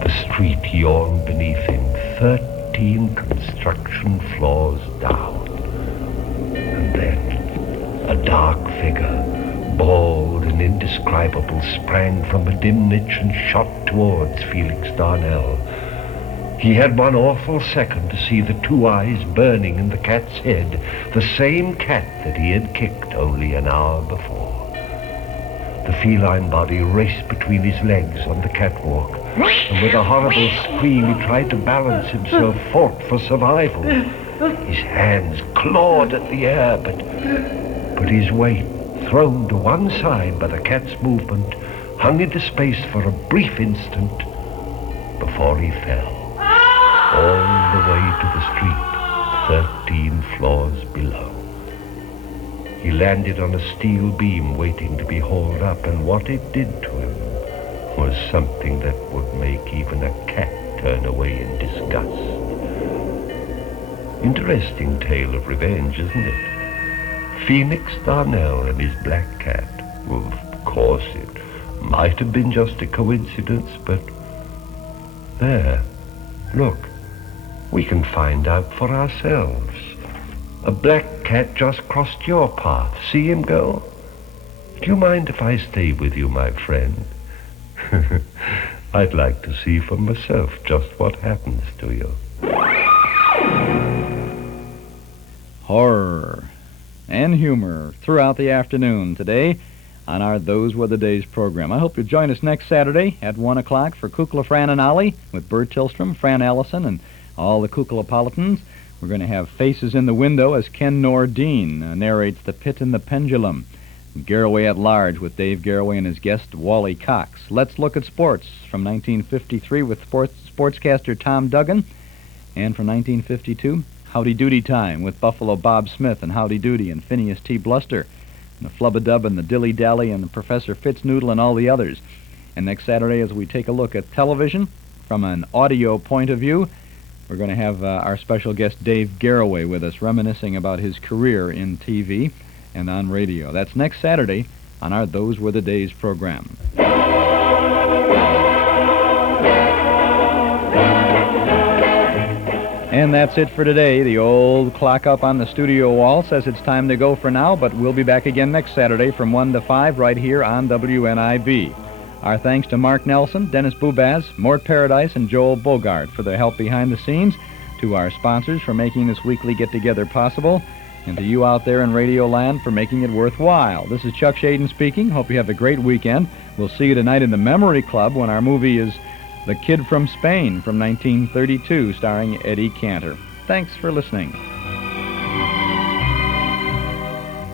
The street yawned beneath him, 13 construction floors down. And then a dark figure, bald and indescribable, sprang from a dim niche and shot towards Felix Darnell. He had one awful second to see the two eyes burning in the cat's head, the same cat that he had kicked only an hour before. The feline body raced between his legs on the catwalk, and with a horrible scream he tried to balance himself, fought for survival. His hands clawed at the air, but his weight, thrown to one side by the cat's movement, hung into space for a brief instant before he fell, all the way to the street, 13 floors below. He landed on a steel beam waiting to be hauled up, and what it did to him was something that would make even a cat turn away in disgust. Interesting tale of revenge, isn't it? Felix Darnell and his black cat. Well, of course, it might have been just a coincidence, but there, look, we can find out for ourselves. A black cat just crossed your path. See him go? Do you mind if I stay with you, my friend? I'd like to see for myself just what happens to you. Horror and humor throughout the afternoon today on our Those Were the Days program. I hope you'll join us next Saturday at 1 o'clock for Kukla, Fran, and Ollie with Bert Tillstrom, Fran Allison, and all the Kukulapolitans. We're going to have Faces in the Window as Ken Nordine narrates The Pit and the Pendulum. Garraway at Large with Dave Garraway and his guest Wally Cox. Let's Look at Sports from 1953 with sportscaster Tom Duggan. And from 1952, Howdy Doody Time with Buffalo Bob Smith and Howdy Doody and Phineas T. Bluster. And the Flubba-Dub and the Dilly Dally and the Professor Fitznoodle and all the others. And next Saturday, as we take a look at television from an audio point of view, we're going to have our special guest Dave Garraway with us, reminiscing about his career in TV and on radio. That's next Saturday on our Those Were the Days program. And that's it for today. The old clock up on the studio wall says it's time to go for now, but we'll be back again next Saturday from 1 to 5 right here on WNIB. Our thanks to Mark Nelson, Dennis Bubaz, Mort Paradise, and Joel Bogart for their help behind the scenes, to our sponsors for making this weekly get-together possible, and to you out there in Radio Land for making it worthwhile. This is Chuck Shaden speaking. Hope you have a great weekend. We'll see you tonight in the Memory Club when our movie is The Kid from Spain from 1932, starring Eddie Cantor. Thanks for listening.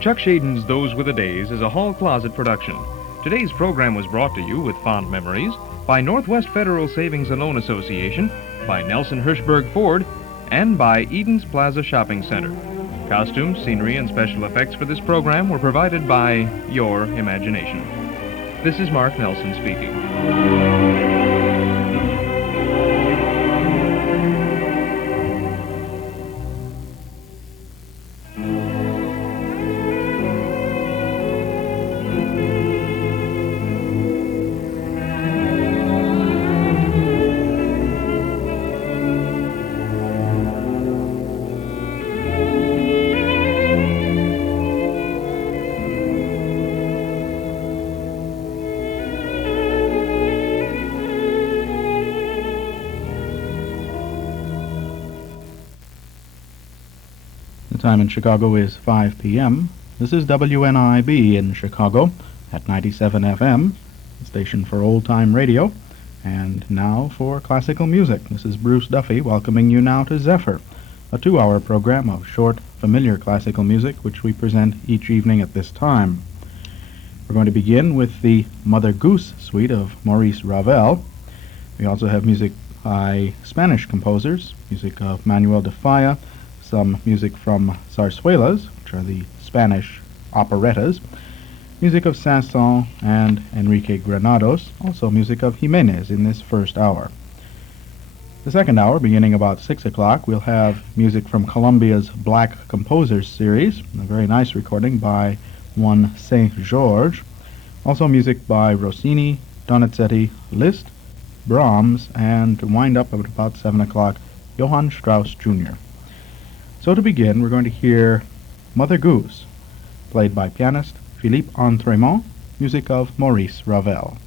Chuck Shaden's Those Were the Days is a Hall Closet production. Today's program was brought to you with fond memories by Northwest Federal Savings and Loan Association, by Nelson Hirschberg Ford, and by Eden's Plaza Shopping Center. Costumes, scenery, and special effects for this program were provided by your imagination. This is Mark Nelson speaking. time in Chicago is 5 p.m. This is WNIB in Chicago at 97 FM, the station for old-time radio. And now for classical music. This is Bruce Duffy welcoming you now to Zephyr, a 2-hour program of short, familiar classical music which we present each evening at this time. We're going to begin with the Mother Goose suite of Maurice Ravel. We also have music by Spanish composers, music of Manuel de Falla, some music from zarzuelas, which are the Spanish operettas, music of Saint-Saëns and Enrique Granados, also music of Jimenez in this first hour. The second hour, beginning about 6 o'clock, we'll have music from Columbia's Black Composers series, a very nice recording by one Saint George, also music by Rossini, Donizetti, Liszt, Brahms, and to wind up at about 7 o'clock, Johann Strauss Jr. So to begin, we're going to hear Mother Goose, played by pianist Philippe Entremont, music of Maurice Ravel.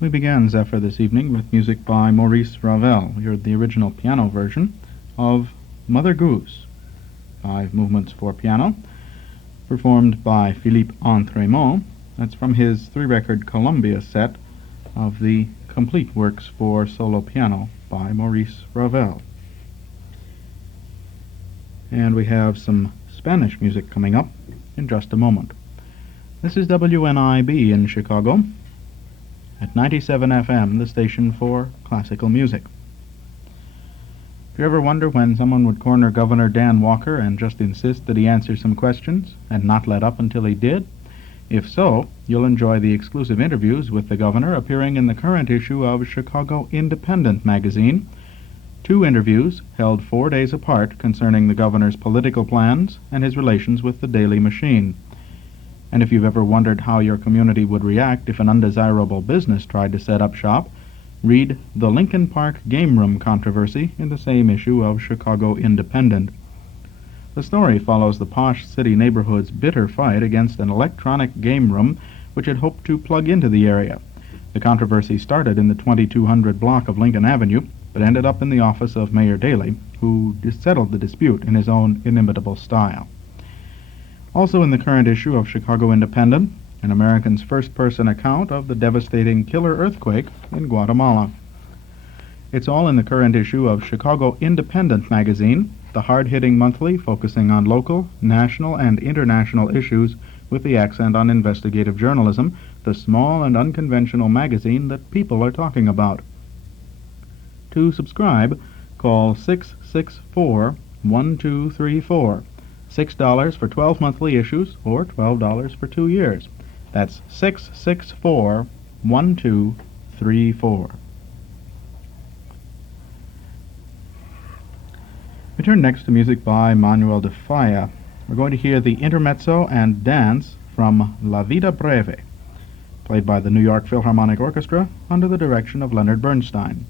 We began Zephyr this evening with music by Maurice Ravel. We heard the original piano version of Mother Goose, 5 movements for piano, performed by Philippe Entremont. That's from his 3-record Columbia set of the complete works for solo piano by Maurice Ravel. And we have some Spanish music coming up in just a moment. This is WNIB in Chicago at 97 FM, the station for classical music. If you ever wonder when someone would corner Governor Dan Walker and just insist that he answer some questions and not let up until he did? If so, you'll enjoy the exclusive interviews with the governor appearing in the current issue of Chicago Independent magazine. 2 interviews held 4 days apart concerning the governor's political plans and his relations with the Daily Machine. And if you've ever wondered how your community would react if an undesirable business tried to set up shop, read The Lincoln Park Game Room Controversy in the same issue of Chicago Independent. The story follows the posh city neighborhood's bitter fight against an electronic game room which had hoped to plug into the area. The controversy started in the 2200 block of Lincoln Avenue, but ended up in the office of Mayor Daley, who settled the dispute in his own inimitable style. Also in the current issue of Chicago Independent, an American's first-person account of the devastating killer earthquake in Guatemala. It's all in the current issue of Chicago Independent magazine, the hard-hitting monthly focusing on local, national, and international issues with the accent on investigative journalism, the small and unconventional magazine that people are talking about. To subscribe, call 664-1234. $6 for 12 monthly issues, or $12 for 2 years. That's 664-1234. We turn next to music by Manuel de Falla. We're going to hear the intermezzo and dance from La Vida Breve, played by the New York Philharmonic Orchestra under the direction of Leonard Bernstein.